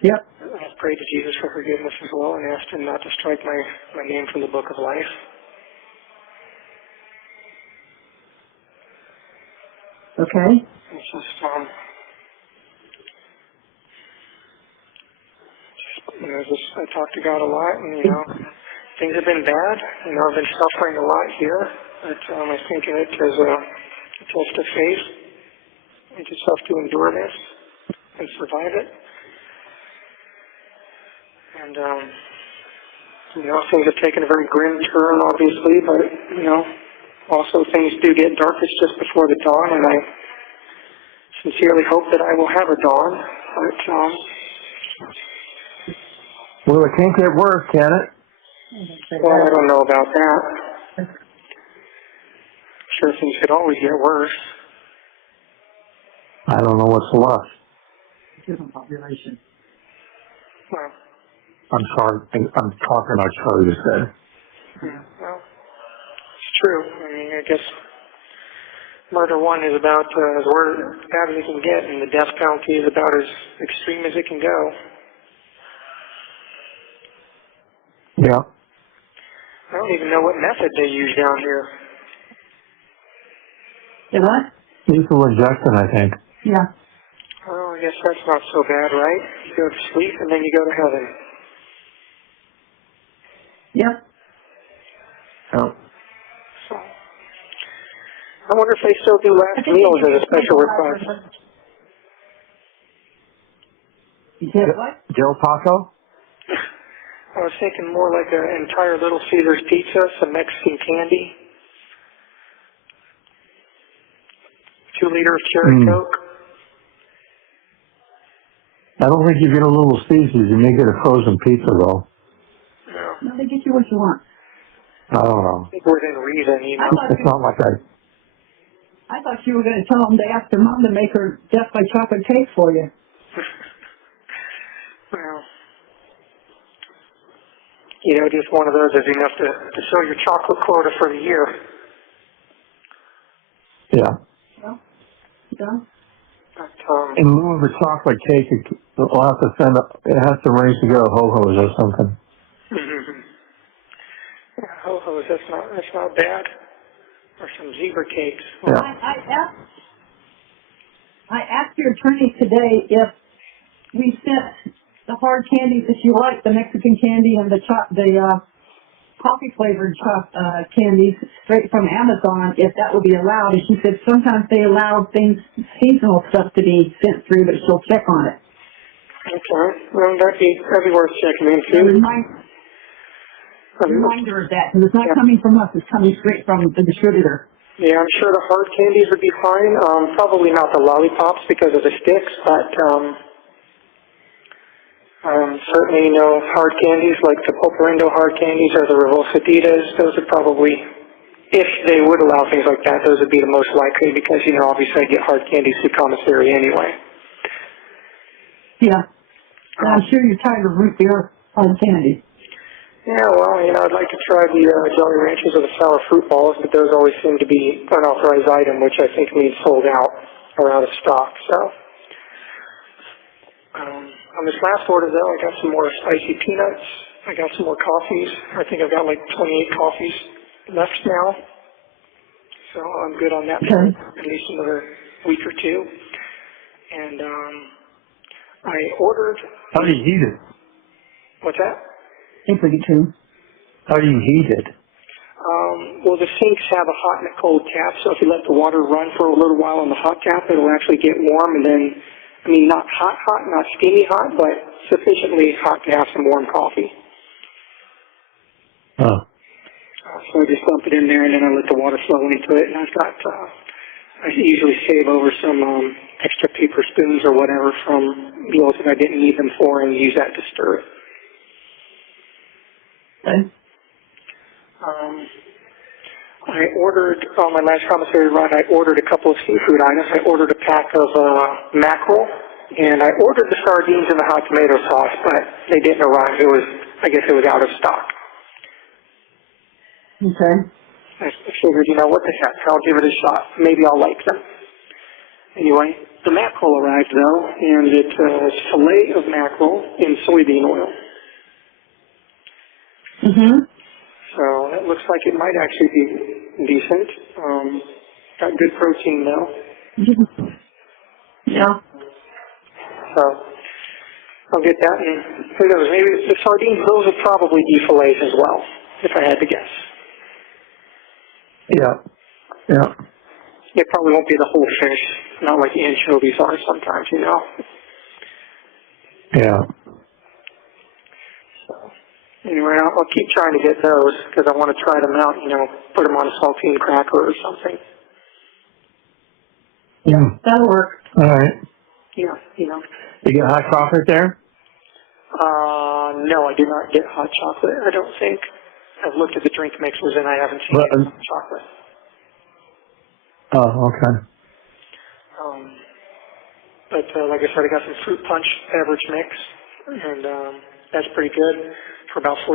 Yep. I've prayed to Jesus for forgiveness as well and asked Him not to strike my name from the book of life. Okay. It's just, I talk to God a lot, and, things have been bad. I've been suffering a lot here, but I think of it as a test of faith. I just have to endure this and survive it. And, things have taken a very grim turn, obviously, but, also things do get darkest just before the dawn, and I sincerely hope that I will have a dawn. But, Well, it can't get worse, can it? well, I don't know about that. Sure, things could always get worse. I don't know what's left. Different population. Well, I'm sorry. I'm talking about Charlie just said. yeah, well, it's true. I guess murder one is about as bad as it can get, and the death penalty is about as extreme as it can go. Yeah. I don't even know what method they use down here. The what? Lethal injection, I think. Yeah. Well, I guess that's not so bad, right? You go to sleep and then you go to heaven. Yep. Oh. So, I wonder if they still do last meals as a special request. You said what? Del Taco? I was thinking more like an entire Little Caesars pizza, some Mexican candy, 2 liter of cherry Coke. I don't think you get a Little Caesars. You may get a frozen pizza, though. No. No, they get you what you want. I don't know. I think within reason, you know. It's not like I thought you were going to tell them they asked their mom to make her death by chocolate cake for you. Well, you know, just one of those is enough to show your chocolate quota for the year. Yeah. Well, yeah. But, in lieu of a chocolate cake, we'll have to it has to range to go to Ho-Ho's or something. mm-hmm. Yeah, Ho-Ho's, that's not bad. Or some zebra cakes. Yeah. I asked your attorney today if we sent the hard candies that you like, the Mexican candy and the coffee flavored candies straight from Amazon, if that would be allowed. And she said sometimes they allow things, seasonal stuff to be sent through, but she'll check on it. Okay. Well, that'd be worth checking into. Reminder of that, because it's not coming from us, it's coming straight from the distributor. Yeah, I'm sure the hard candies would be fine. Probably not the lollipops because of the sticks, but certainly, you know, hard candies like the Poporendo hard candies or the Revolsaditas, those would probably, if they would allow things like that, those would be the most likely because, you know, obviously I get hard candies through Commissary anyway. Yeah. And I'm sure you're tired of root beer hard candy. Yeah, well, you know, I'd like to try the Jolly Ranchers or the sour fruit balls, but those always seem to be unauthorized item, which I think means sold out or out of stock, so. On this last order, though, I got some more spicy peanuts. I got some more coffees. I think I've got like 28 coffees left now. So I'm good on that for at least another week or two. And I ordered... How do you heat it? What's that? I think we do. How do you heat it? Well, the sinks have a hot and a cold tap, so if you let the water run for a little while on the hot tap, it'll actually get warm, and then, I mean, not hot, not steamy hot, but sufficiently hot to have some warm coffee. Oh. So I just dump it in there, and then I let the water flow into it, and I've got, I usually save over some extra paper spoons or whatever from meals that I didn't need them for and use that to stir it. Okay. I ordered, on my last commissary run, I ordered a couple of seafood items. I ordered a pack of mackerel, and I ordered the sardines and the hot tomato sauce, but they didn't arrive. I guess it was out of stock. Okay. I figured, you know, what the heck, I'll give it a shot. Maybe I'll like them. Anyway, the mackerel arrived, though, and it's a fillet of mackerel in soybean oil. Mm-hmm. So it looks like it might actually be decent. Got good protein though. Yeah. So I'll get that, and who knows, maybe the sardines, those would probably be fillets as well, if I had to guess. Yeah. Yeah. It probably won't be the whole fish, not like anchovies are sometimes, you know. Yeah. Anyway, I'll keep trying to get those because I want to try them out, you know, put them on a saltine cracker or something. Yeah, that'll work. All right. Yeah, you know. You get hot chocolate there? No, I do not get hot chocolate, I don't think. I've looked at the drink mixers and I haven't seen any hot chocolate. Oh, okay. But like I said, I got some fruit punch beverage mix, and that's pretty good. For about $4.60,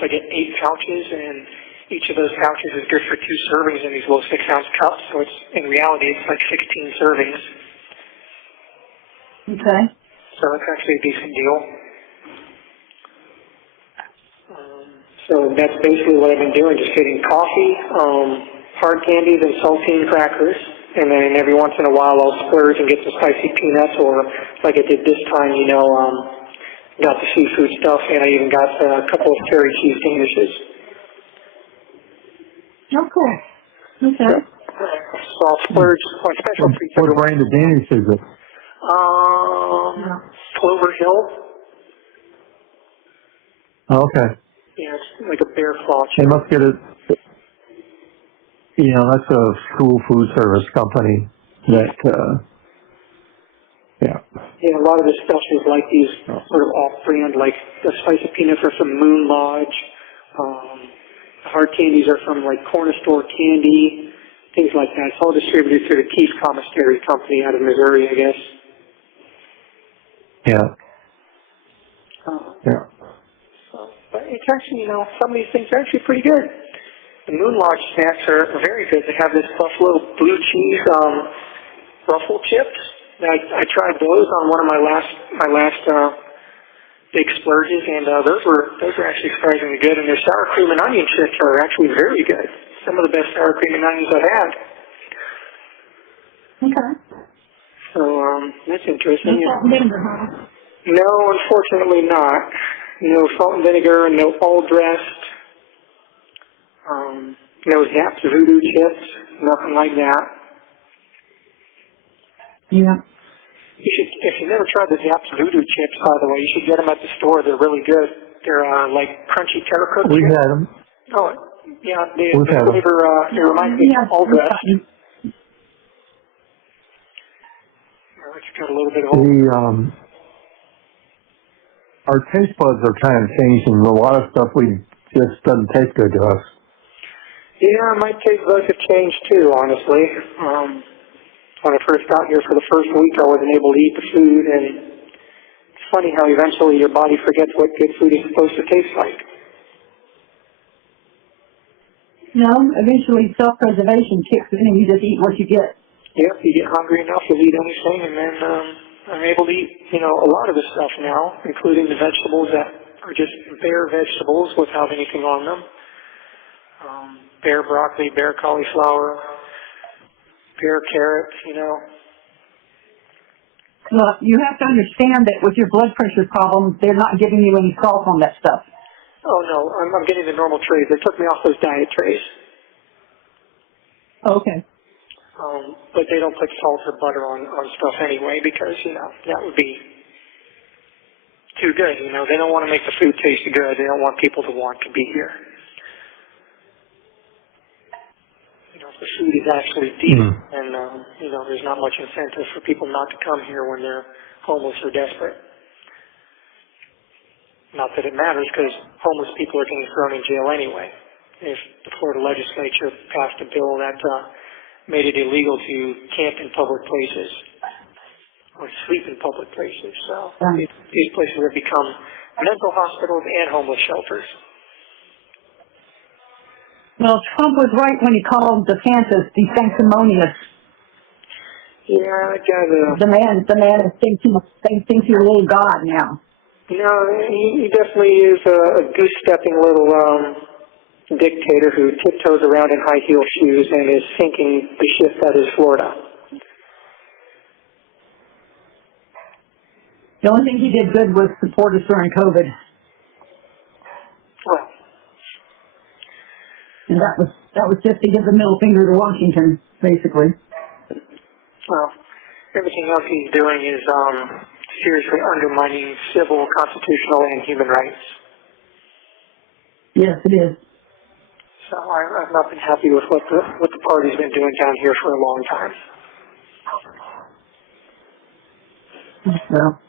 I get 8 pouches, and each of those pouches is good for 2 servings in these little 6-ounce cups. So it's, in reality, it's like 16 servings. Okay. So that's actually a decent deal. So that's basically what I've been doing, just getting coffee, hard candies, and saltine crackers. And then every once in a while I'll splurge and get some spicy peanuts, or like I did this time, you know, got the seafood stuff, and I even got a couple of curry cheese danishes. Oh, cool. Okay. So I'll splurge on special treats. What brand of Danish is it? Clover Hill. Okay. Yeah, it's like a bear claw. They must get it. That's a school food service company that, yeah. Yeah, a lot of the stuff is like these sort of off-brand, like the spicy peanuts are from Moon Lodge. The hard candies are from like Corner Store Candy, things like that. It's all distributed through the Keith Commissary company out of Missouri, I guess. Yeah. Yeah. But it's actually, some of these things are actually pretty good. The Moon Lodge snacks are very good. They have this buffalo blue cheese ruffle chips. I tried those on one of my last big splurges, and those were actually surprisingly good. And their sour cream and onion chips are actually very good. Some of the best sour cream and onions I've had. Okay. So that's interesting. No salt and vinegar, huh? No, unfortunately not. No salt and vinegar, no all dressed. No Zapp's voodoo chips, nothing like that. Yeah. If you never tried the Zapp's voodoo chips, by the way, you should get them at the store. They're really good. They're like crunchy terracotta chips. We've had them. Oh, yeah. The We've had flavor, it reminds me of all dressed. It's got a little bit of our taste buds are kind of changing. A lot of stuff just doesn't taste good to us. Yeah, my taste buds have changed too, honestly. When I first got here for the first week, I wasn't able to eat the food, and it's funny how eventually your body forgets what good food is supposed to taste like. No, eventually self-preservation kicks in and you just eat what you get. Yep, you get hungry enough, you'll eat anything, and then I'm able to eat, a lot of the stuff now, including the vegetables that are just bare vegetables without anything on them. Bare broccoli, bare cauliflower, bare carrots, Well, you have to understand that with your blood pressure problems, they're not giving you any salt on that stuff. Oh, no, I'm getting the normal trays. They took me off those diet trays. Okay. But they don't put salt or butter on stuff anyway because, that would be too good. They don't want to make the food taste good. They don't want people to want to be here. If the food is actually decent, and there's not much incentive for people not to come here when they're homeless or desperate. Not that it matters, because homeless people are getting thrown in jail anyway. If the Florida legislature passed a bill that made it illegal to camp in public places or sleep in public places, so these places have become mental hospitals and homeless shelters. Well, Trump was right when he called DeSantis sanctimonious. Yeah, the man thinks he's a little god now. He definitely is a goose-stepping little dictator who tiptoes around in high-heel shoes and is sinking the ship that is Florida. The only thing he did good was support us during COVID. Well, and that was just to give the middle finger to Washington, basically. Well, everything else he's doing is seriously undermining civil, constitutional, and human rights. Yes, it is. So I've not been happy with what the party's been doing down here for a long time. Well.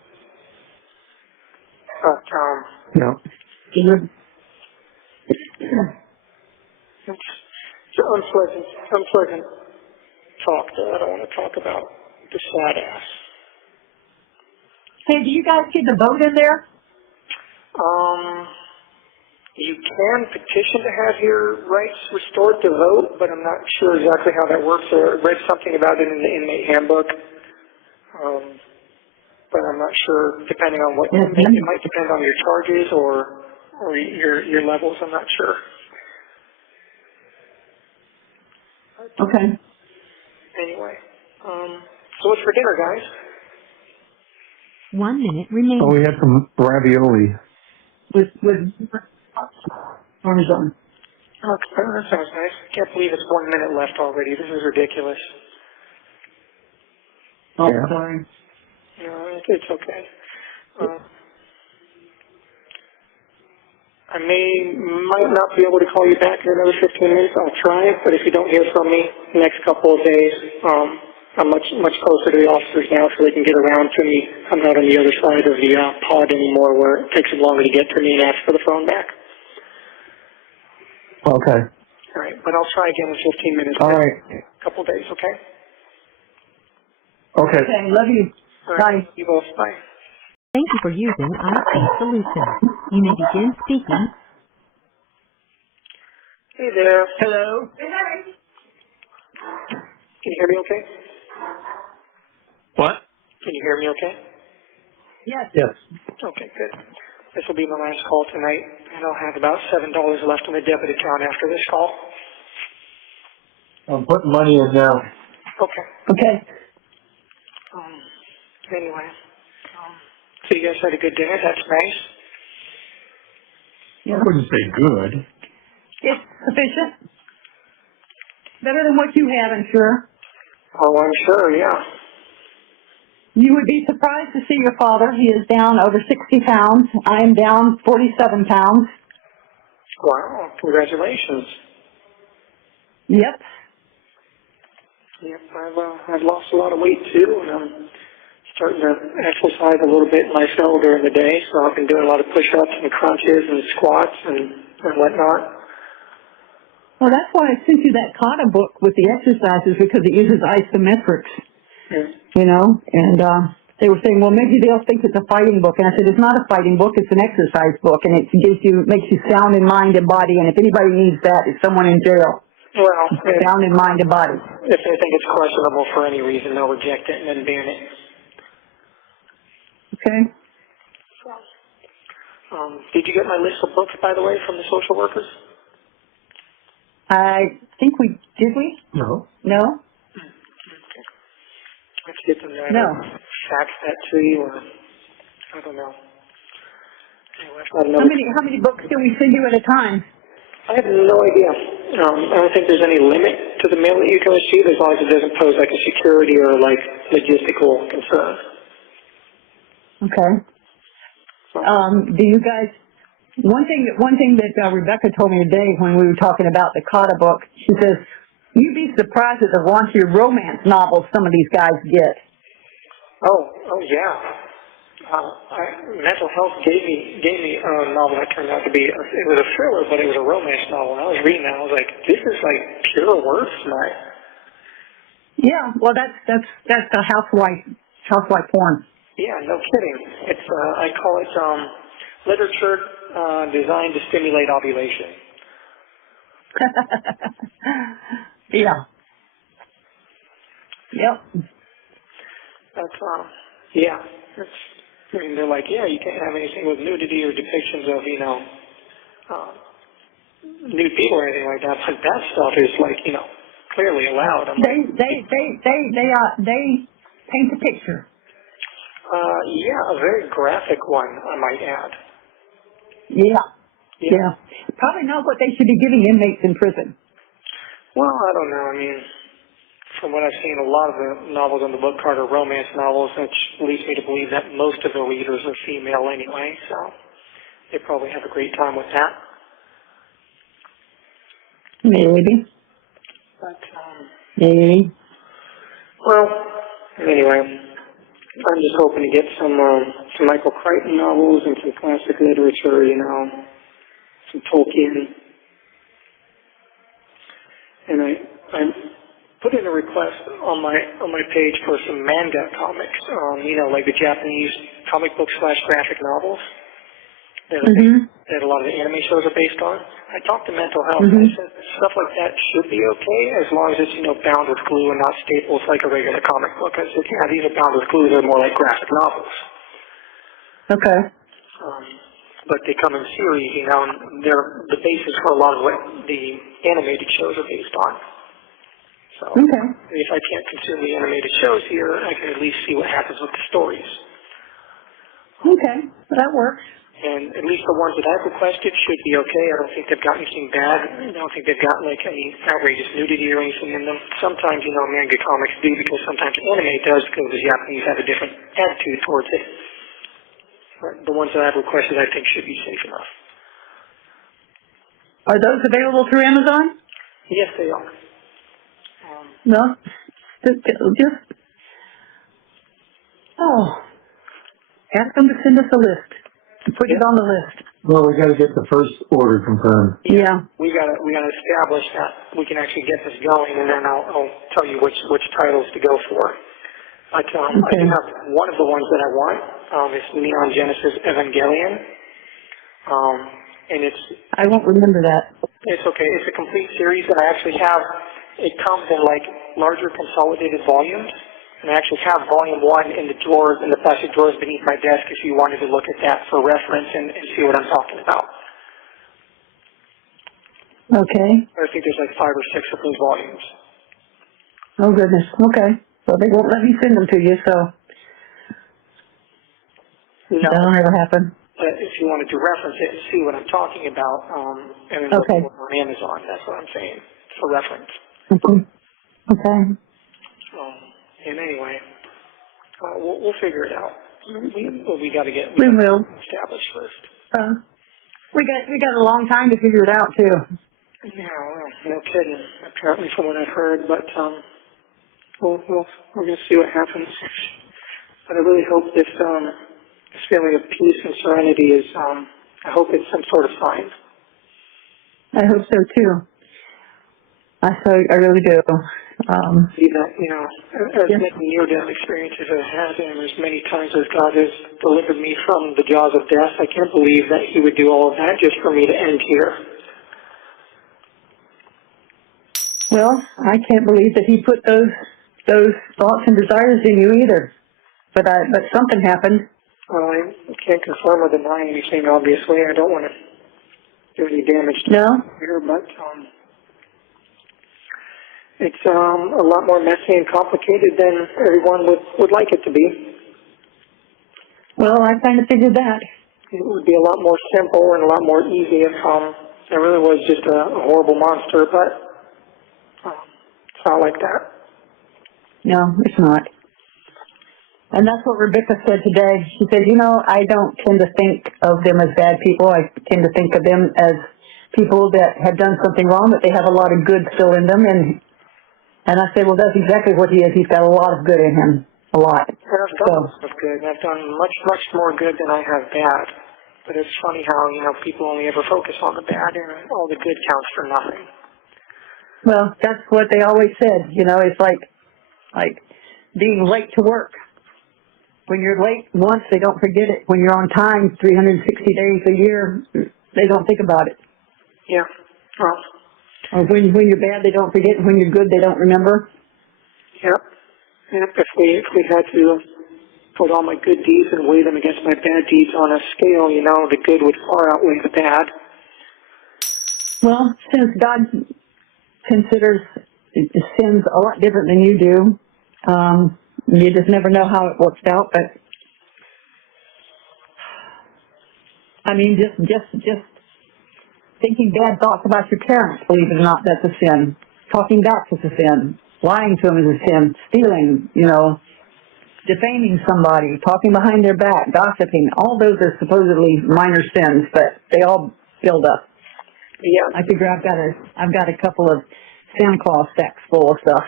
But Yeah. It's unpleasant talk that I don't want to talk about. The sad ass. Hey, do you guys get the vote in there? You can petition to have your rights restored to vote, but I'm not sure exactly how that works. I read something about it in the inmate handbook, but I'm not sure. Depending on what it might depend on your charges or your levels. I'm not sure. Okay. Anyway, so what's for dinner, guys? 1 minute remaining. Oh, we had some ravioli. With Parmesan. Okay, that sounds nice. I can't believe it's 1 minute left already. This is ridiculous. Oh, sorry. No, it's okay. I might not be able to call you back in another 15 minutes. I'll try, but if you don't hear from me the next couple of days, I'm much closer to the officers now, so they can get around to me. I'm not on the other side of the pod anymore, where it takes them longer to get to me and ask for the phone back. Okay. All right, but I'll try again in 15 minutes. All right. A couple of days, okay? Okay. Okay, love you. All right. Bye. You both. Bye. Thank you for using IT Solutions. You may begin speaking. Hey there. Hello. Can you hear me okay? What? Can you hear me okay? Yes. Yes. Okay, good. This will be my last call tonight, and I'll have about $7 left on the debit account after this call. I'm putting money in now. Okay. Okay. Anyway, so you guys had a good dinner. That's nice. I wouldn't say good. It's sufficient. Better than what you had, I'm sure. Oh, I'm sure, yeah. You would be surprised to see your father. He is down over 60 pounds. I am down 47 pounds. Wow, congratulations. Yep. Yep, I've lost a lot of weight too, and I'm starting to exercise a little bit myself during the day, so I've been doing a lot of push-ups and crunches and squats and whatnot. Well, that's why I sent you that Kata book with the exercises, because it uses isometrics, you know, and they were saying, well, maybe they'll think it's a fighting book, and I said, it's not a fighting book, it's an exercise book, and it makes you sound in mind and body, and if anybody needs that, it's someone in jail. Well, Sound in mind and body. if they think it's questionable for any reason, they'll reject it and then ban it. Okay. Did you get my list of books, by the way, from the social workers? I think did we? No. No? Let's get them there. No. Fax that to you, or I don't know. Anyway, How many books can we send you at a time? I have no idea. I don't think there's any limit to the mail that you can receive, as long as it doesn't pose like a security or like logistical concern. Okay. Do you guys? One thing that Rebecca told me today when we were talking about the Kata book, she says, you'd be surprised at the raunchy romance novels some of these guys get. Oh yeah. Mental Health gave me a novel that turned out to be it was a thriller, but it was a romance novel. And I was reading that, I was like, this is like pure word smart. Yeah, well, that's the housewife porn. Yeah, no kidding. It's I call it literature designed to stimulate ovulation. Yeah. Yep. That's yeah. I mean, they're like, yeah, you can't have anything with nudity or depictions of, you know, nude people or anything like that. But that stuff is like, you know, clearly allowed. They paint a picture. Yeah, a very graphic one, I might add. Yeah. Probably not what they should be giving inmates in prison. Well, I don't know. I mean, from what I've seen, a lot of the novels on the book card are romance novels, which leads me to believe that most of the readers are female anyway, so they probably have a great time with that. Maybe. But, Maybe. well, anyway, I'm just hoping to get some Michael Crichton novels and some classic literature, you know, some Tolkien. And I put in a request on my page for some manga comics, you know, like the Japanese comic book / graphic novels that a lot of the anime shows are based on. I talked to Mental Health, and I said stuff like that should be okay as long as it's, you know, bound with glue and not staples like a regular comic book. I said, yeah, these are bound with glue, they're more like graphic novels. Okay. But they come in series, you know, and they're the basis for a lot of what the animated shows are based on. So if I can't consume the animated shows here, I can at least see what happens with the stories. Okay, that works. And at least the ones that I've requested should be okay. I don't think they've got anything bad. I don't think they've got like any outrageous nudity or anything in them. Sometimes, manga comics do, because sometimes anime does, because the Japanese have a different attitude towards it. But the ones that I've requested, I think, should be safe enough. Are those available through Amazon? Yes, they are. No. Ask them to send us a list. Put it on the list. Well, we got to get the first order confirmed. Yeah. We gotta establish that we can actually get this going, and then I'll tell you which titles to go for. But I do have one of the ones that I want. It's Neon Genesis Evangelion, and I won't remember that. It's okay. It's a complete series that I actually have. It comes in like larger consolidated volumes. And I actually have volume 1 in the drawers, in the plastic drawers beneath my desk, if you wanted to look at that for reference and see what I'm talking about. Okay. I think there's like 5 or 6 of those volumes. Oh, goodness. Okay. Well, they won't let me send them to you, so no. That'll never happen. But if you wanted to reference it and see what I'm talking about, and then look for it on Amazon, that's what I'm saying, for reference. Okay. And anyway, we'll figure it out. We got to get we will established first. We got a long time to figure it out too. Yeah, well, no kidding. Apparently, from what I've heard, but we're gonna see what happens. But I really hope this feeling of peace and serenity is. I hope it's some sort of sign. I hope so too. I really do. See that, as many near-death experiences I've had, and as many times as God has delivered me from the jaws of death, I can't believe that He would do all of that just for me to end here. Well, I can't believe that He put those thoughts and desires in you either. But something happened. Well, I can't confirm or deny anything, obviously. I don't want to do any damage to here, but it's a lot more messy and complicated than everyone would like it to be. Well, I kind of figured that. It would be a lot more simple and a lot more easy if it really was just a horrible monster, but it's not like that. No, it's not. And that's what Rebecca said today. She said, I don't tend to think of them as bad people. I tend to think of them as people that have done something wrong, but they have a lot of good still in them. And I said, well, that's exactly what he is. He's got a lot of good in him. A lot. And I've done a lot of good. I've done much, much more good than I have bad. But it's funny how, people only ever focus on the bad and all the good counts for nothing. Well, that's what they always said. It's like being late to work. When you're late once, they don't forget it. When you're on time 360 days a year, they don't think about it. Yeah. Well. Or when you're bad, they don't forget, and when you're good, they don't remember. Yep. If we had to put all my good deeds and weigh them against my bad deeds on a scale, the good would far outweigh the bad. Well, since God considers sins a lot different than you do, you just never know how it works out. But I mean, just thinking bad thoughts about your parents, believe it or not, that's a sin. Talking back is a sin. Lying to them is a sin. Stealing, defaming somebody, talking behind their back, gossiping, all those are supposedly minor sins, but they all build up. Yeah. I figure I've got a couple of Santa Claus stacks full of stuff.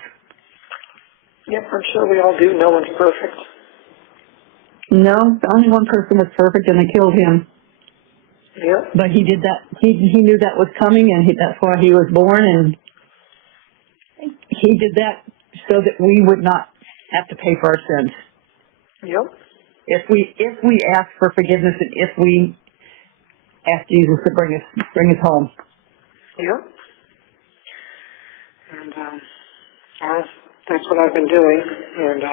Yep, I'm sure we all do. No one's perfect. No, only one person was perfect, and they killed him. Yep. But he did that. He knew that was coming, and that's why he was born, and he did that so that we would not have to pay for our sins. Yep. If we ask for forgiveness, and if we ask Jesus to bring us home. Yep. And that's what I've been doing, and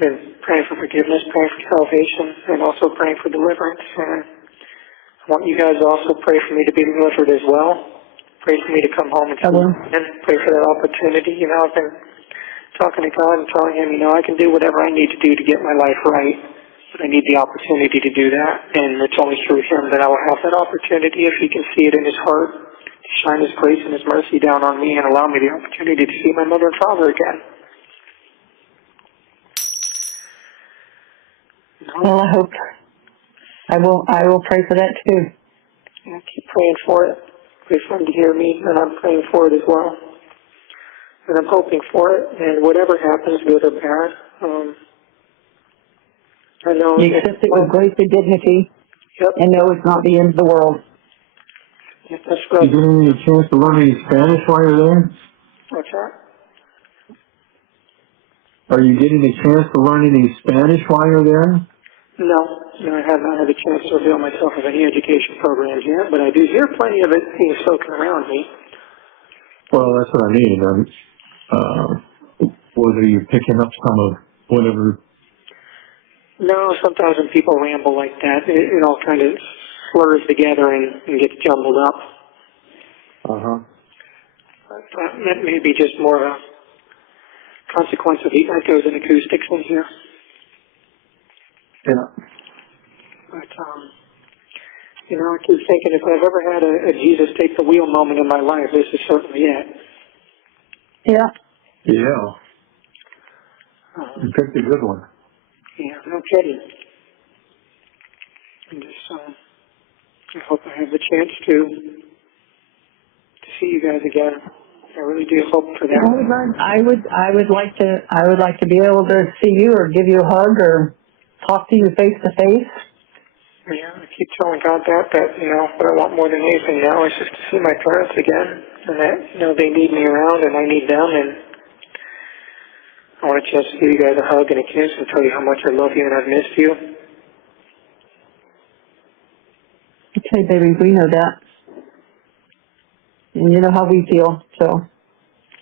been praying for forgiveness, praying for salvation, and also praying for deliverance. And I want you guys to also pray for me to be delivered as well. Pray for me to come home and pray for that opportunity. I've been talking to God and telling Him, I can do whatever I need to do to get my life right. But I need the opportunity to do that, and it's only through him that I will have that opportunity if he can see it in his heart, to shine his grace and his mercy down on me and allow me the opportunity to see my mother and father again. Well, I will pray for that too. I keep praying for it. Pray for him to hear me, and I'm praying for it as well. And I'm hoping for it, and whatever happens, good or bad, I know... You accept it with grace and dignity, yep. and know it's not the end of the world. Yep, that's right. You getting any chance to learn any Spanish while you're there? What's that? Are you getting a chance to learn any Spanish while you're there? No, I have not had a chance to avail myself of any education programs yet, but I do hear plenty of it being spoken around me. Well, that's what I mean. Whether you're picking up some of whatever. No, sometimes when people ramble like that, it all kind of slurs together and gets jumbled up. Uh-huh. But that may be just more of a consequence of the echoes and acoustics in here. Yeah. But, I keep thinking if I've ever had a Jesus take the wheel moment in my life, this is certainly it. Yeah. Yeah. You picked a good one. Yeah, no kidding. And just, I hope I have the chance to see you guys again. I really do hope for that. I would like to be able to see you or give you a hug or talk to you face to face. Yeah, I keep telling God that, what I want more than anything now is just to see my parents again, and that, they need me around and I need them, and I want a chance to give you guys a hug and a kiss and tell you how much I love you and I've missed you. Okay, baby, we know that. And you know how we feel, so.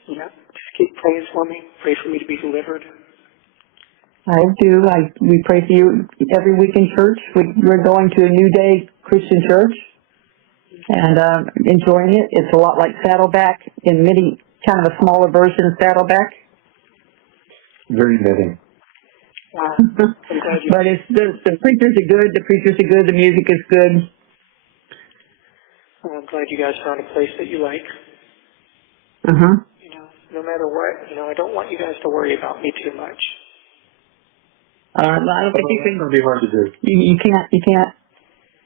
Yeah, just keep praying for me. Pray for me to be delivered. I do. We pray for you every week in church. We're going to a New Day Christian church and enjoying it. It's a lot like Saddleback in many, kind of a smaller version of Saddleback. Very fitting. But it's the preachers are good. The preachers are good. The music is good. Well, I'm glad you guys found a place that you like. Uh-huh. No matter what, I don't want you guys to worry about me too much. I don't think you can. It's going to be hard to do. You can't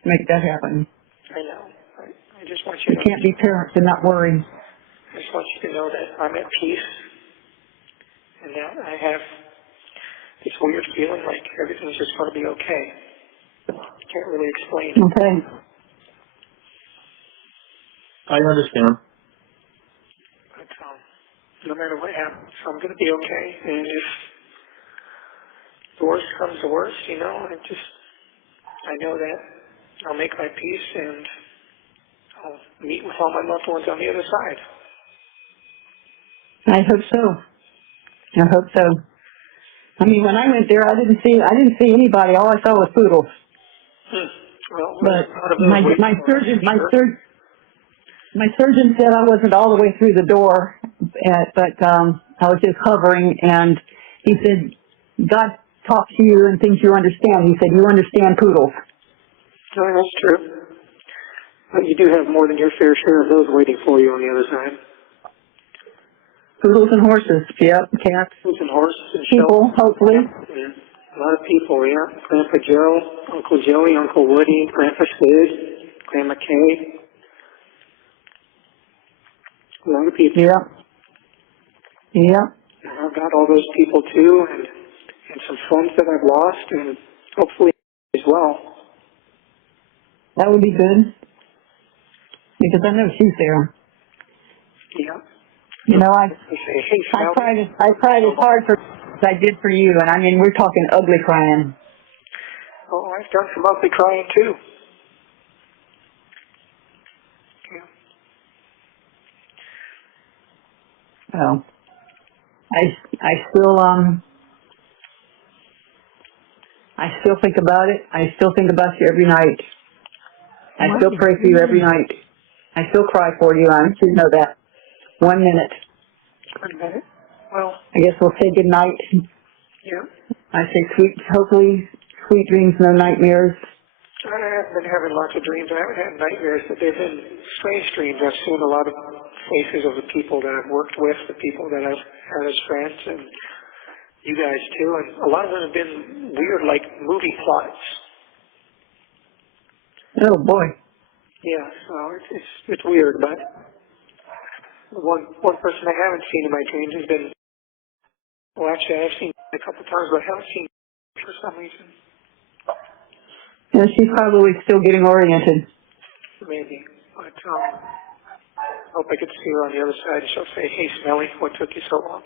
make that happen. I know. I just want you to... You can't be parents and not worry. I just want you to know that I'm at peace and that I have this weird feeling like everything's just going to be okay. I can't really explain it. Okay. I understand. But no matter what happens, I'm going to be okay. And if the worst comes to worst, I know that I'll make my peace and I'll meet with all my loved ones on the other side. I hope so. I hope so. I mean, when I went there, I didn't see anybody. All I saw was poodles. Well, but my surgeon said I wasn't all the way through the door, but I was just hovering, and he said, God talks to you and thinks you understand. He said, you understand poodles. No, that's true. But you do have more than your fair share of those waiting for you on the other side. Poodles and horses, yep, cats. Poodles and horses and people, hopefully. Yeah. A lot of people, yeah. Grandpa Joe, Uncle Joey, Uncle Woody, Grandpa Sid, Grandma Kay. A lot of people. Yeah. Yeah. I've got all those people too, and some friends that I've lost, and hopefully as well. That would be good, because I know she's there. Yeah. I tried as hard as I did for you, and I mean, we're talking ugly crying. Oh, I've done some ugly crying too. Yeah. Oh. I still think about it. I still think about you every night. I still pray for you every night. I still cry for you. I want you to know that. 1 minute. 1 minute? Well... I guess we'll say good night. Yeah. I say hopefully sweet dreams, no nightmares? I haven't been having lots of dreams. I haven't had nightmares, but they've been strange dreams. I've seen a lot of faces of the people that I've worked with, the people that I've had as friends, and you guys too. And a lot of them have been weird, like movie plots. Oh boy. Yeah, so it's weird, but one person I haven't seen in my dreams has been, well, actually I've seen a couple times, but I haven't seen for some reason. Yeah, she's probably still getting oriented. Maybe, but I hope I get to see her on the other side and she'll say, hey Smelly, what took you so long?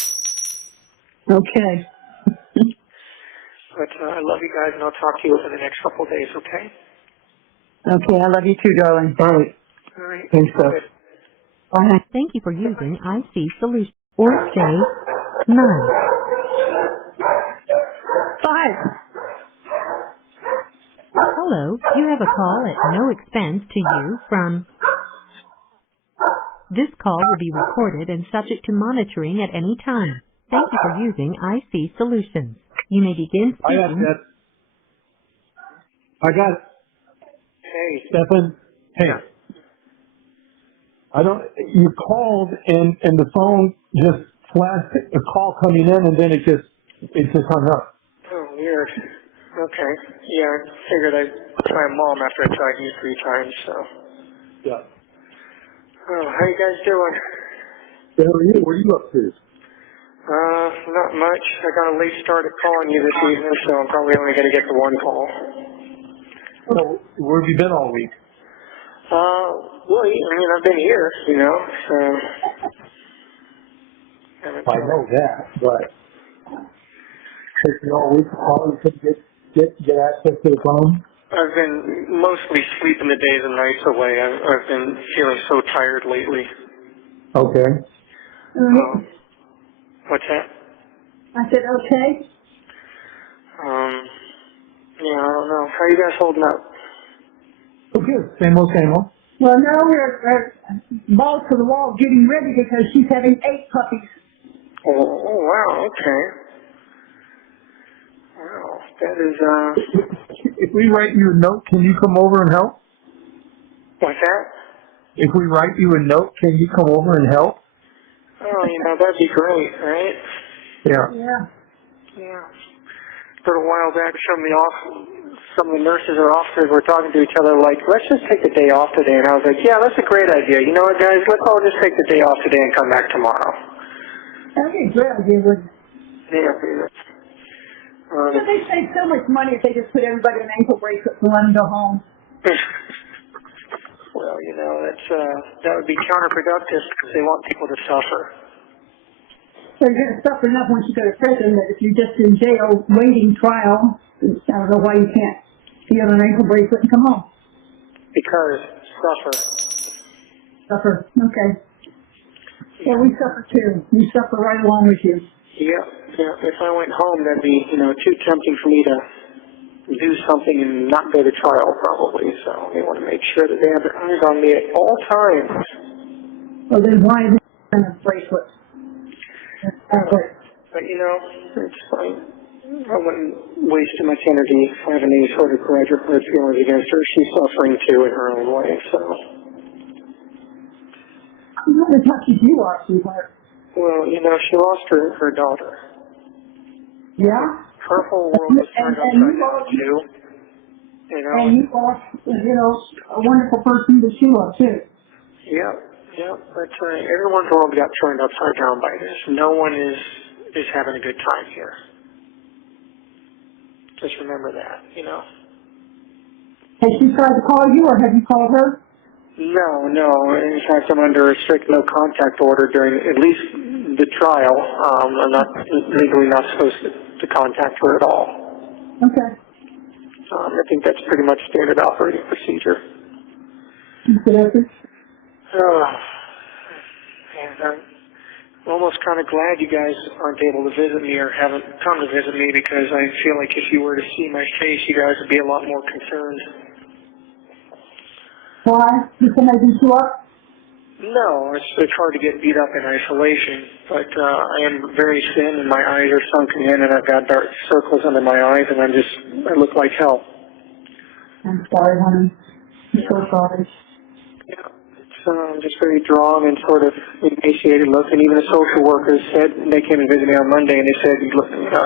Okay. But I love you guys and I'll talk to you within the next couple of days, okay? Okay, I love you too, darling. All right. All right. Thanks, Steph. Good. Bye. Thank you for using IC Solutions or say none. 5. Hello, you have a call at no expense to you from... This call will be recorded and subject to monitoring at any time. Thank you for using IC Solutions. You may begin speaking. I got it. Hey. Stephan. Hey. You called and the phone just flashed a call coming in and then it just hung up. Oh, weird. Okay. Yeah, I figured I'd try Mom after I tried you 3 times, so. Yeah. Oh, how you guys doing? How are you? What are you up to? Not much. I got a late start at calling you this evening, so I'm probably only going to get the 1 call. Oh, where have you been all week? Well, I mean, I've been here, you know, so. I know that, but taking all week to call and couldn't get access to the phone? I've been mostly sleeping the days and nights away. I've been feeling so tired lately. Okay. What's that? I said, okay. Yeah, I don't know. How are you guys holding up? Oh, good. Same old, same old. Well, now we're balls to the wall getting ready because she's having 8 puppies. Oh, wow, okay. Wow, that is, If we write you a note, can you come over and help? What's that? If we write you a note, can you come over and help? Oh, you know, that'd be great, right? Yeah. Yeah. For a while back, some of the nurses or officers were talking to each other like, let's just take the day off today. And I was like, yeah, that's a great idea. You know what, guys? Let's all just take the day off today and come back tomorrow. That'd be a great idea, wouldn't it? Yeah. They save so much money if they just put everybody in ankle bracelets and let them go home. Well, you know, that would be counterproductive because they want people to suffer. So you're going to suffer enough once you go to prison that if you're just in jail waiting trial, I don't know why you can't be on an ankle bracelet and come home. Because suffer. Suffer, okay. Yeah, we suffer too. We suffer right along with you. Yeah. If I went home, that'd be, too tempting for me to do something and not go to trial probably. So they want to make sure that they have their eyes on me at all times. Well, then why is it on a bracelet? But, it's fine. I wouldn't waste too much energy having any sort of grudge or hurt feelings against her. She's suffering too in her own way, so. Not as much as you are, sweetheart. Well, she lost her daughter. Yeah? Her whole world was turned upside down too. And you lost, a wonderful person that you love too. Yeah. But everyone's world got turned upside down by this. No one is having a good time here. Just remember that, Has she tried to call you, or have you called her? No. In fact, I'm under a strict no contact order during at least the trial. I'm not legally not supposed to contact her at all. Okay. I think that's pretty much standard operating procedure. Okay. And I'm almost kind of glad you guys aren't able to visit me or haven't come to visit me, because I feel like if you were to see my face, you guys would be a lot more concerned. Why? Did somebody beat you up? No, it's hard to get beat up in isolation, but I am very thin and my eyes are sunken in and I've got dark circles under my eyes and I look like hell. I'm sorry, honey. I'm so sorry. Yeah, it's just very drawn and sort of emaciated look, and even the social workers said, they came and visited me on Monday and they said, it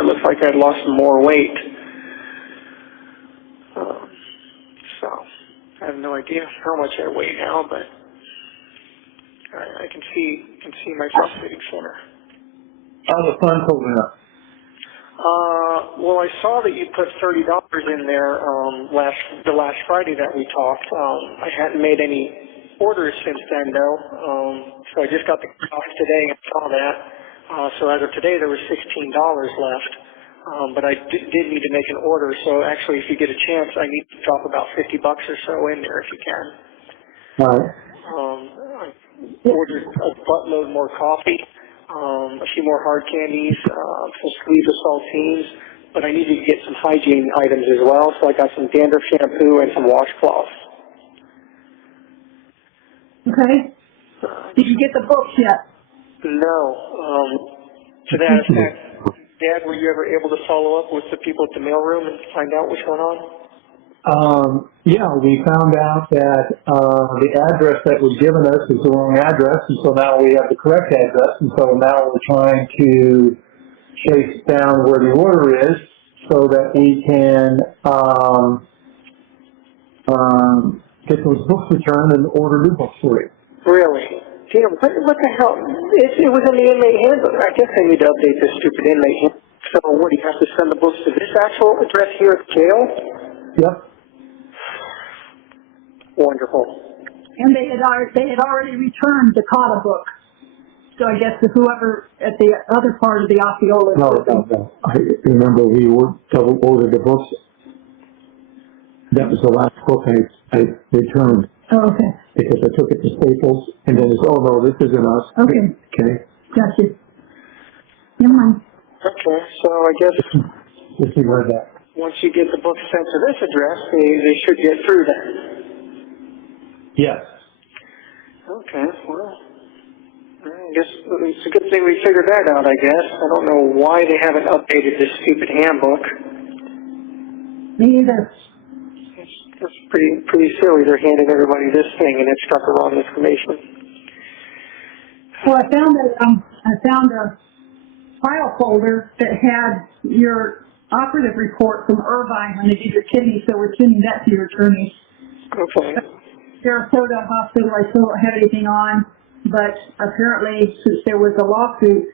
looks like I'd lost some more weight. So, I have no idea how much I weigh now, but I can see my prosthetic center. How's the fund holding up? Well, I saw that you put $30 in there the last Friday that we talked. I hadn't made any orders since then, though. So I just got the cost today and saw that. So as of today, there was $16 left. But I did need to make an order. So actually, if you get a chance, I need to drop about $50 or so in there if you can. All right. I ordered a buttload more coffee, a few more hard candies, some sleeves of saltines, but I needed to get some hygiene items as well, so I got some dandruff shampoo and some washcloths. Okay. Did you get the books yet? No. To that effect, Dad, were you ever able to follow up with the people at the mailroom and find out what's going on? Yeah, we found out that the address that was given us is the wrong address, and so now we have the correct address, and so now we're trying to chase down where the order is so that we can get those books returned and order new books for you. Really? Damn, what the hell? It was in the inmate handbook. I guess I need to update this stupid inmate handbook. So what, do you have to send the books to this actual address here at the jail? Yep. Wonderful. And they had already returned the Cotta book. So I guess whoever at the other part of the Osceola. No. I remember we double ordered the books. That was the last book I returned. Oh, okay. Because I took it to Staples, and then it's, oh no, this isn't us. Okay. Okay. Gotcha. Never mind. Okay, so I guess Let's see where that. once you get the book sent to this address, they should get through then. Yes. Okay, well, I guess it's a good thing we figured that out, I guess. I don't know why they haven't updated this stupid handbook. Me either. It's pretty silly. They're handing everybody this thing and it's got the wrong information. Well, I found a file folder that had your operative report from Irvine when they did your kidney, so we're sending that to your attorney. Okay. Sarasota Hospital, I still don't have anything on, but apparently since there was a lawsuit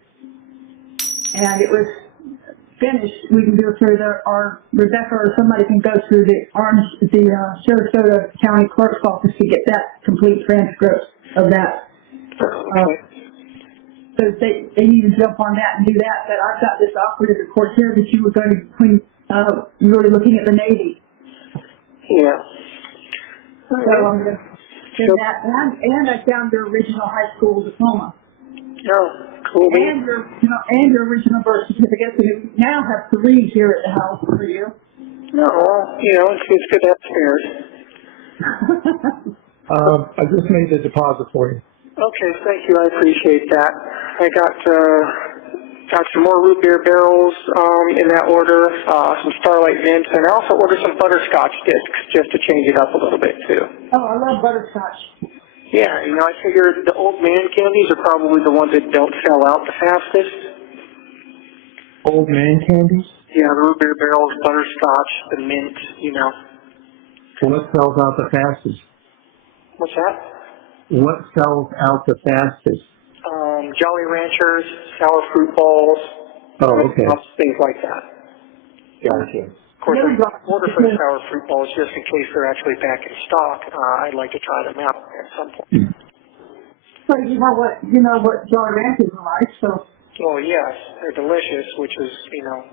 and it was finished, we can go through or Rebecca or somebody can go through the Sarasota County Clerk's office to get that complete transcript of that. So they need to jump on that and do that. But I've got this operative report here that you were going to, when you were looking at the Navy. Yeah. So I'm going to do that. And I found your original high school diploma. Oh, cool. And your original birth certificate. So you now have 3 here at the house for you. No, well, it's good to have spares. I just made the deposit for you. Okay, thank you. I appreciate that. I got some more root beer barrels in that order, some Starlight Mints, and I also ordered some butterscotch discs just to change it up a little bit too. Oh, I love butterscotch. Yeah, I figured the old man candies are probably the ones that don't sell out the fastest. Old man candies? Yeah, the root beer barrels, butterscotch, the mint, What sells out the fastest? What's that? What sells out the fastest? Jolly Ranchers, sour fruit balls, things like that. Gotcha. Of course, I order for the sour fruit balls just in case they're actually back in stock. I'd like to try them out at some point. So you know what Jolly Ranchers are like, so. Well, yes, they're delicious, which is,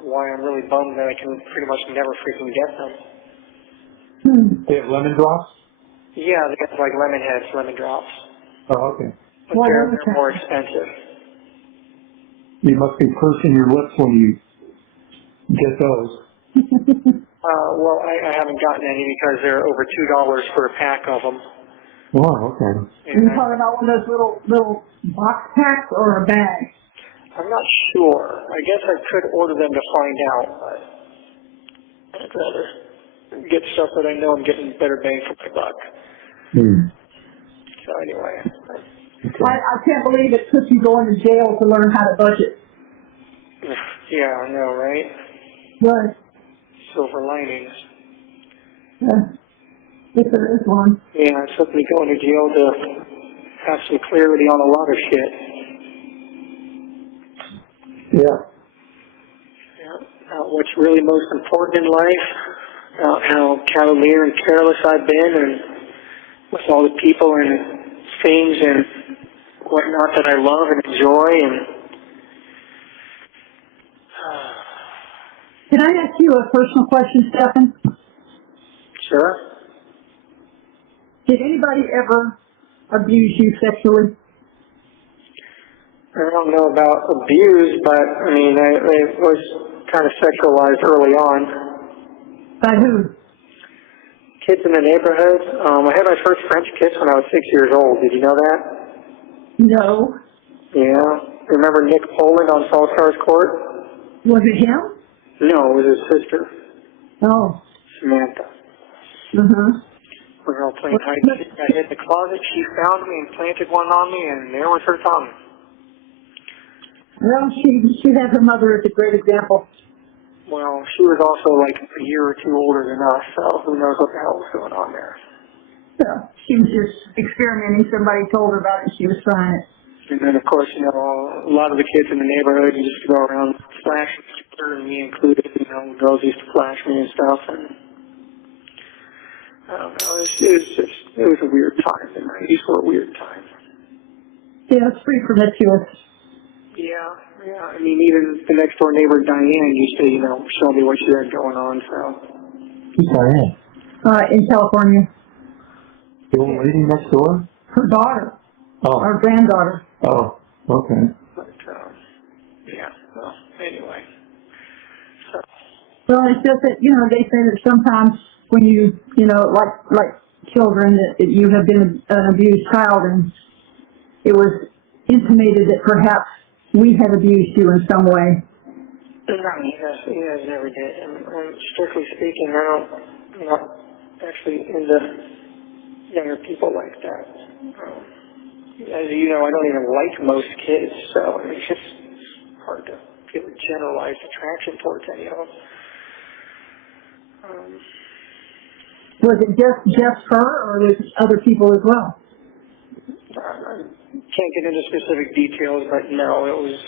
why I'm really bummed that I can pretty much never freaking get them. They have lemon drops? Yeah, they got like lemon heads, lemon drops. Oh, okay. But they're more expensive. You must be pursing your lips when you get those. Well, I haven't gotten any because they're over $2 for a pack of them. Oh, okay. Are you talking about one of those little box packs or a bag? I'm not sure. I guess I could order them to find out, but I'd rather get stuff that I know I'm getting better bang for my buck. So anyway. I can't believe it took you going to jail to learn how to budget. Yeah, I know, right? Right. Silver linings. Yeah. If there is one. Yeah, it took me going to jail to have some clarity on a lot of shit. Yeah. What's really most important in life, how cavalier and careless I've been, and with all the people and things and whatnot that I love and enjoy. And Can I ask you a personal question, Stephan? Sure. Did anybody ever abuse you sexually? I don't know about abuse, but I mean, I was kind of sexualized early on. By who? Kids in the neighborhood. I had my first French kiss when I was 6 years old. Did you know that? No. Yeah. Remember Nick Poland on Fall Stars Court? Was it him? No, it was his sister, Oh. Samantha. Uh-huh. We were all playing hide and seek. I hid in the closet. She found me and planted one on me, and there was her tongue. Well, she had her mother as a great example. Well, she was also like a year or two older than us, so who knows what the hell was going on there. So she was just experimenting. Somebody told her about it. She was trying it. And then, of course, you know, a lot of the kids in the neighborhood used to go around flashing each other, and me included. You know, girls used to flash me and stuff, and I don't know. It was a weird time. The 90s were a weird time. Yeah, it's pretty promiscuous. Yeah. I mean, even the next door neighbor, Diane, used to, you know, show me what she had going on, so. Who's Diane? In California. The old lady next door? Her daughter. Oh. Our granddaughter. Oh, okay. But, yeah, well, anyway. So. Well, it's just that, you know, they say that sometimes when you know, like children, that you have been an abused child, and it was intimated that perhaps we had abused you in some way. No, he has never did. And strictly speaking, I'm not actually into younger people like that. As you know, I don't even like most kids, so it's just hard to feel a generalized attraction towards any of them. Was it just her, or was it other people as well? I can't get into specific details, but no, it was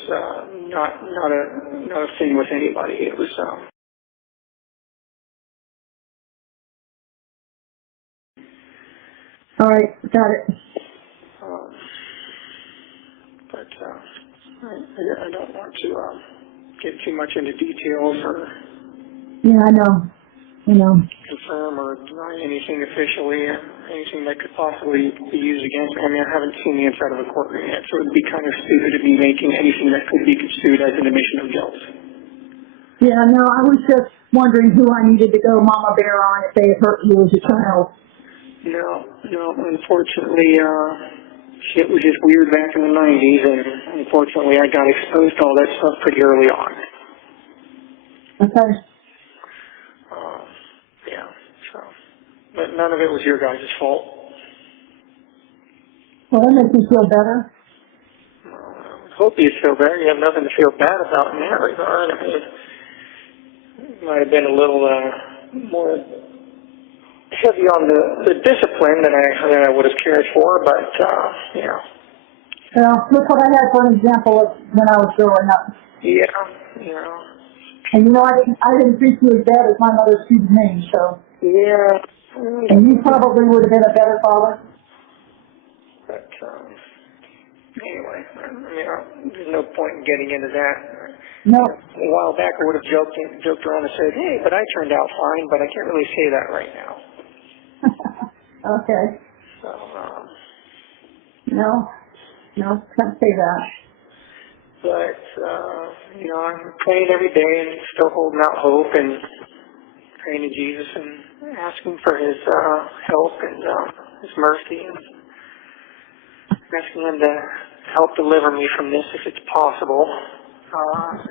not a thing with anybody. It was All right, got it. but I don't want to get too much into details or Yeah, I know. confirm or deny anything officially or anything that could possibly be used against me. I mean, I haven't seen the inside of a courtroom yet, so it would be kind of stupid to be making anything that could be construed as an admission of guilt. Yeah, no, I was just wondering who I needed to go mama bear on if they had hurt you as a child. No, unfortunately, shit was just weird back in the 90s, and unfortunately I got exposed to all that stuff pretty early on. Okay. Yeah, so, but none of it was your guys' fault. Well, that makes me feel better. I hope you feel better. You have nothing to feel bad about in that regard. I mean, it might have been a little more heavy on the discipline than I would have cared for, but you know. Well, look what I had for an example of when I was growing up. Yeah, you know. And you know, I didn't treat you as bad as my mother treated me, so. Yeah. And you probably would have been a better father. But anyway, I mean, there's no point in getting into that. No. A while back, I would have joked around and said, "Hey, but I turned out fine," but I can't really say that right now. Okay. So. No, can't say that. But, you know, I'm praying every day and still holding out hope and praying to Jesus and asking for his help and His mercy, and asking Him to help deliver me from this if it's possible,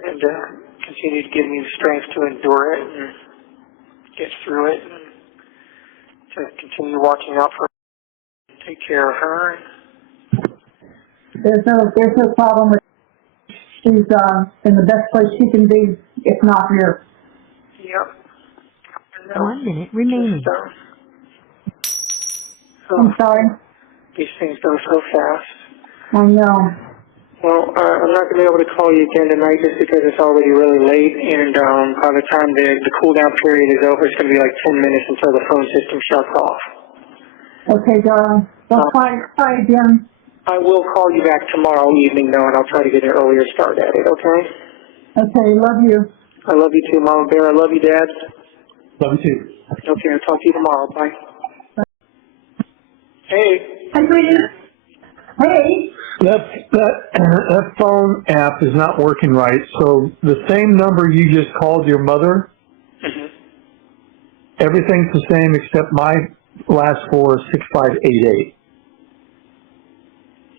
and continue to give me the strength to endure it and get through it, and to continue watching out for her, take care of her. There's no problem with. She's in the best place she can be, if not here. Yep. 1 minute remaining. I'm sorry. These things go so fast. I know. Well, I'm not going to be able to call you again tonight just because it's already really late, and by the time the cool-down period is over, it's going to be like 10 minutes until the phone system shuts off. Okay, darling. Well, try again. I will call you back tomorrow evening, though, and I'll try to get an earlier start at it, okay? Okay, love you. I love you too, Mama Bear. I love you, Dad. Love you too. Okay, I'll talk to you tomorrow. Bye. Hey. Hi, sweetie. Hey. That phone app is not working right. So the same number you just called your mother, everything's the same except my last four is 6588.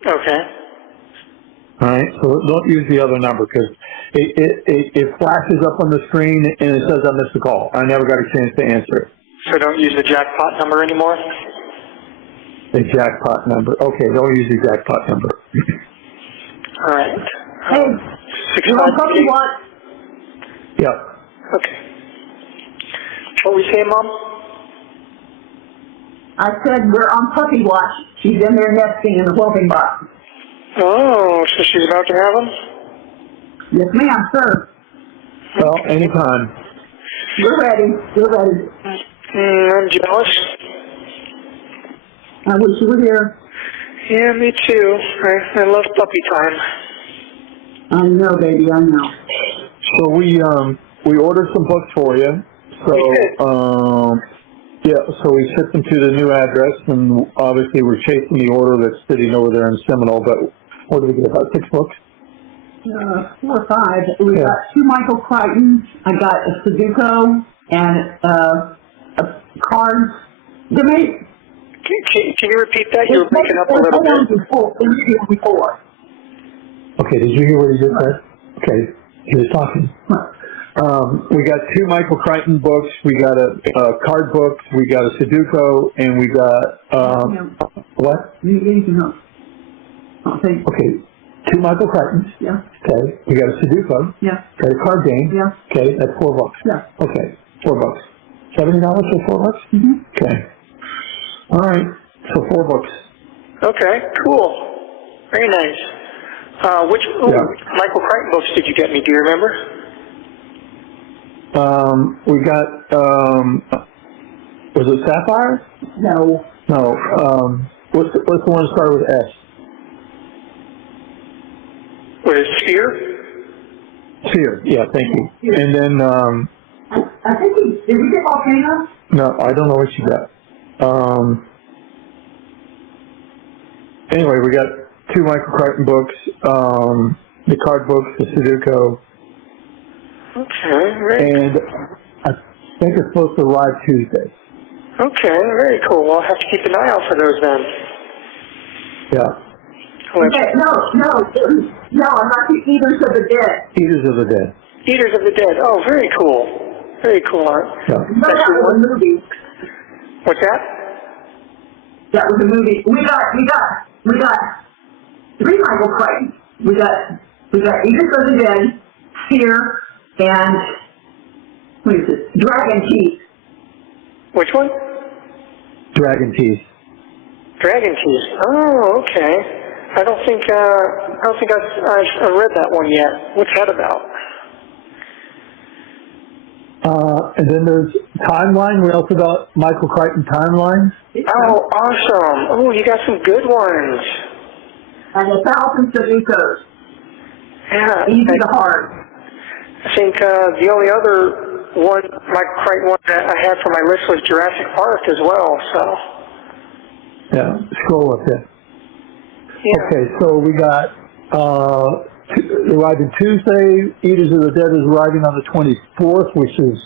Okay. All right. So don't use the other number because it flashes up on the screen and it says I missed the call. I never got a chance to answer it. So don't use the jackpot number anymore? The jackpot number. Okay, don't use the jackpot number. All right. Hey. 6588. Yep. Okay. What were you saying, Mom? I said we're on puppy watch. She's in there nesting in the whelping box. Oh, so she's about to have them? Yes, ma'am, sir. Well, anytime. We're ready. We're ready. I'm jealous. I wish you were here. Yeah, me too. I love puppy time. I know, baby. I know. So we ordered some books for you. So so we shipped them to the new address, and obviously we're chasing the order that's sitting over there in Seminole. But what did we get? About 6 books. 4 or 5. We got 2 Michael Crichtons. I got a Sudoku and a card. Can you repeat that? You were breaking up a little bit. Before. Okay, did you hear what he just said? Okay, he was talking. We got 2 Michael Crichton books, we got a card book, we got a Sudoku, and we got, what? Anything else? Okay, 2 Michael Crichtons. Yeah. Okay, we got a Sudoku. Yeah. Got a card game. Yeah. Okay, that's $4. Yeah. Okay, $4. $70 for $4? Mm-hmm. Okay. All right, so 4 books. Okay, cool. Very nice. Which Michael Crichton books did you get me? Do you remember? We got, was it Sapphire? No. No, what's the one that started with S? What is Sphere? Sphere, yeah, thank you. And then, I think did we get Volcano? no, I don't know what you got. Anyway, we got 2 Michael Crichton books, the card books, the Sudoku. Okay, great. And I think it's supposed to arrive Tuesday. Okay, very cool. I'll have to keep an eye out for those then. Yeah. Okay, no, I'm not the Eaters of the Dead. Eaters of the Dead. Eaters of the Dead. Oh, very cool. Very cool art. Yeah. No, that was a movie. What's that? That was a movie. We got 3 Michael Crichtons. We got Eaters of the Dead, Fear, and what is it? Dragon Teeth. Which one? Dragon Teeth. Dragon Teeth. Oh, okay. I don't think I've read that one yet. What's that about? And then there's Timeline. We also got Michael Crichton Timeline. Oh, awesome. Oh, you got some good ones. And 1,000 Sudokus. Yeah. Easy to hard. I think the only other one, Michael Crichton one that I had for my list was Jurassic Park as well, so. Yeah, scroll up there. Yeah. Okay, so we got arriving Tuesday. Eaters of the Dead is arriving on the 24th, which is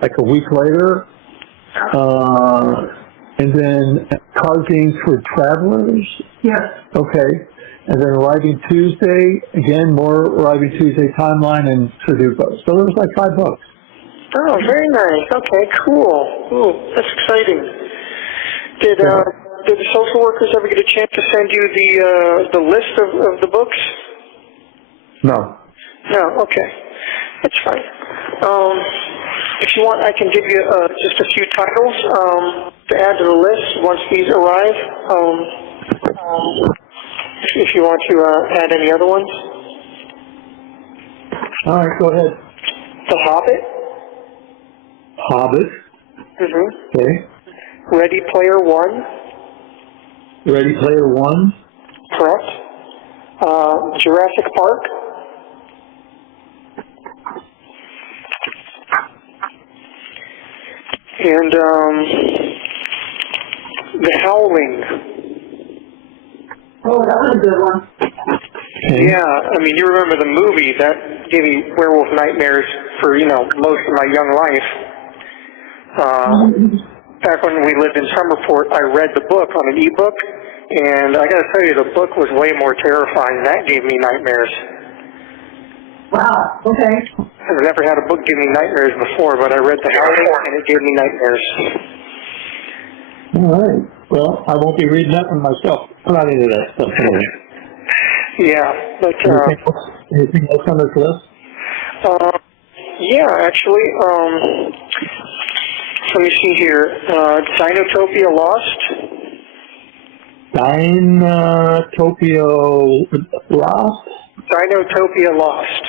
like a week later. And then card games for travelers? Yes. Okay. And then arriving Tuesday, again, more arriving Tuesday timeline and Sudoku. So there was like 5 books. Oh, very nice. Okay, cool. Ooh, that's exciting. Did the social workers ever get a chance to send you the list of the books? No. No, okay. That's fine. If you want, I can give you just a few titles to add to the list once these arrive. If you want to add any other ones. All right, go ahead. The Hobbit. Hobbit. Mm-hmm. Okay. Ready Player One. Ready Player One. Correct. Jurassic Park. And The Howling. Oh, that was a good one. Yeah, I mean, you remember the movie that gave me werewolf nightmares for, most of my young life. Back when we lived in Summerport, I read the book on an e-book, and I got to tell you, the book was way more terrifying. That gave me nightmares. Wow, okay. I've never had a book give me nightmares before, but I read The Howling, and it gave me nightmares. All right. Well, I won't be reading that one myself. I'm not into that stuff anyway. Yeah, but... anything else on this list? Yeah, actually, let me see here. Dinotopia Lost. Dinotopia Lost? Dinotopia Lost.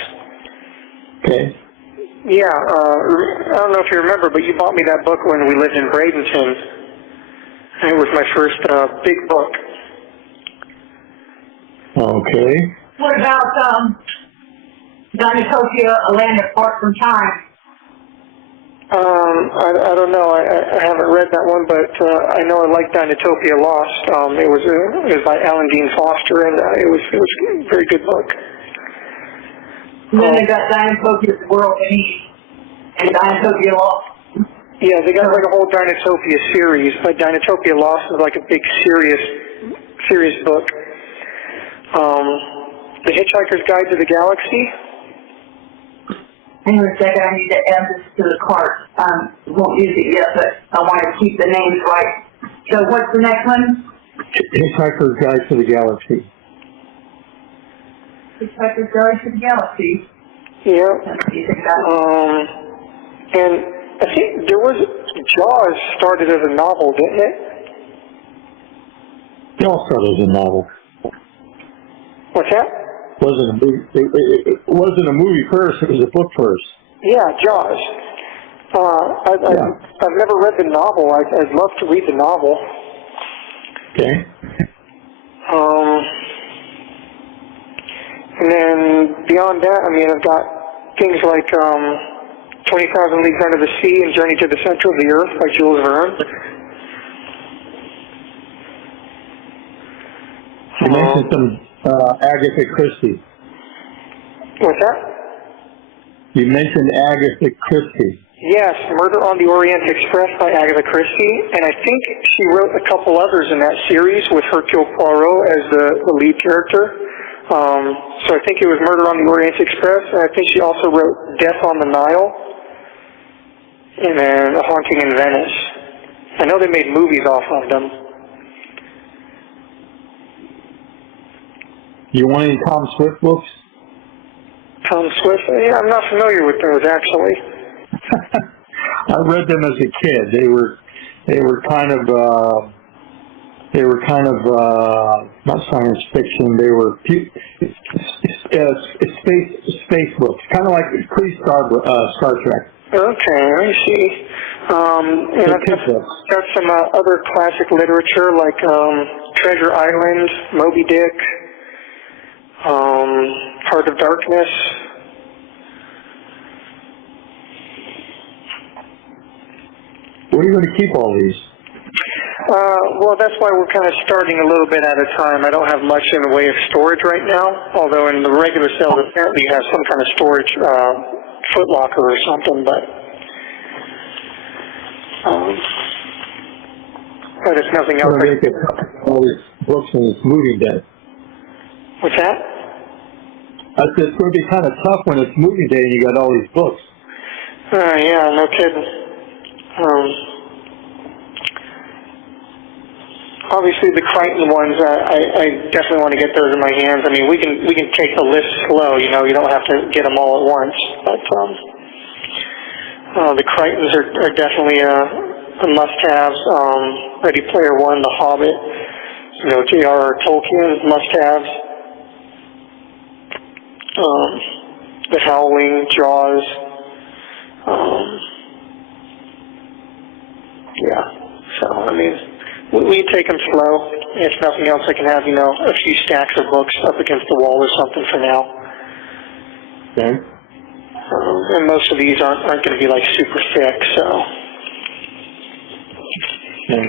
Okay. Yeah, I don't know if you remember, but you bought me that book when we lived in Bradenton. It was my first big book. Okay. What about Dinotopia, A Land Apart from Time? I don't know. I haven't read that one, but I know I like Dinotopia Lost. It was by Alan Dean Foster, and it was a very good book. And then they got Dinotopia World Beneath and Dinotopia Lost. Yeah, they got like a whole Dinotopia series, but Dinotopia Lost is like a big serious book. The Hitchhiker's Guide to the Galaxy. Hang on a second, I need to add this to the cart. Won't use it yet, but I want to keep the names right. So what's the next one? Hitchhiker's Guide to the Galaxy. Hitchhiker's Guide to the Galaxy. Yeah. And I think there was Jaws started as a novel, didn't it? Jaws started as a novel. What's that? Wasn't a movie. It wasn't a movie first. It was a book first. Yeah, Jaws. I've never read the novel. I'd love to read the novel. Okay. And then beyond that, I mean, I've got things like 20,000 Leagues Under the Sea and Journey to the Center of the Earth by Jules Verne. You mentioned some Agatha Christie. What's that? You mentioned Agatha Christie. Yes, Murder on the Orient Express by Agatha Christie, and I think she wrote a couple others in that series with Hercule Poirot as the lead character. So I think it was Murder on the Orient Express, and I think she also wrote Death on the Nile, and then A Haunting in Venice. I know they made movies off of them. You want any Tom Swift books? Tom Swift? Yeah, I'm not familiar with those, actually. I read them as a kid. They were kind of not science fiction. They were space books, kind of like Star Trek. Okay, I see. And I've got some other classic literature like Treasure Island, Moby Dick, Heart of Darkness. Where are you going to keep all these? Well, that's why we're kind of starting a little bit at a time. I don't have much in the way of storage right now, although in the regular cells apparently you have some kind of storage foot locker or something, but But if nothing else, Make it all these books in this movie day. What's that? I said it's going to be kind of tough when it's movie day and you got all these books. Yeah, no kidding. Obviously, the Crichton ones, I definitely want to get those in my hands. I mean, we can take the list slow. You know, you don't have to get them all at once. But the Crichtons are definitely a must-haves. Ready Player One, The Hobbit, you know, J.R.R. Tolkien, must-haves. The Howling, Jaws. Yeah. So I mean, we take them slow. If nothing else, I can have, you know, a few stacks of books up against the wall or something for now. Okay. And most of these aren't going to be like super thick, so. Okay.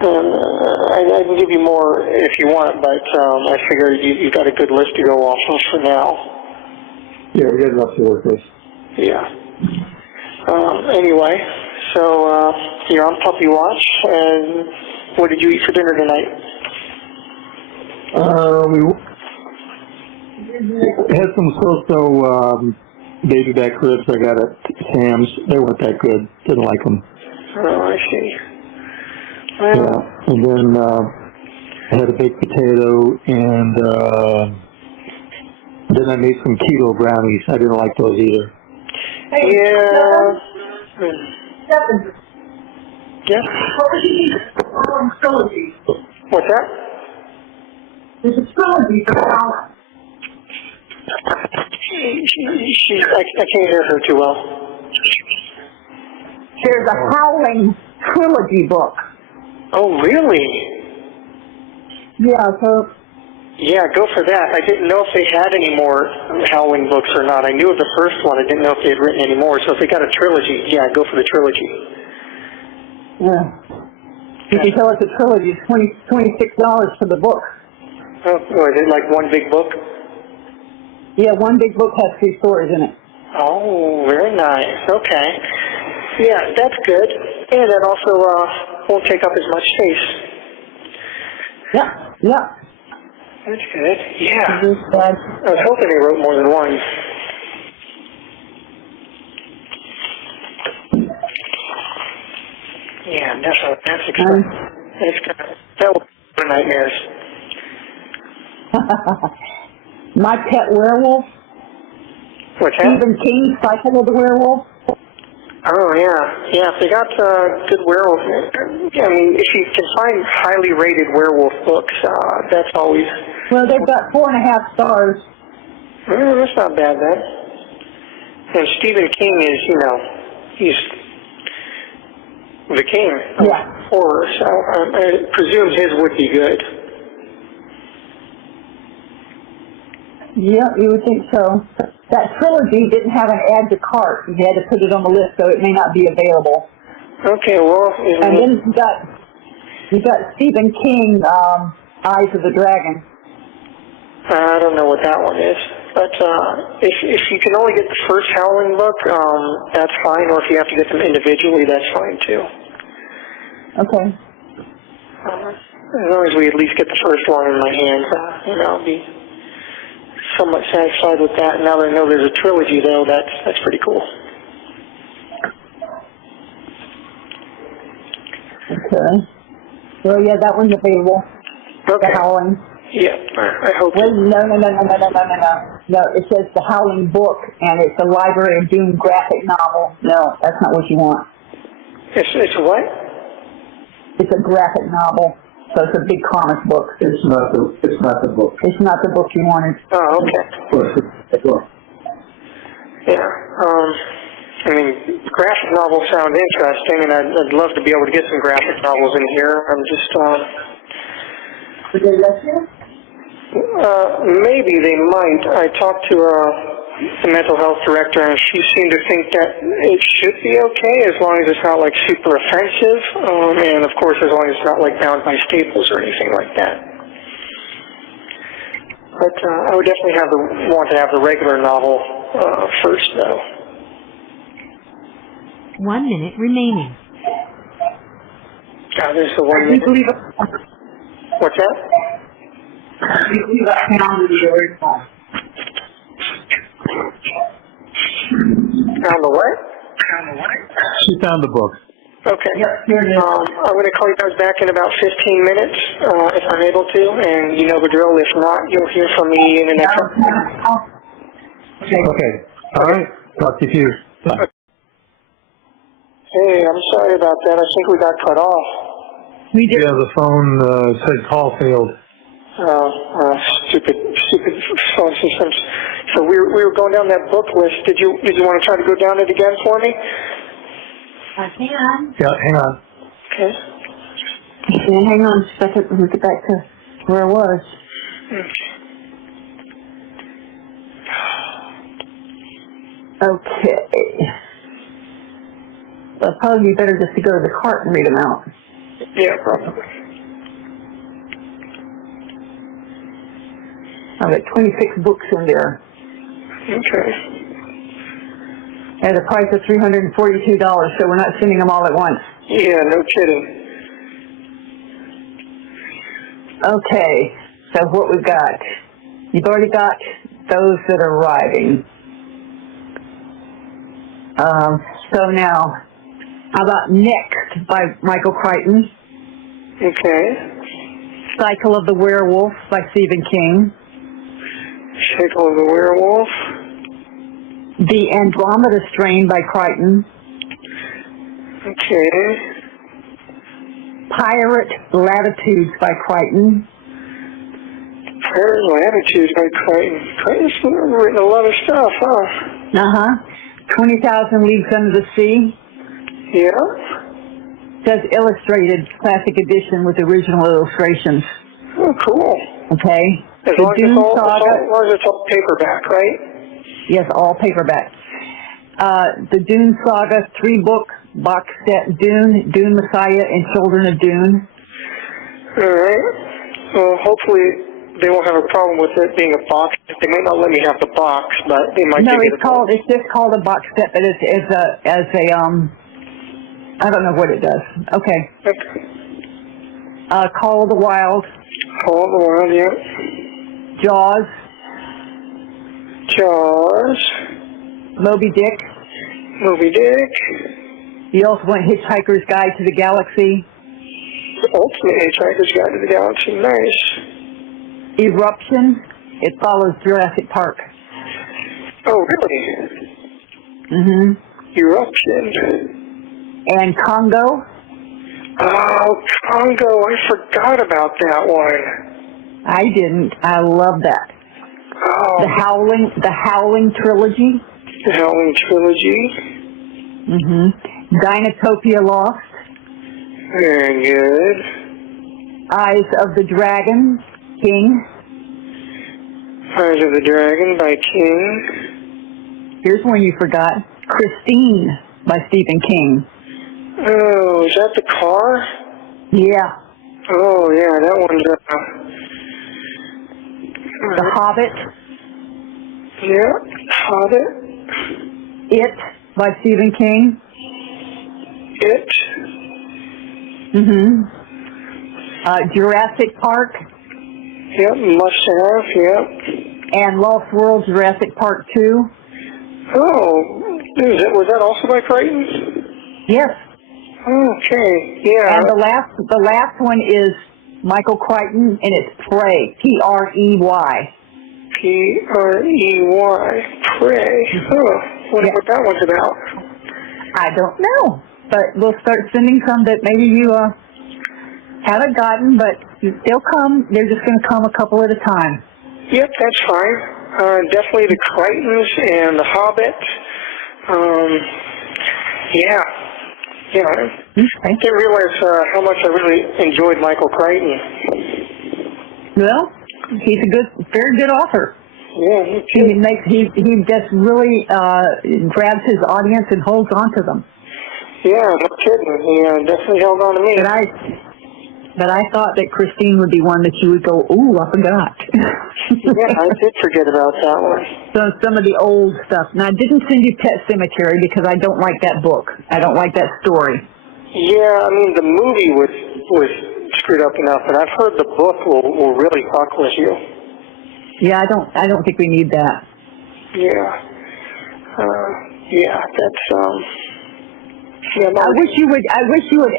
And I can give you more if you want, but I figure you've got a good list to go off of for now. Yeah, we got enough to work with. Yeah. Anyway, so you're on Puppy Watch, and what did you eat for dinner tonight? We had some so-so baby back ribs I got at Sam's. They weren't that good. Didn't like them. Oh, I see. Yeah, and then I had a baked potato, and then I made some keto brownies. I didn't like those either. Yeah. Stephan, Yeah. what would you need for trilogy? What's that? There's a trilogy for Howling. I can't hear her too well. There's a Howling trilogy book. Oh, really? Yeah, so Yeah, go for that. I didn't know if they had any more Howling books or not. I knew of the first one. I didn't know if they had written any more. So if they got a trilogy, yeah, go for the trilogy. yeah. You can tell it's a trilogy. It's $26 for the book. Oh, is it like one big book? Yeah, one big book has 3 stories in it. Oh, very nice. Okay. Yeah, that's good. And that also won't take up as much space. Yeah, yeah. That's good. Yeah. Bad. I was hoping they wrote more than one. Yeah, definitely. That's exciting. That will be nightmares. My Pet Werewolf. What's that? Stephen King's Cycle of the Werewolf. Oh, yeah. Yeah, if they got good werewolf, yeah, I mean, if you can find highly rated werewolf books, that's always... Well, they've got 4.5 stars. That's not bad, then. And Stephen King is, you know, he's the king of horror, so I presume his would be good. Yeah, you would think so. That trilogy didn't have an add to cart. You had to put it on the list, so it may not be available. Okay, well... And then you got Stephen King, Eyes of the Dragon. I don't know what that one is. But if you can only get the first Howling book, that's fine. Or if you have to get them individually, that's fine too. Okay. As long as we at least get the first one in my hands, you know, I'll be somewhat satisfied with that. Now that I know there's a trilogy, though, that's pretty cool. Okay. Well, yeah, that one's available. Okay. The Howling. Yeah, I hope. Wait, no. No, it says The Howling book, and it's a Library of Doom graphic novel. No, that's not what you want. It's a what? It's a graphic novel, so it's a big comic book. It's not the book. It's not the book you wanted. Oh, okay. Yeah. I mean, graphic novels sound interesting, and I'd love to be able to get some graphic novels in here. I'm just, Did they let you? maybe they might. I talked to the mental health director, and she seemed to think that it should be okay as long as it's not like super offensive, and of course as long as it's not like bound by staples or anything like that. But I would definitely want to have the regular novel first, though. 1 minute remaining. There's the 1 minute. What's that? Found the what? She found the book. Okay. I'm going to call you guys back in about 15 minutes, if I'm able to, and you know the drill. If not, you'll hear from me in the next one. Okay. All right. Talk to you. Bye. Hey, I'm sorry about that. I think we got cut off. Yeah, the phone said call failed. Stupid phone systems. So we were going down that book list. Did you want to try to go down it again for me? I can. Yeah, hang on. Okay. Yeah, hang on a second. Let me get back to where I was. Okay. Well, it'd probably be better just to go to the cart and read them out. Yeah, probably. I've got 26 books in there Okay. at a price of $342, so we're not sending them all at once. Yeah, no kidding. Okay, so what we've got. You've already got those that are arriving. So now, how about Next by Michael Crichton? Okay. Cycle of the Werewolf by Stephen King. Cycle of the Werewolf. The Andromeda Strain by Crichton. Okay. Pirate Latitudes by Crichton. Pirate Latitudes by Crichton. Crichton's written a lot of stuff, huh? 20,000 Leagues Under the Sea. Yeah. Says illustrated classic edition with original illustrations. Oh, cool. Okay. As long as it's all paperback, right? Yes, all paperback. The Dune Saga 3-book box set, Dune, Dune Messiah, and Children of Dune. All right. Well, hopefully they won't have a problem with it being a box. They may not let me have the box, but they might. No, it's just called a box set, but it's I don't know what it does. Okay. Call of the Wild. Call of the Wild, yeah. Jaws. Moby Dick. The Ultimate Hitchhiker's Guide to the Galaxy. The Ultimate Hitchhiker's Guide to the Galaxy, nice. Eruption. It follows Jurassic Park. Oh, really? Eruption. And Congo. Oh, Congo, I forgot about that one. I didn't. I love that. Oh. The Howling Trilogy. The Howling Trilogy. Dinotopia Lost. Very good. Eyes of the Dragon, King. Eyes of the Dragon by King. Here's one you forgot. Christine by Stephen King. Oh, is that the car? Yeah. Oh, yeah, that one's... The Hobbit. Yeah, Hobbit. It by Stephen King. It. Jurassic Park. Yep, must have, yep. And Lost World Jurassic Park 2. Oh, was that also by Crichton? Yes. Okay, yeah. And the last one is Michael Crichton, and it's Prey. P-R-E-Y. P-R-E-Y. Prey. Oh, wonder what that one's about. I don't know, but we'll start sending some that maybe you haven't gotten, but they'll come. They're just going to come a couple at a time. Yep, that's fine. Definitely the Crichtons and the Hobbit. Yeah. Yeah, I didn't realize how much I really enjoyed Michael Crichton. Well, he's a very good author. Yeah, he just really grabs his audience and holds on to them. Yeah, no kidding. He definitely held on to me. But I thought that Christine would be one that you would go, ooh, I forgot. Yeah, I did forget about that one. So some of the old stuff. Now, I didn't send you Pet Cemetery because I don't like that book. I don't like that story. Yeah, I mean, the movie was screwed up enough, and I've heard the book will really fuck with you. Yeah, I don't think we need that. Yeah. Yeah, that's, yeah, I wish you would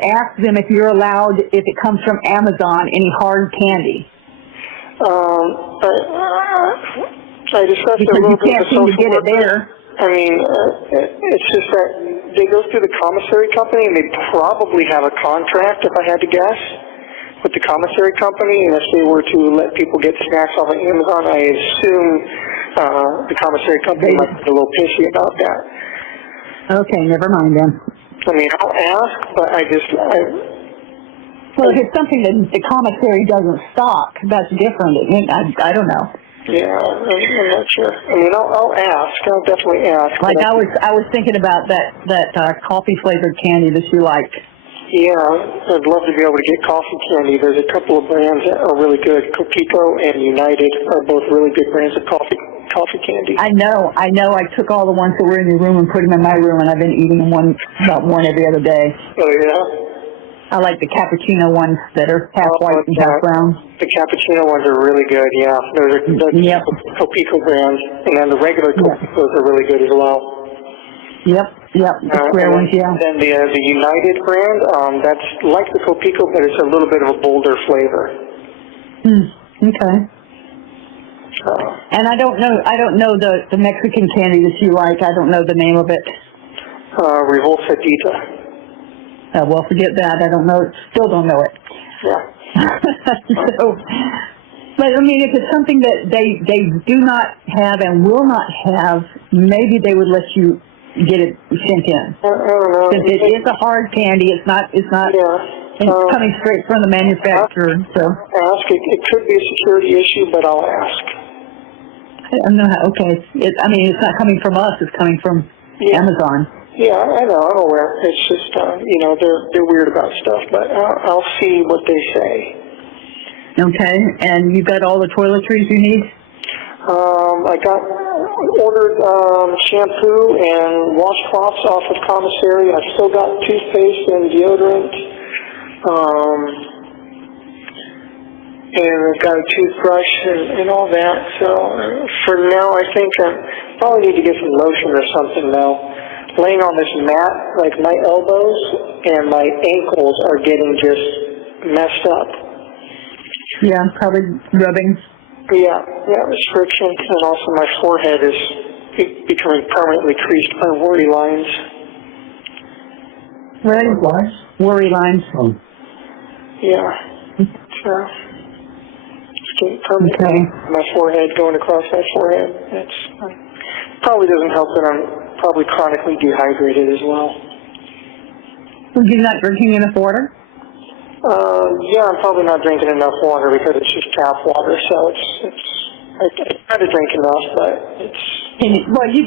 ask them if you're allowed, if it comes from Amazon, any hard candy. I discussed because a little you can't bit with the seem to social get it worker. there. I mean, it's just that they go through the commissary company, and they probably have a contract, if I had to guess, with the commissary company, and if they were to let people get snacks off of Amazon, I assume the commissary company might be a little pissy about that. Okay, never mind then. I mean, I'll ask, but well, if it's something that the commissary doesn't stock, that's different. I don't know. Yeah, I'm not sure. I mean, I'll ask. I'll definitely ask. Like I was thinking about that coffee flavored candy that you like. Yeah, I'd love to be able to get coffee candy. There's a couple of brands that are really good. Copico and United are both really good brands of coffee candy. I know. I took all the ones that were in your room and put them in my room, and I've been eating them about one every other day. Oh, yeah? I like the cappuccino ones that are half white and half brown. The cappuccino ones are really good, yeah. Those are Yep. Copico brands, and then the regular Copicos are really good as well. Yep, the square ones, yeah. Then the United brand, that's like the Copico, but it's a little bit of a bolder flavor. Okay. And I don't know the Mexican candy that you like. I don't know the name of it. Revolsadita. Well, forget that. I don't know. Still don't know it. Yeah. But I mean, if it's something that they do not have and will not have, maybe they would let you get it sent in. I don't know. Since it is a hard candy, it's not. Yeah. It's coming straight from the manufacturer. So. Ask. It could be a security issue, but I'll ask. I don't know how. Okay. I mean, it's not coming from us. It's coming from Amazon. Yeah, I know. I'm aware. It's just, they're weird about stuff, but I'll see what they say. Okay. And you got all the toiletries you need? I ordered shampoo and washcloths off of Commissary. I've still got toothpaste and deodorant. And I've got a toothbrush and all that. So for now, I think I probably need to get some lotion or something now. Laying on this mat, like my elbows and my ankles are getting just messed up. Yeah, probably rubbing. Yeah, restriction, and also my forehead is becoming permanently creased by worry lines. Worry lines. Oh. Yeah. So, it's getting permanently my forehead, going across my forehead. It's probably doesn't help that I'm probably chronically dehydrated as well. So you're not drinking enough water? Yeah, I'm probably not drinking enough water because it's just tap water, so I try to drink enough, but it's...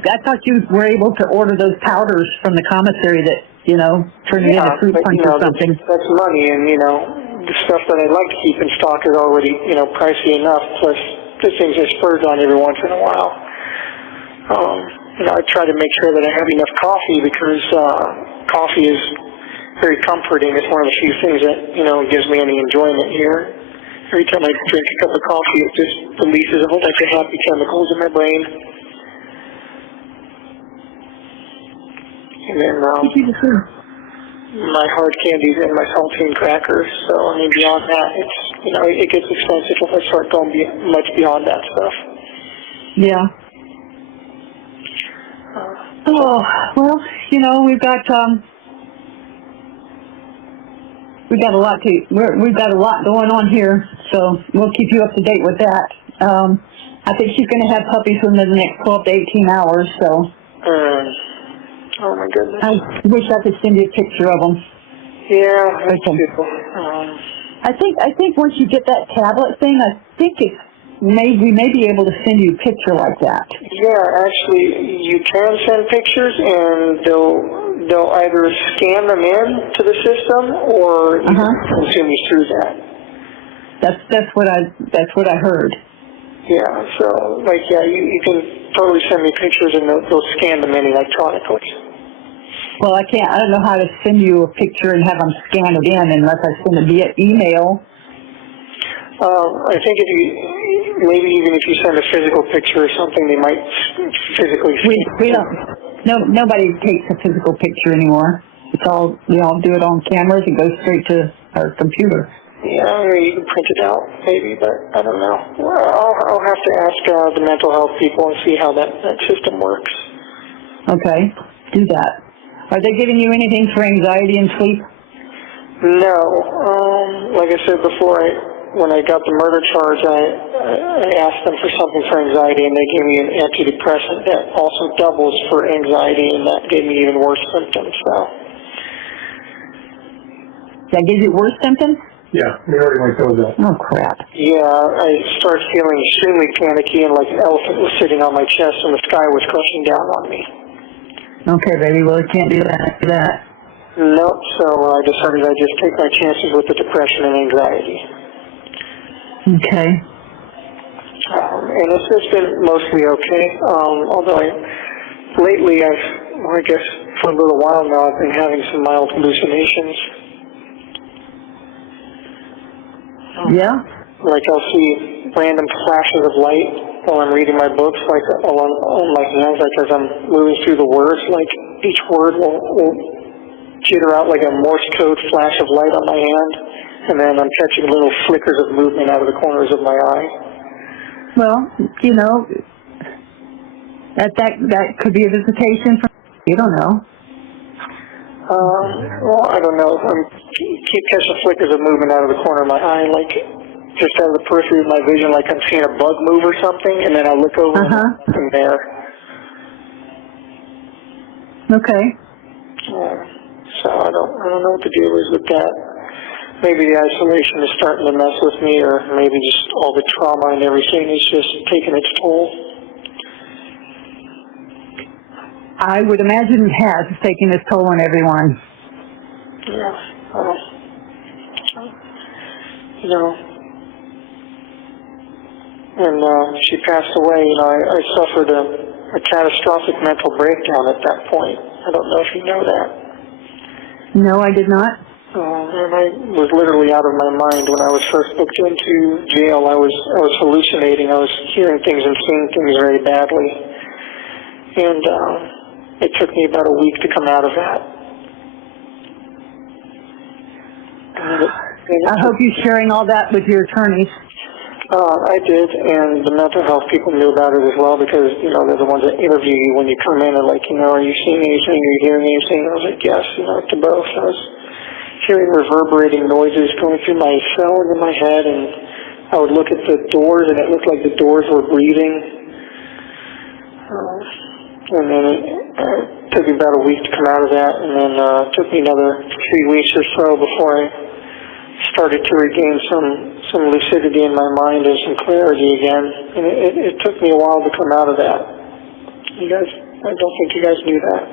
I thought you were able to order those powders from the commissary that, turn it into fruit punch or something. That's money, and, the stuff that I'd like to keep in stock is already, pricey enough, plus the things I splurge on every once in a while. I try to make sure that I have enough coffee because coffee is very comforting. It's one of the few things that, gives me any enjoyment here. Every time I drink a cup of coffee, it just releases a whole bunch of happy chemicals in my brain. And then my hard candies and my saltine crackers. So, beyond that, it's, it gets expensive if I start going much beyond that stuff. Yeah. Well, we've got a lot we've got a lot going on here, so we'll keep you up to date with that. I think she's going to have puppies within the next 12 to 18 hours, so. Oh my goodness. I wish I could send you a picture of them. Yeah, that's beautiful. I think once you get that tablet thing, I think we may be able to send you a picture like that. Yeah, actually, you can send pictures, and they'll either scan them in to the system, or you can consume you through that. That's what I heard. Yeah, so you can totally send me pictures, and they'll scan them in electronically. Well, I don't know how to send you a picture and have them scan it in unless I send it via email. I think maybe even if you send a physical picture or something, they might physically see. We don't, nobody takes a physical picture anymore. We all do it on cameras and goes straight to our computer. Yeah, or you can print it out, maybe, but I don't know. Well, I'll have to ask the mental health people and see how that system works. Okay, do that. Are they giving you anything for anxiety and sleep? No. Like I said before, when I got the murder charge, I asked them for something for anxiety, and they gave me an antidepressant that also doubles for anxiety, and that gave me even worse symptoms. So. That gives you worse symptoms? Yeah, we already went over that. Oh, crap. Yeah, I started feeling extremely panicky and like an elephant was sitting on my chest and the sky was crushing down on me. Okay, baby, well, you can't do that. Nope, so I decided I'd just take my chances with the depression and anxiety. Okay. And it's been mostly okay, although lately I guess for a little while now I've been having some mild hallucinations. Yeah? Like I'll see random flashes of light while I'm reading my books, like on my hands, like as I'm moving through the words, like each word will jitter out like a Morse code flash of light on my hand, and then I'm catching little flickers of movement out of the corners of my eye. Well, you know, that could be a visitation from, you don't know. Well, I don't know. I keep catching flickers of movement out of the corner of my eye, like just out of the periphery of my vision, like I'm seeing a bug move or something, and then I look over and there. Okay. So I don't know what the deal is with that. Maybe the isolation is starting to mess with me, or maybe just all the trauma and everything is just taking its toll. I would imagine it has. It's taking its toll on everyone. Yeah. You know, and she passed away. You know, I suffered a catastrophic mental breakdown at that point. I don't know if you know that. No, I did not. And I was literally out of my mind when I was first booked into jail. I was hallucinating. I was hearing things and seeing things very badly. And it took me about a week to come out of that. I hope you're sharing all that with your attorneys. I did, and the mental health people knew about it as well because, you know, they're the ones that interview you when you come in and like, you know, are you seeing anything? Are you hearing anything? I was like, yes, you know, to both. I was hearing reverberating noises going through my cell and in my head, and I would look at the doors, and it looked like the doors were breathing. And then it took me about a week to come out of that, and then it took me another 3 weeks or so before I started to regain some lucidity in my mind and some clarity again. And it took me a while to come out of that. I don't think you guys knew that.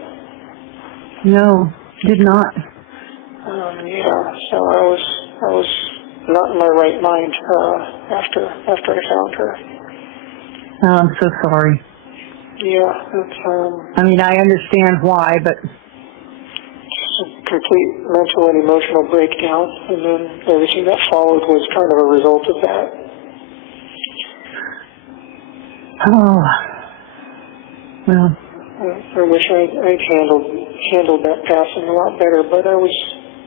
No, did not. Yeah, so I was not in my right mind after I found her. Oh, I'm so sorry. Yeah, it's I mean, I understand why, but a complete mental and emotional breakdown, and then everything that followed was kind of a result of that. oh, well, I wish I'd handled that passing a lot better, but I was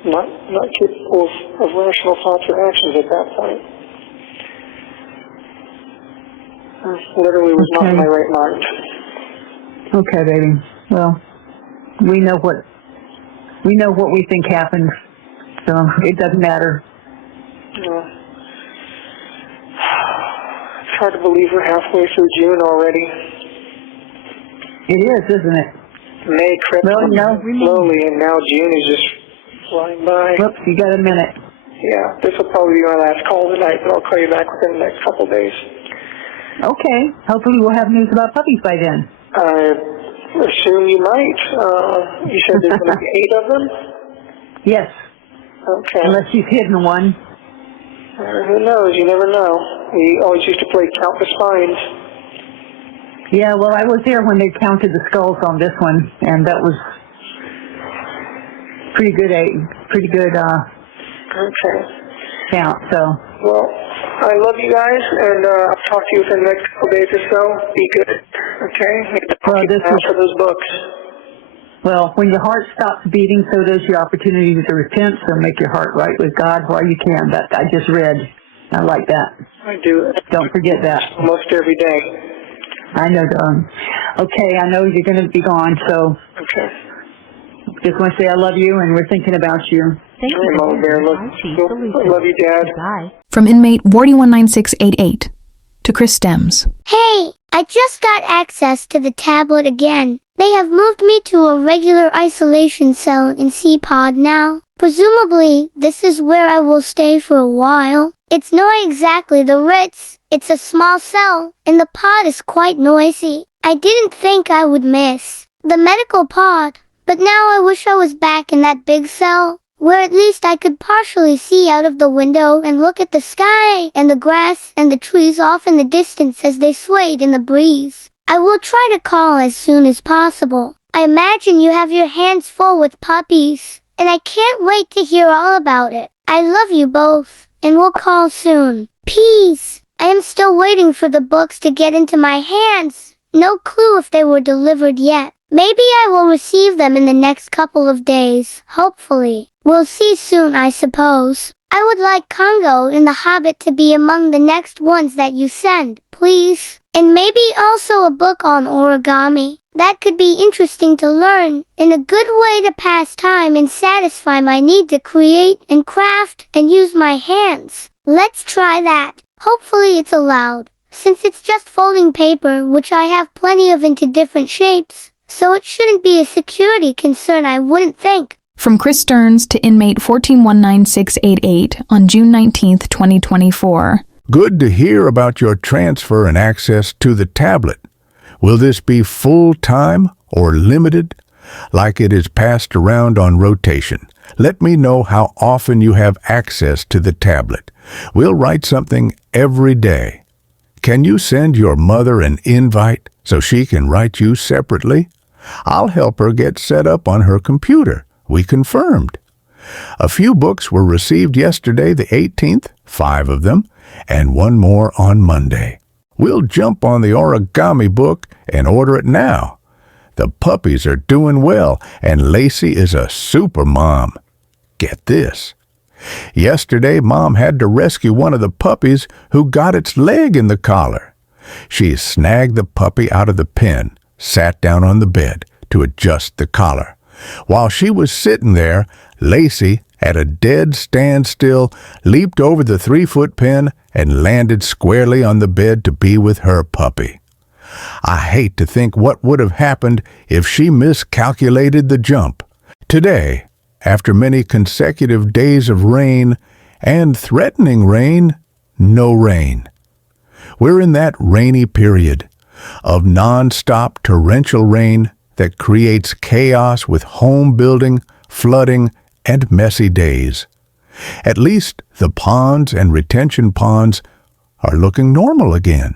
not capable of rational thoughts or actions at that point. I literally was not in my right mind. Okay, baby. Well, we know what we think happened, so it doesn't matter. It's hard to believe we're halfway through June already. It is, isn't it? May crept slowly, and now June is just flying by. Whoops, you got a minute. Yeah, this will probably be my last call tonight, but I'll call you back within the next couple of days. Okay. Hopefully we'll have news about puppies by then. I assume you might. You said there's going to be 8 of them? Yes. Okay. Unless you've hidden one. Who knows? You never know. We always used to play Count the Spines. Yeah, well, I was there when they counted the skulls on this one, and that was pretty good, Okay. count, so. Well, I love you guys, and I'll talk to you within the next couple days or so. Be good, okay? Well, this is, for those books. well, when your heart stops beating, so does your opportunity to repent, so make your heart right with God while you can. That I just read. I like that. I do. Don't forget that. Almost every day. I know, darling. Okay, I know you're going to be gone, so Okay. just want to say I love you, and we're thinking about you. Thank you for calling IT Solutions. I love you, Dad. Goodbye. From inmate 419688 to Chris Stems. Hey, I just got access to the tablet again. They have moved me to a regular isolation cell in C-Pod now. Presumably, this is where I will stay for a while. It's not exactly the Ritz. It's a small cell, and the pod is quite noisy. I didn't think I would miss the medical pod, but now I wish I was back in that big cell, where at least I could partially see out of the window and look at the sky and the grass and the trees off in the distance as they swayed in the breeze. I will try to call as soon as possible. I imagine you have your hands full with puppies, and I can't wait to hear all about it. I love you both, and we'll call soon. Peace. I am still waiting for the books to get into my hands. No clue if they were delivered yet. Maybe I will receive them in the next couple of days, hopefully. We'll see soon, I suppose. I would like Congo and the Hobbit to be among the next ones that you send, please. And maybe also a book on origami. That could be interesting to learn, and a good way to pass time and satisfy my need to create and craft and use my hands. Let's try that. Hopefully it's allowed, since it's just folding paper, which I have plenty of into different shapes, so it shouldn't be a security concern, I wouldn't think. From Chris Stearns to inmate 1419688 on June 19th, 2024. Good to hear about your transfer and access to the tablet. Will this be full-time or limited, like it is passed around on rotation? Let me know how often you have access to the tablet. We'll write something every day. Can you send your mother an invite so she can write you separately? I'll help her get set up on her computer. We confirmed. A few books were received yesterday, the 18th, 5 of them, and 1 more on Monday. We'll jump on the origami book and order it now. The puppies are doing well, and Lacey is a super mom. Get this. Yesterday, Mom had to rescue one of the puppies who got its leg in the collar. She snagged the puppy out of the pen, sat down on the bed to adjust the collar. While she was sitting there, Lacey, at a dead standstill, leaped over the 3-foot pen and landed squarely on the bed to be with her puppy. I hate to think what would have happened if she miscalculated the jump. Today, after many consecutive days of rain and threatening rain, no rain. We're in that rainy period of non-stop torrential rain that creates chaos with home building, flooding, and messy days. At least the ponds and retention ponds are looking normal again.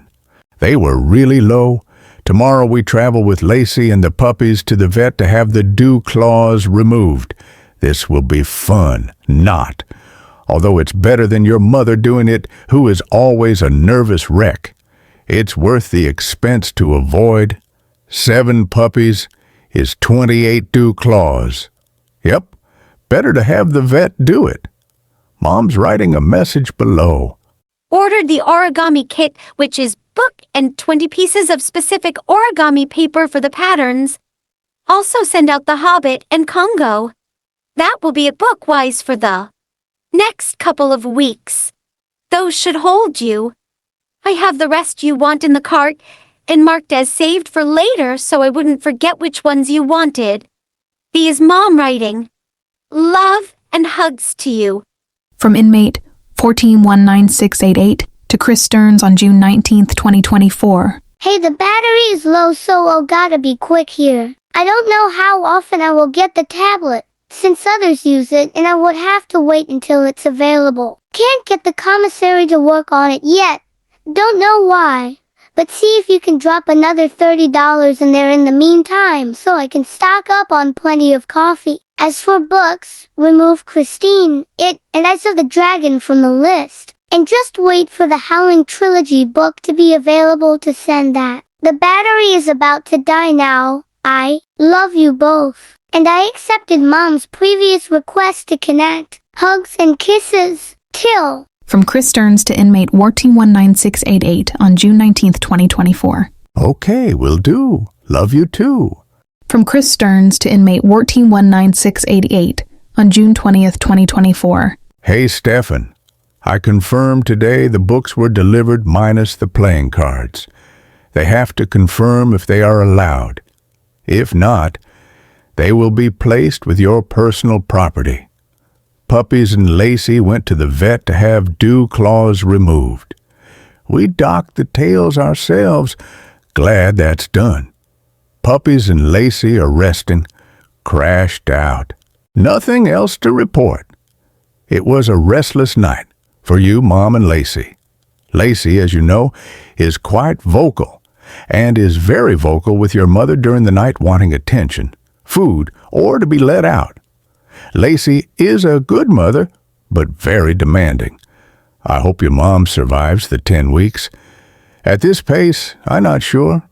They were really low. Tomorrow we travel with Lacey and the puppies to the vet to have the dew claws removed. This will be fun, not. Although it's better than your mother doing it, who is always a nervous wreck. It's worth the expense to avoid. 7 puppies is 28 dew claws. Yep, better to have the vet do it. Mom's writing a message below. Ordered the origami kit, which is book and 20 pieces of specific origami paper for the patterns. Also send out the Hobbit and Congo. That will be a book-wise for the next couple of weeks. Those should hold you. I have the rest you want in the cart and marked as saved for later so I wouldn't forget which ones you wanted. B is Mom writing. Love and hugs to you. From inmate 1419688 to Chris Stearns on June 19th, 2024. Hey, the battery is low, so I'll gotta be quick here. I don't know how often I will get the tablet, since others use it and I would have to wait until it's available. Can't get the commissary to work on it yet. Don't know why, but see if you can drop another $30 in there in the meantime so I can stock up on plenty of coffee. As for books, remove Christine, It, and Eyes of the Dragon from the list. And just wait for the Howling Trilogy book to be available to send that. The battery is about to die now. I love you both. And I accepted Mom's previous request to connect. Hugs and kisses. Till. From Chris Stearns to inmate 1419688 on June 19th, 2024. Okay, will do. Love you too. From Chris Stearns to inmate 1419688 on June 20th, 2024. Hey, Stephan. I confirm today the books were delivered minus the playing cards. They have to confirm if they are allowed. If not, they will be placed with your personal property. Puppies and Lacey went to the vet to have dew claws removed. We docked the tails ourselves. Glad that's done. Puppies and Lacey are resting, crashed out. Nothing else to report. It was a restless night for you, Mom, and Lacey. Lacey, as you know, is quite vocal and is very vocal with your mother during the night wanting attention, food, or to be let out. Lacey is a good mother, but very demanding. I hope your mom survives the 10 weeks. At this pace, I'm not sure.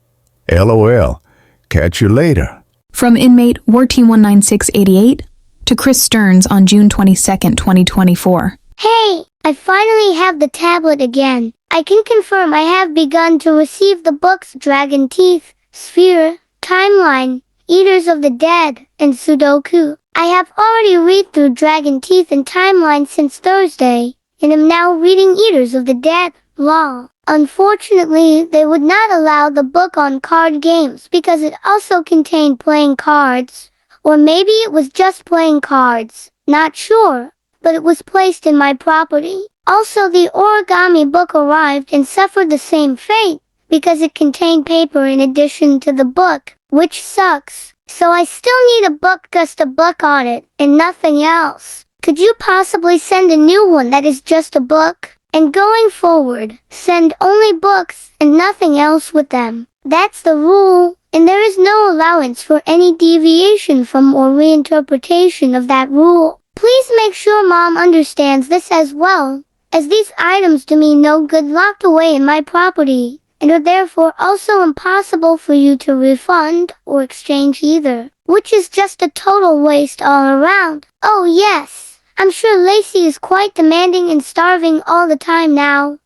LOL. Catch you later. From inmate 1419688 to Chris Stearns on June 22nd, 2024. Hey, I finally have the tablet again. I can confirm I have begun to receive the books Dragon Teeth, Sphere, Timeline, Eaters of the Dead, and Sudoku. I have already read through Dragon Teeth and Timeline since Thursday, and am now reading Eaters of the Dead, lol. Unfortunately, they would not allow the book on card games because it also contained playing cards. Or maybe it was just playing cards, not sure, but it was placed in my property. Also, the origami book arrived and suffered the same fate, because it contained paper in addition to the book, which sucks. So I still need a book, just a book on it, and nothing else. Could you possibly send a new one that is just a book? And going forward, send only books and nothing else with them. That's the rule, and there is no allowance for any deviation from or reinterpretation of that rule. Please make sure Mom understands this as well, as these items do me no good locked away in my property, and are therefore also impossible for you to refund or exchange either, which is just a total waste all around. Oh yes, I'm sure Lacey is quite demanding and starving all the time now,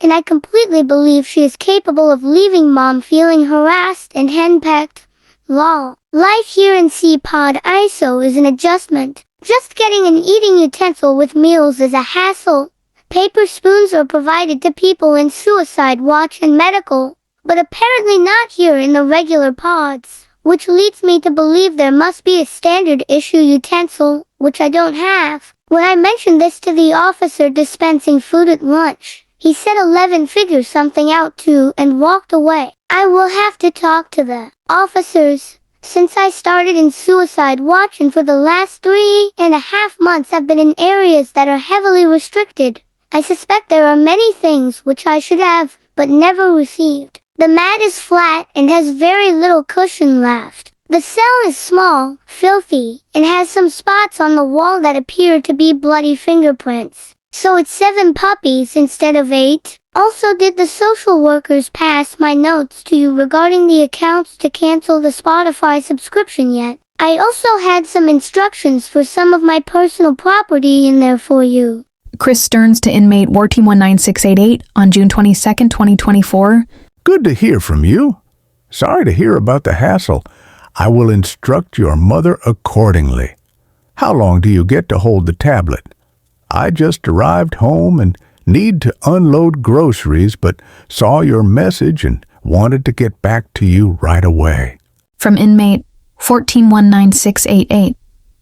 and I completely believe she is capable of leaving Mom feeling harassed and henpecked. Lol. Life here in C-Pod ISO is an adjustment. Just getting an eating utensil with meals is a hassle. Paper spoons are provided to people in Suicide Watch and Medical, but apparently not here in the regular pods, which leads me to believe there must be a standard issue utensil, which I don't have. When I mentioned this to the officer dispensing food at lunch, he said 11 figure something out too and walked away. I will have to talk to the officers, since I started in Suicide Watch and for the last 3.5 months have been in areas that are heavily restricted. I suspect there are many things which I should have, but never received. The mat is flat and has very little cushion left. The cell is small, filthy, and has some spots on the wall that appear to be bloody fingerprints. So it's 7 puppies instead of 8. Also, did the social workers pass my notes to you regarding the accounts to cancel the Spotify subscription yet? I also had some instructions for some of my personal property in there for you. Chris Stearns to inmate 1419688 on June 22nd, 2024. Good to hear from you. Sorry to hear about the hassle. I will instruct your mother accordingly. How long do you get to hold the tablet? I just arrived home and need to unload groceries, but saw your message and wanted to get back to you right away. From inmate 1419688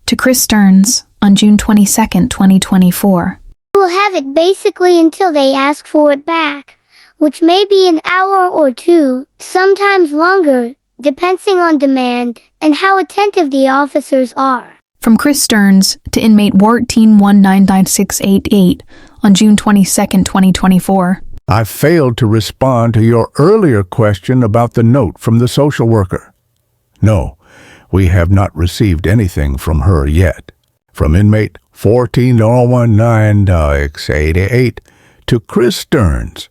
to Chris Stearns on June 22nd, 2024. You will have it basically until they ask for it back, which may be an hour or 2, sometimes longer, depending on demand and how attentive the officers are. From Chris Stearns to inmate 1419688 on June 22nd, 2024. I failed to respond to your earlier question about the note from the social worker. No, we have not received anything from her yet. From inmate 14019-88 to Chris Sterns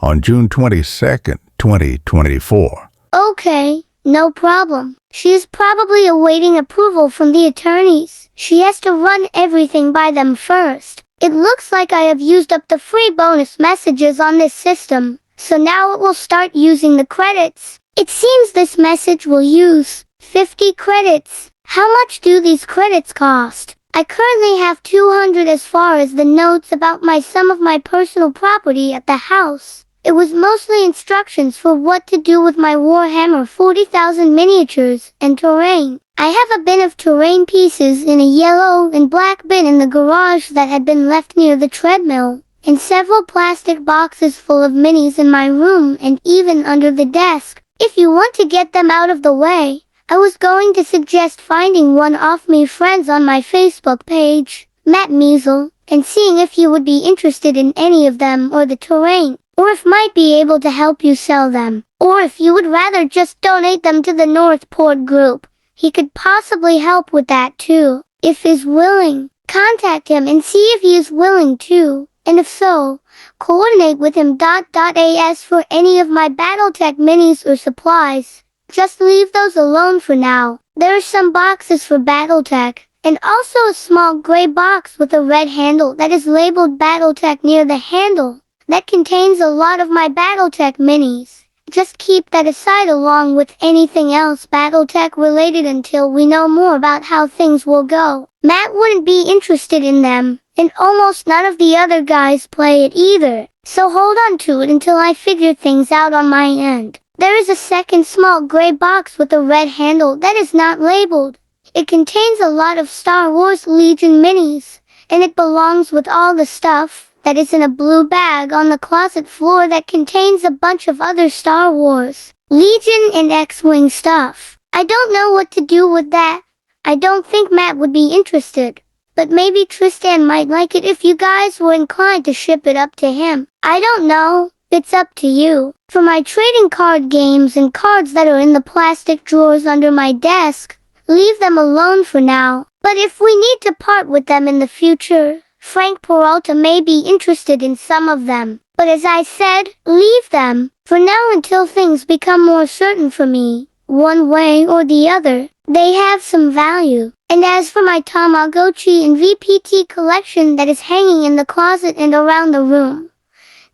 on June 22nd, 2024. Okay, no problem. She's probably awaiting approval from the attorneys. She has to run everything by them first. It looks like I have used up the free bonus messages on this system, so now it will start using the credits. It seems this message will use 50 credits. How much do these credits cost? I currently have 200 as far as the notes about some of my personal property at the house. It was mostly instructions for what to do with my Warhammer 40,000 miniatures and terrain. I have a bin of terrain pieces in a yellow and black bin in the garage that had been left near the treadmill, and several plastic boxes full of minis in my room and even under the desk. If you want to get them out of the way, I was going to suggest finding one of me friends on my Facebook page, Matt Measle, and seeing if you would be interested in any of them or the terrain, or if might be able to help you sell them, or if you would rather just donate them to the Northport group. He could possibly help with that too. If he's willing, contact him and see if he is willing to, and if so, coordinate with him. As for any of my Battletech minis or supplies, just leave those alone for now. There are some boxes for Battletech, and also a small gray box with a red handle that is labeled Battletech near the handle, that contains a lot of my Battletech minis. Just keep that aside along with anything else Battletech related until we know more about how things will go. Matt wouldn't be interested in them, and almost none of the other guys play it either, so hold on to it until I figure things out on my end. There is a second small gray box with a red handle that is not labeled. It contains a lot of Star Wars Legion minis, and it belongs with all the stuff that is in a blue bag on the closet floor that contains a bunch of other Star Wars, Legion and X-Wing stuff. I don't know what to do with that. I don't think Matt would be interested, but maybe Tristan might like it if you guys were inclined to ship it up to him. I don't know. It's up to you. For my trading card games and cards that are in the plastic drawers under my desk, leave them alone for now. But if we need to part with them in the future, Frank Peralta may be interested in some of them. But as I said, leave them for now until things become more certain for me, one way or the other. They have some value. And as for my Tamagotchi and VPT collection that is hanging in the closet and around the room,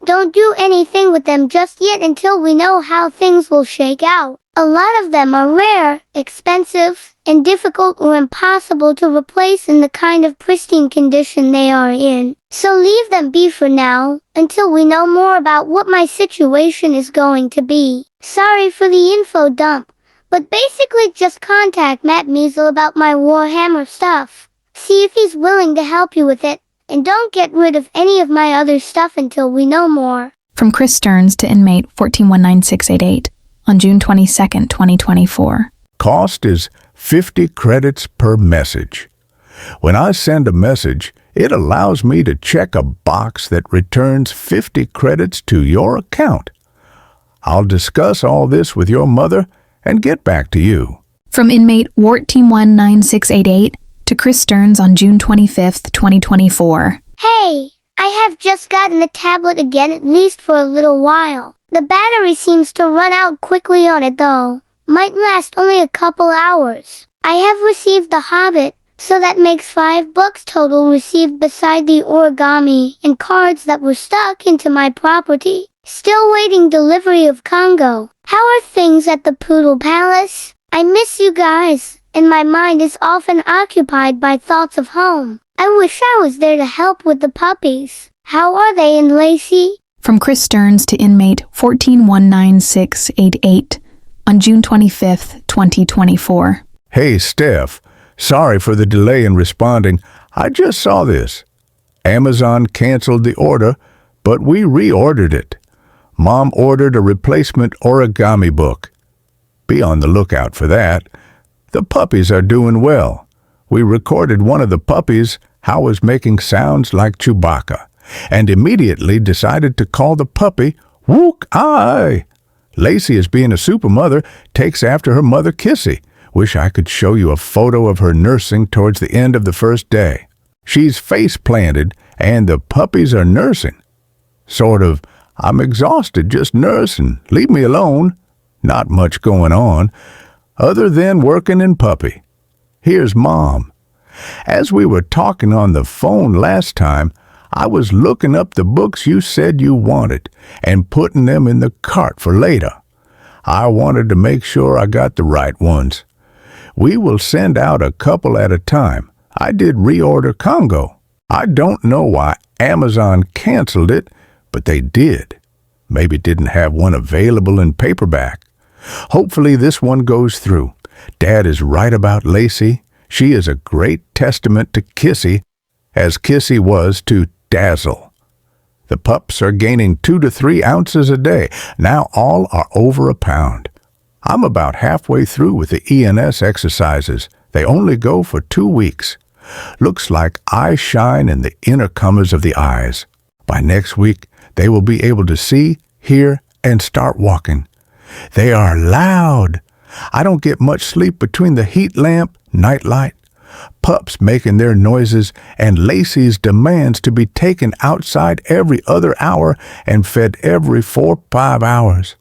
don't do anything with them just yet until we know how things will shake out. A lot of them are rare, expensive, and difficult or impossible to replace in the kind of pristine condition they are in. So leave them be for now, until we know more about what my situation is going to be. Sorry for the info dump, but basically just contact Matt Measle about my Warhammer stuff. See if he's willing to help you with it, and don't get rid of any of my other stuff until we know more. From Chris Sterns to inmate 1419688 on June 22nd, 2024. Cost is 50 credits per message. When I send a message, it allows me to check a box that returns 50 credits to your account. I'll discuss all this with your mother and get back to you. From inmate 1419688 to Chris Sterns on June 25th, 2024. Hey, I have just gotten the tablet again, at least for a little while. The battery seems to run out quickly on it though. Might last only a couple hours. I have received The Hobbit, so that makes 5 books total received beside the origami and cards that were stuck into my property. Still waiting delivery of Congo. How are things at the Poodle Palace? I miss you guys, and my mind is often occupied by thoughts of home. I wish I was there to help with the puppies. How are they in Lacey? From Chris Sterns to inmate 1419688 on June 25th, 2024. Hey, Steph. Sorry for the delay in responding. I just saw this. Amazon canceled the order, but we reordered it. Mom ordered a replacement origami book. Be on the lookout for that. The puppies are doing well. We recorded one of the puppies how was making sounds like Chewbacca, and immediately decided to call the puppy Wook-Eye. Lacey, as being a super mother, takes after her mother Kissy. Wish I could show you a photo of her nursing towards the end of the first day. She's face planted, and the puppies are nursing. Sort of, I'm exhausted just nursing. Leave me alone. Not much going on, other than working in puppy. Here's Mom. As we were talking on the phone last time, I was looking up the books you said you wanted and putting them in the cart for later. I wanted to make sure I got the right ones. We will send out a couple at a time. I did reorder Congo. I don't know why Amazon canceled it, but they did. Maybe didn't have one available in paperback. Hopefully this one goes through. Dad is right about Lacey. She is a great testament to Kissy, as Kissy was to Dazzle. The pups are gaining 2 to 3 ounces a day. Now all are over a pound. I'm about halfway through with the ENS exercises. They only go for 2 weeks. Looks like eye shine in the inner comers of the eyes. By next week, they will be able to see, hear, and start walking. They are loud. I don't get much sleep between the heat lamp, nightlight, pups making their noises, and Lacey's demands to be taken outside every other hour and fed every 4 or 5 hours.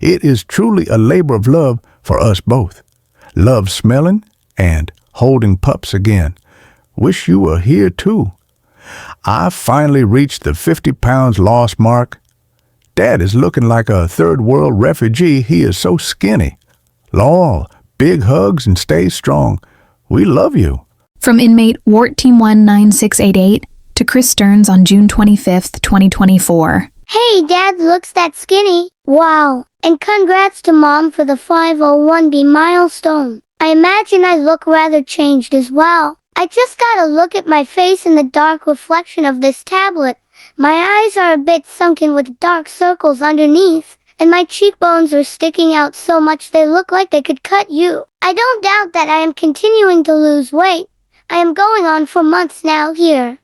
It is truly a labor of love for us both. Love smelling and holding pups again. Wish you were here too. I finally reached the 50 pounds lost mark. Dad is looking like a third world refugee. He is so skinny. Lol, big hugs and stay strong. We love you. From inmate Wart Team 19688 to Chris Stearns on June 25th, 2024. Hey, Dad looks that skinny. Wow. And congrats to Mom for the 501B milestone. I imagine I look rather changed as well. I just gotta look at my face in the dark reflection of this tablet. My eyes are a bit sunken with dark circles underneath, and my cheekbones are sticking out so much they look like they could cut you. I don't doubt that I am continuing to lose weight. I am going on for months now here.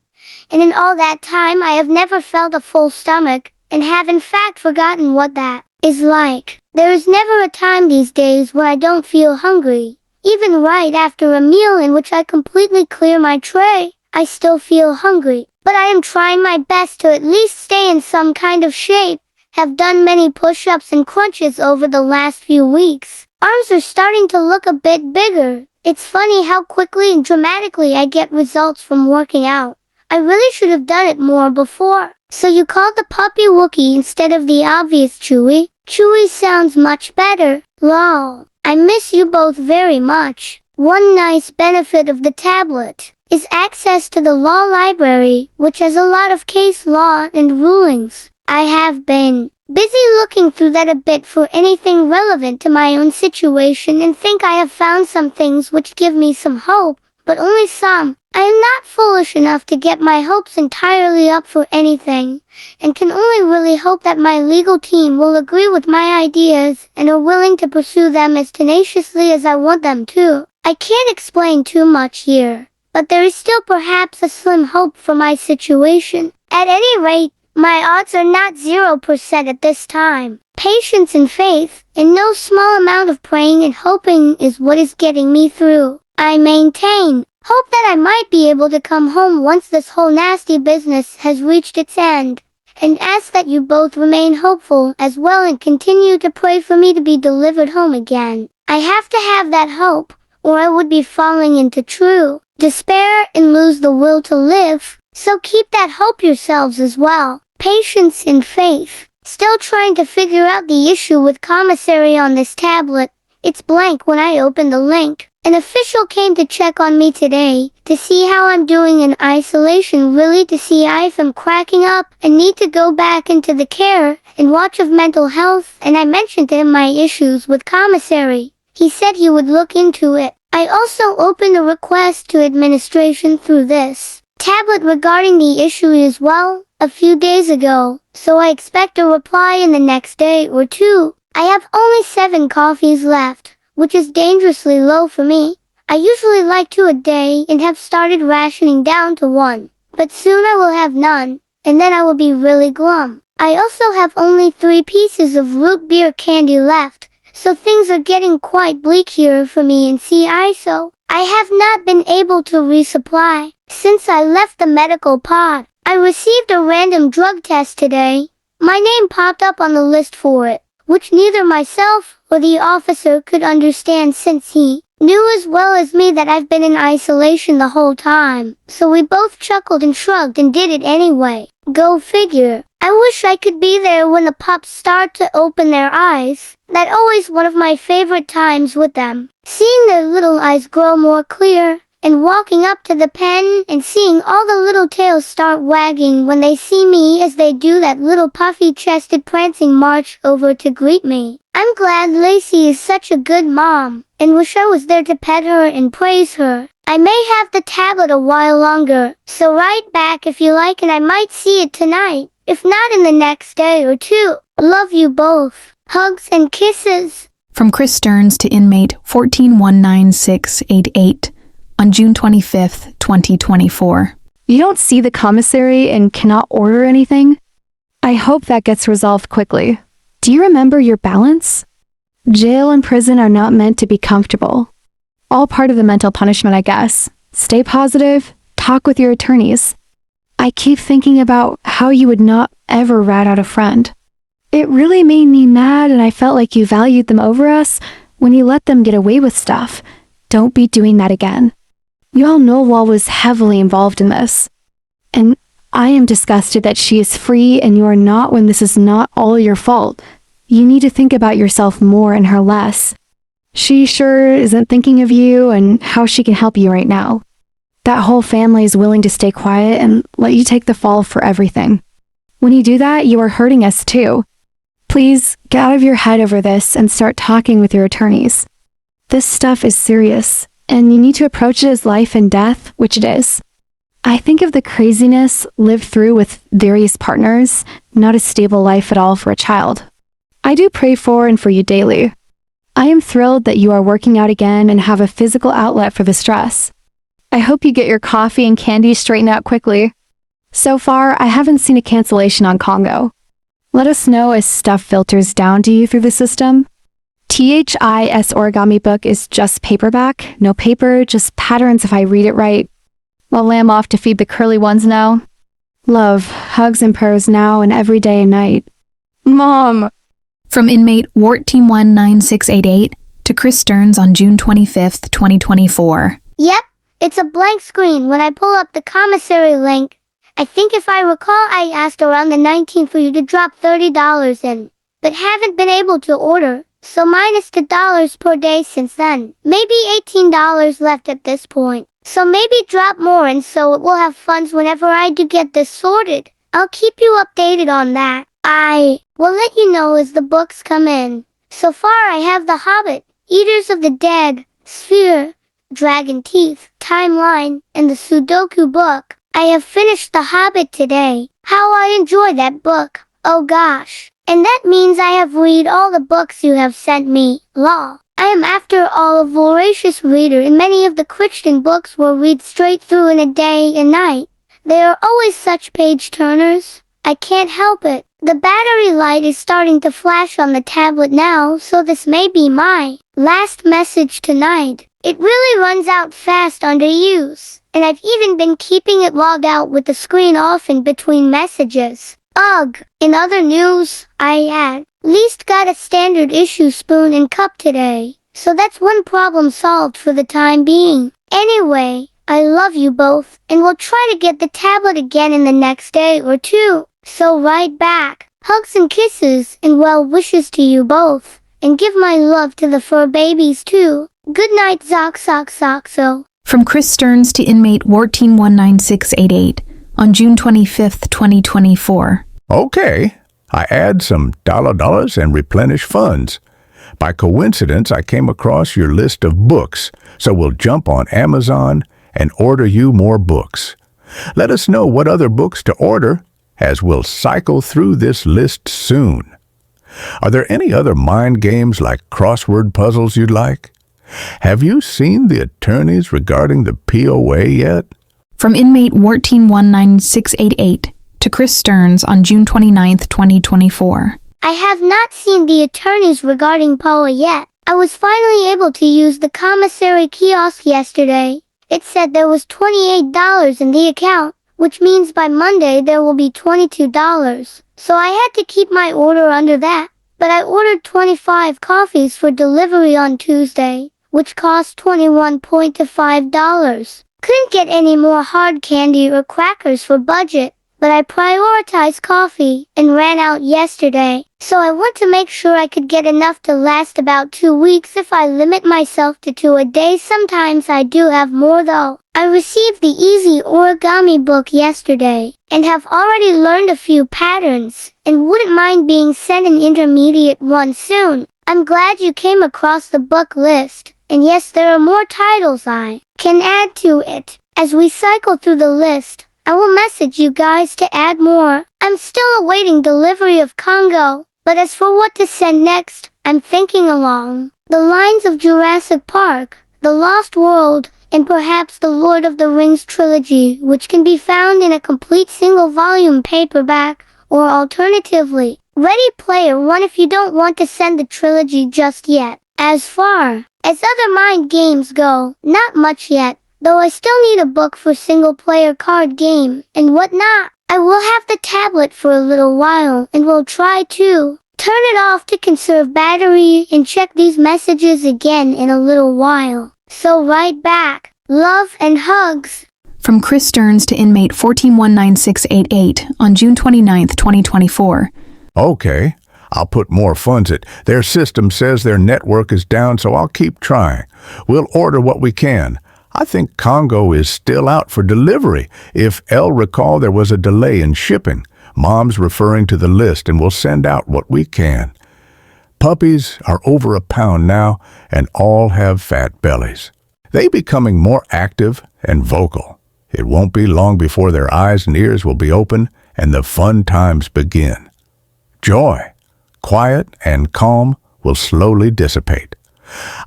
And in all that time I have never felt a full stomach, and have in fact forgotten what that is like. There is never a time these days where I don't feel hungry. Even right after a meal in which I completely clear my tray, I still feel hungry. But I am trying my best to at least stay in some kind of shape. Have done many push-ups and crunches over the last few weeks. Arms are starting to look a bit bigger. It's funny how quickly and dramatically I get results from working out. I really should have done it more before. So you called the puppy Wookie instead of the obvious Chewy? Chewy sounds much better. Lol. I miss you both very much. One nice benefit of the tablet is access to the law library, which has a lot of case law and rulings. I have been busy looking through that a bit for anything relevant to my own situation and think I have found some things which give me some hope, but only some. I am not foolish enough to get my hopes entirely up for anything, and can only really hope that my legal team will agree with my ideas and are willing to pursue them as tenaciously as I want them to. I can't explain too much here, but there is still perhaps a slim hope for my situation. At any rate, my odds are not 0% at this time. Patience and faith, and no small amount of praying and hoping is what is getting me through. I maintain hope that I might be able to come home once this whole nasty business has reached its end, and ask that you both remain hopeful as well and continue to pray for me to be delivered home again. I have to have that hope, or I would be falling into true despair and lose the will to live, so keep that hope yourselves as well. Patience and faith. Still trying to figure out the issue with Commissary on this tablet. It's blank when I open the link. An official came to check on me today, to see how I'm doing in isolation, really to see if I'm cracking up and need to go back into the care and watch of mental health, and I mentioned to him my issues with Commissary. He said he would look into it. I also opened a request to administration through this tablet regarding the issue as well, a few days ago, so I expect a reply in the next day or two. I have only 7 coffees left, which is dangerously low for me. I usually like 2 a day and have started rationing down to 1, but soon I will have none, and then I will be really glum. I also have only 3 pieces of root beer candy left, so things are getting quite bleak here for me in CISO. I have not been able to resupply since I left the medical pod. I received a random drug test today. My name popped up on the list for it, which neither myself or the officer could understand since he knew as well as me that I've been in isolation the whole time. So we both chuckled and shrugged and did it anyway. Go figure. I wish I could be there when the pups start to open their eyes. That's always one of my favorite times with them. Seeing their little eyes grow more clear, and walking up to the pen and seeing all the little tails start wagging when they see me as they do that little puffy-chested prancing march over to greet me. I'm glad Lacey is such a good mom, and wish I was there to pet her and praise her. I may have the tablet a while longer, so write back if you like and I might see it tonight, if not in the next day or 2. Love you both. Hugs and kisses. From Chris Stearns to inmate 1419688 on June 25th, 2024. You don't see the commissary and cannot order anything? I hope that gets resolved quickly. Do you remember your balance? Jail and prison are not meant to be comfortable. All part of the mental punishment, I guess. Stay positive, talk with your attorneys. I keep thinking about how you would not ever rat out a friend. It really made me mad, and I felt like you valued them over us when you let them get away with stuff. Don't be doing that again. You all know Wall was heavily involved in this. And I am disgusted that she is free and you are not when this is not all your fault. You need to think about yourself more and her less. She sure isn't thinking of you and how she can help you right now. That whole family is willing to stay quiet and let you take the fall for everything. When you do that, you are hurting us too. Please get out of your head over this and start talking with your attorneys. This stuff is serious, and you need to approach it as life and death, which it is. I think of the craziness lived through with various partners, not a stable life at all for a child. I do pray for and for you daily. I am thrilled that you are working out again and have a physical outlet for the stress. I hope you get your coffee and candy straightened out quickly. So far, I haven't seen a cancellation on Congo. Let us know as stuff filters down to you through the system. THIS origami book is just paperback, no paper, just patterns if I read it right. I'll lamb off to feed the curly ones now. Love, hugs and prayers now and every day and night. Mom! From inmate Wart-Team19688 to Chris Stearns on June 25th, 2024. Yep, it's a blank screen when I pull up the commissary link. I think if I recall I asked around the 19th for you to drop $30 in, but haven't been able to order, so minus $2 per day since then. Maybe $18 left at this point. So maybe drop more and so it will have funds whenever I do get this sorted. I'll keep you updated on that. I will let you know as the books come in. So far I have The Hobbit, Eaters of the Dead, Sphere, Dragon Teeth, Timeline, and the Sudoku book. I have finished The Hobbit today. How I enjoy that book. Oh gosh. And that means I have read all the books you have sent me. Lol. I am after all a voracious reader and many of the Christian books will read straight through in a day and night. They are always such page turners. I can't help it. The battery light is starting to flash on the tablet now, so this may be my last message tonight. It really runs out fast under use, and I've even been keeping it logged out with the screen off in between messages. Ugh. In other news, I at least got a standard issue spoon and cup today, so that's one problem solved for the time being. Anyway, I love you both, and we'll try to get the tablet again in the next day or 2. So write back. Hugs and kisses and well wishes to you both, and give my love to the fur babies too. Good night, Zoxoxoxo. From Chris Stearns to inmate Wart-Team19688 on June 25th, 2024. Okay, I add some dollars and replenish funds. By coincidence, I came across your list of books, so we'll jump on Amazon and order you more books. Let us know what other books to order, as we'll cycle through this list soon. Are there any other mind games like crossword puzzles you'd like? Have you seen the attorneys regarding the POA yet? From inmate Wart-Team19688 to Chris Sterns on June 29, 2024. I have not seen the attorneys regarding Paula yet. I was finally able to use the Commissary kiosk yesterday. It said there was $28 in the account, which means by Monday there will be $22. So I had to keep my order under that. But I ordered 25 coffees for delivery on Tuesday, which cost $21.5. Couldn't get any more hard candy or crackers for budget, but I prioritized coffee and ran out yesterday. So I want to make sure I could get enough to last about 2 weeks if I limit myself to 2 a day. Sometimes I do have more though. I received the Easy Origami book yesterday and have already learned a few patterns and wouldn't mind being sent an intermediate one soon. I'm glad you came across the book list, and yes, there are more titles I can add to it. As we cycle through the list, I will message you guys to add more. I'm still awaiting delivery of Congo, but as for what to send next, I'm thinking along the lines of Jurassic Park, The Lost World, and perhaps the Lord of the Rings trilogy, which can be found in a complete single-volume paperback, or alternatively, Ready Player One if you don't want to send the trilogy just yet. As far as other mind games go, not much yet, though I still need a book for single-player card game and whatnot. I will have the tablet for a little while and will try to turn it off to conserve battery and check these messages again in a little while. So right back. Love and hugs. From Chris Sterns to inmate 1419688 on June 29, 2024. Okay, I'll put more funds at. Their system says their network is down, so I'll keep trying. We'll order what we can. I think Congo is still out for delivery. If Elle recall, there was a delay in shipping. Mom's referring to the list and we'll send out what we can. Puppies are over £1 now and all have fat bellies. They becoming more active and vocal. It won't be long before their eyes and ears will be open and the fun times begin. Joy, quiet and calm, will slowly dissipate.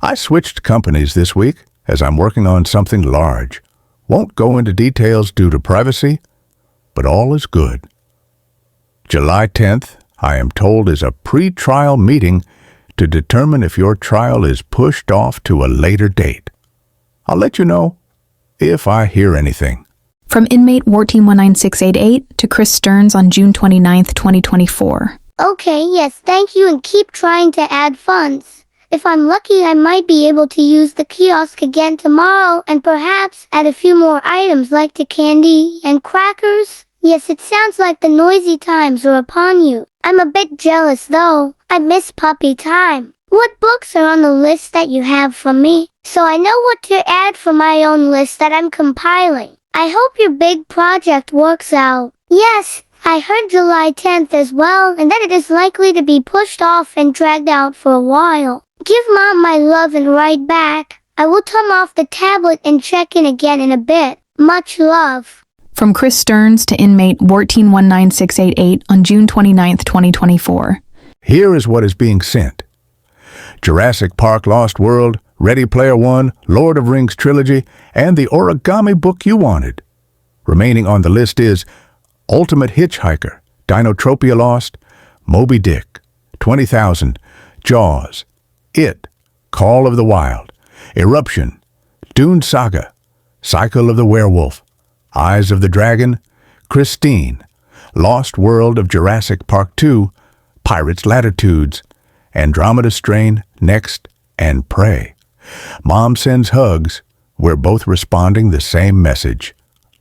I switched companies this week as I'm working on something large. Won't go into details due to privacy, but all is good. July 10th, I am told, is a pre-trial meeting to determine if your trial is pushed off to a later date. I'll let you know if I hear anything. From inmate 1419688 to Chris Sterns on June 29, 2024. Okay, yes, thank you, and keep trying to add funds. If I'm lucky, I might be able to use the kiosk again tomorrow and perhaps add a few more items like the candy and crackers. Yes, it sounds like the noisy times are upon you. I'm a bit jealous though. I miss puppy time. What books are on the list that you have from me? So I know what to add for my own list that I'm compiling. I hope your big project works out. Yes, I heard July 10th as well, and that it is likely to be pushed off and dragged out for a while. Give Mom my love and write back. I will turn off the tablet and check in again in a bit. Much love. From Chris Sterns to inmate 1419688 on June 29, 2024. Here is what is being sent. Jurassic Park Lost World, Ready Player One, Lord of Rings trilogy, and the origami book you wanted. Remaining on the list is Ultimate Hitchhiker, Dinotropia Lost, Moby Dick, 20,000, Jaws, It, Call of the Wild, Eruption, Dune Saga, Cycle of the Werewolf, Eyes of the Dragon, Christine, Lost World of Jurassic Park 2, Pirates Latitudes, Andromeda Strain, Next, and Prey. Mom sends hugs. We're both responding the same message.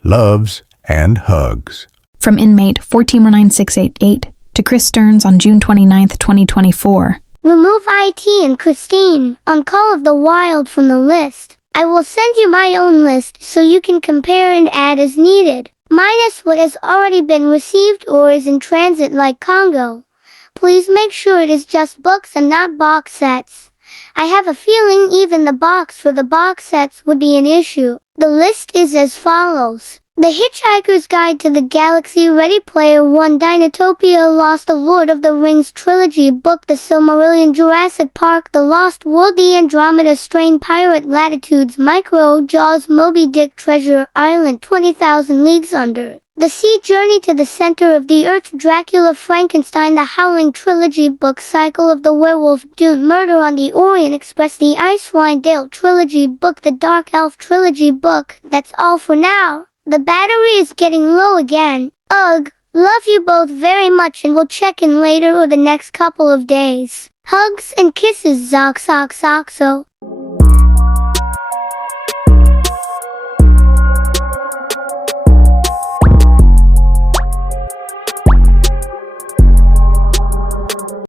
Loves and hugs. From inmate 1419688 to Chris Sterns on June 29, 2024. Remove IT and Christine on Call of the Wild from the list. I will send you my own list so you can compare and add as needed, minus what has already been received or is in transit like Congo. Please make sure it is just books and not box sets. I have a feeling even the box for the box sets would be an issue. The list is as follows. The Hitchhiker's Guide to the Galaxy, Ready Player One, Dinotopia Lost, the Lord of the Rings trilogy book, The Silmarillion, Jurassic Park, The Lost World, The Andromeda Strain, Pirate Latitudes, Micro, Jaws, Moby Dick, Treasure Island, 20,000 Leagues Under, The Sea Journey to the Center of the Earth, Dracula, Frankenstein, The Howling Trilogy book, Cycle of the Werewolf, Dune, Murder on the Orient Express, the Icewind Dale Trilogy book, the Dark Elf Trilogy book. That's all for now. The battery is getting low again. Ugh. Love you both very much, and we'll check in later or the next couple of days. Hugs and kisses, Zoxoxoxo.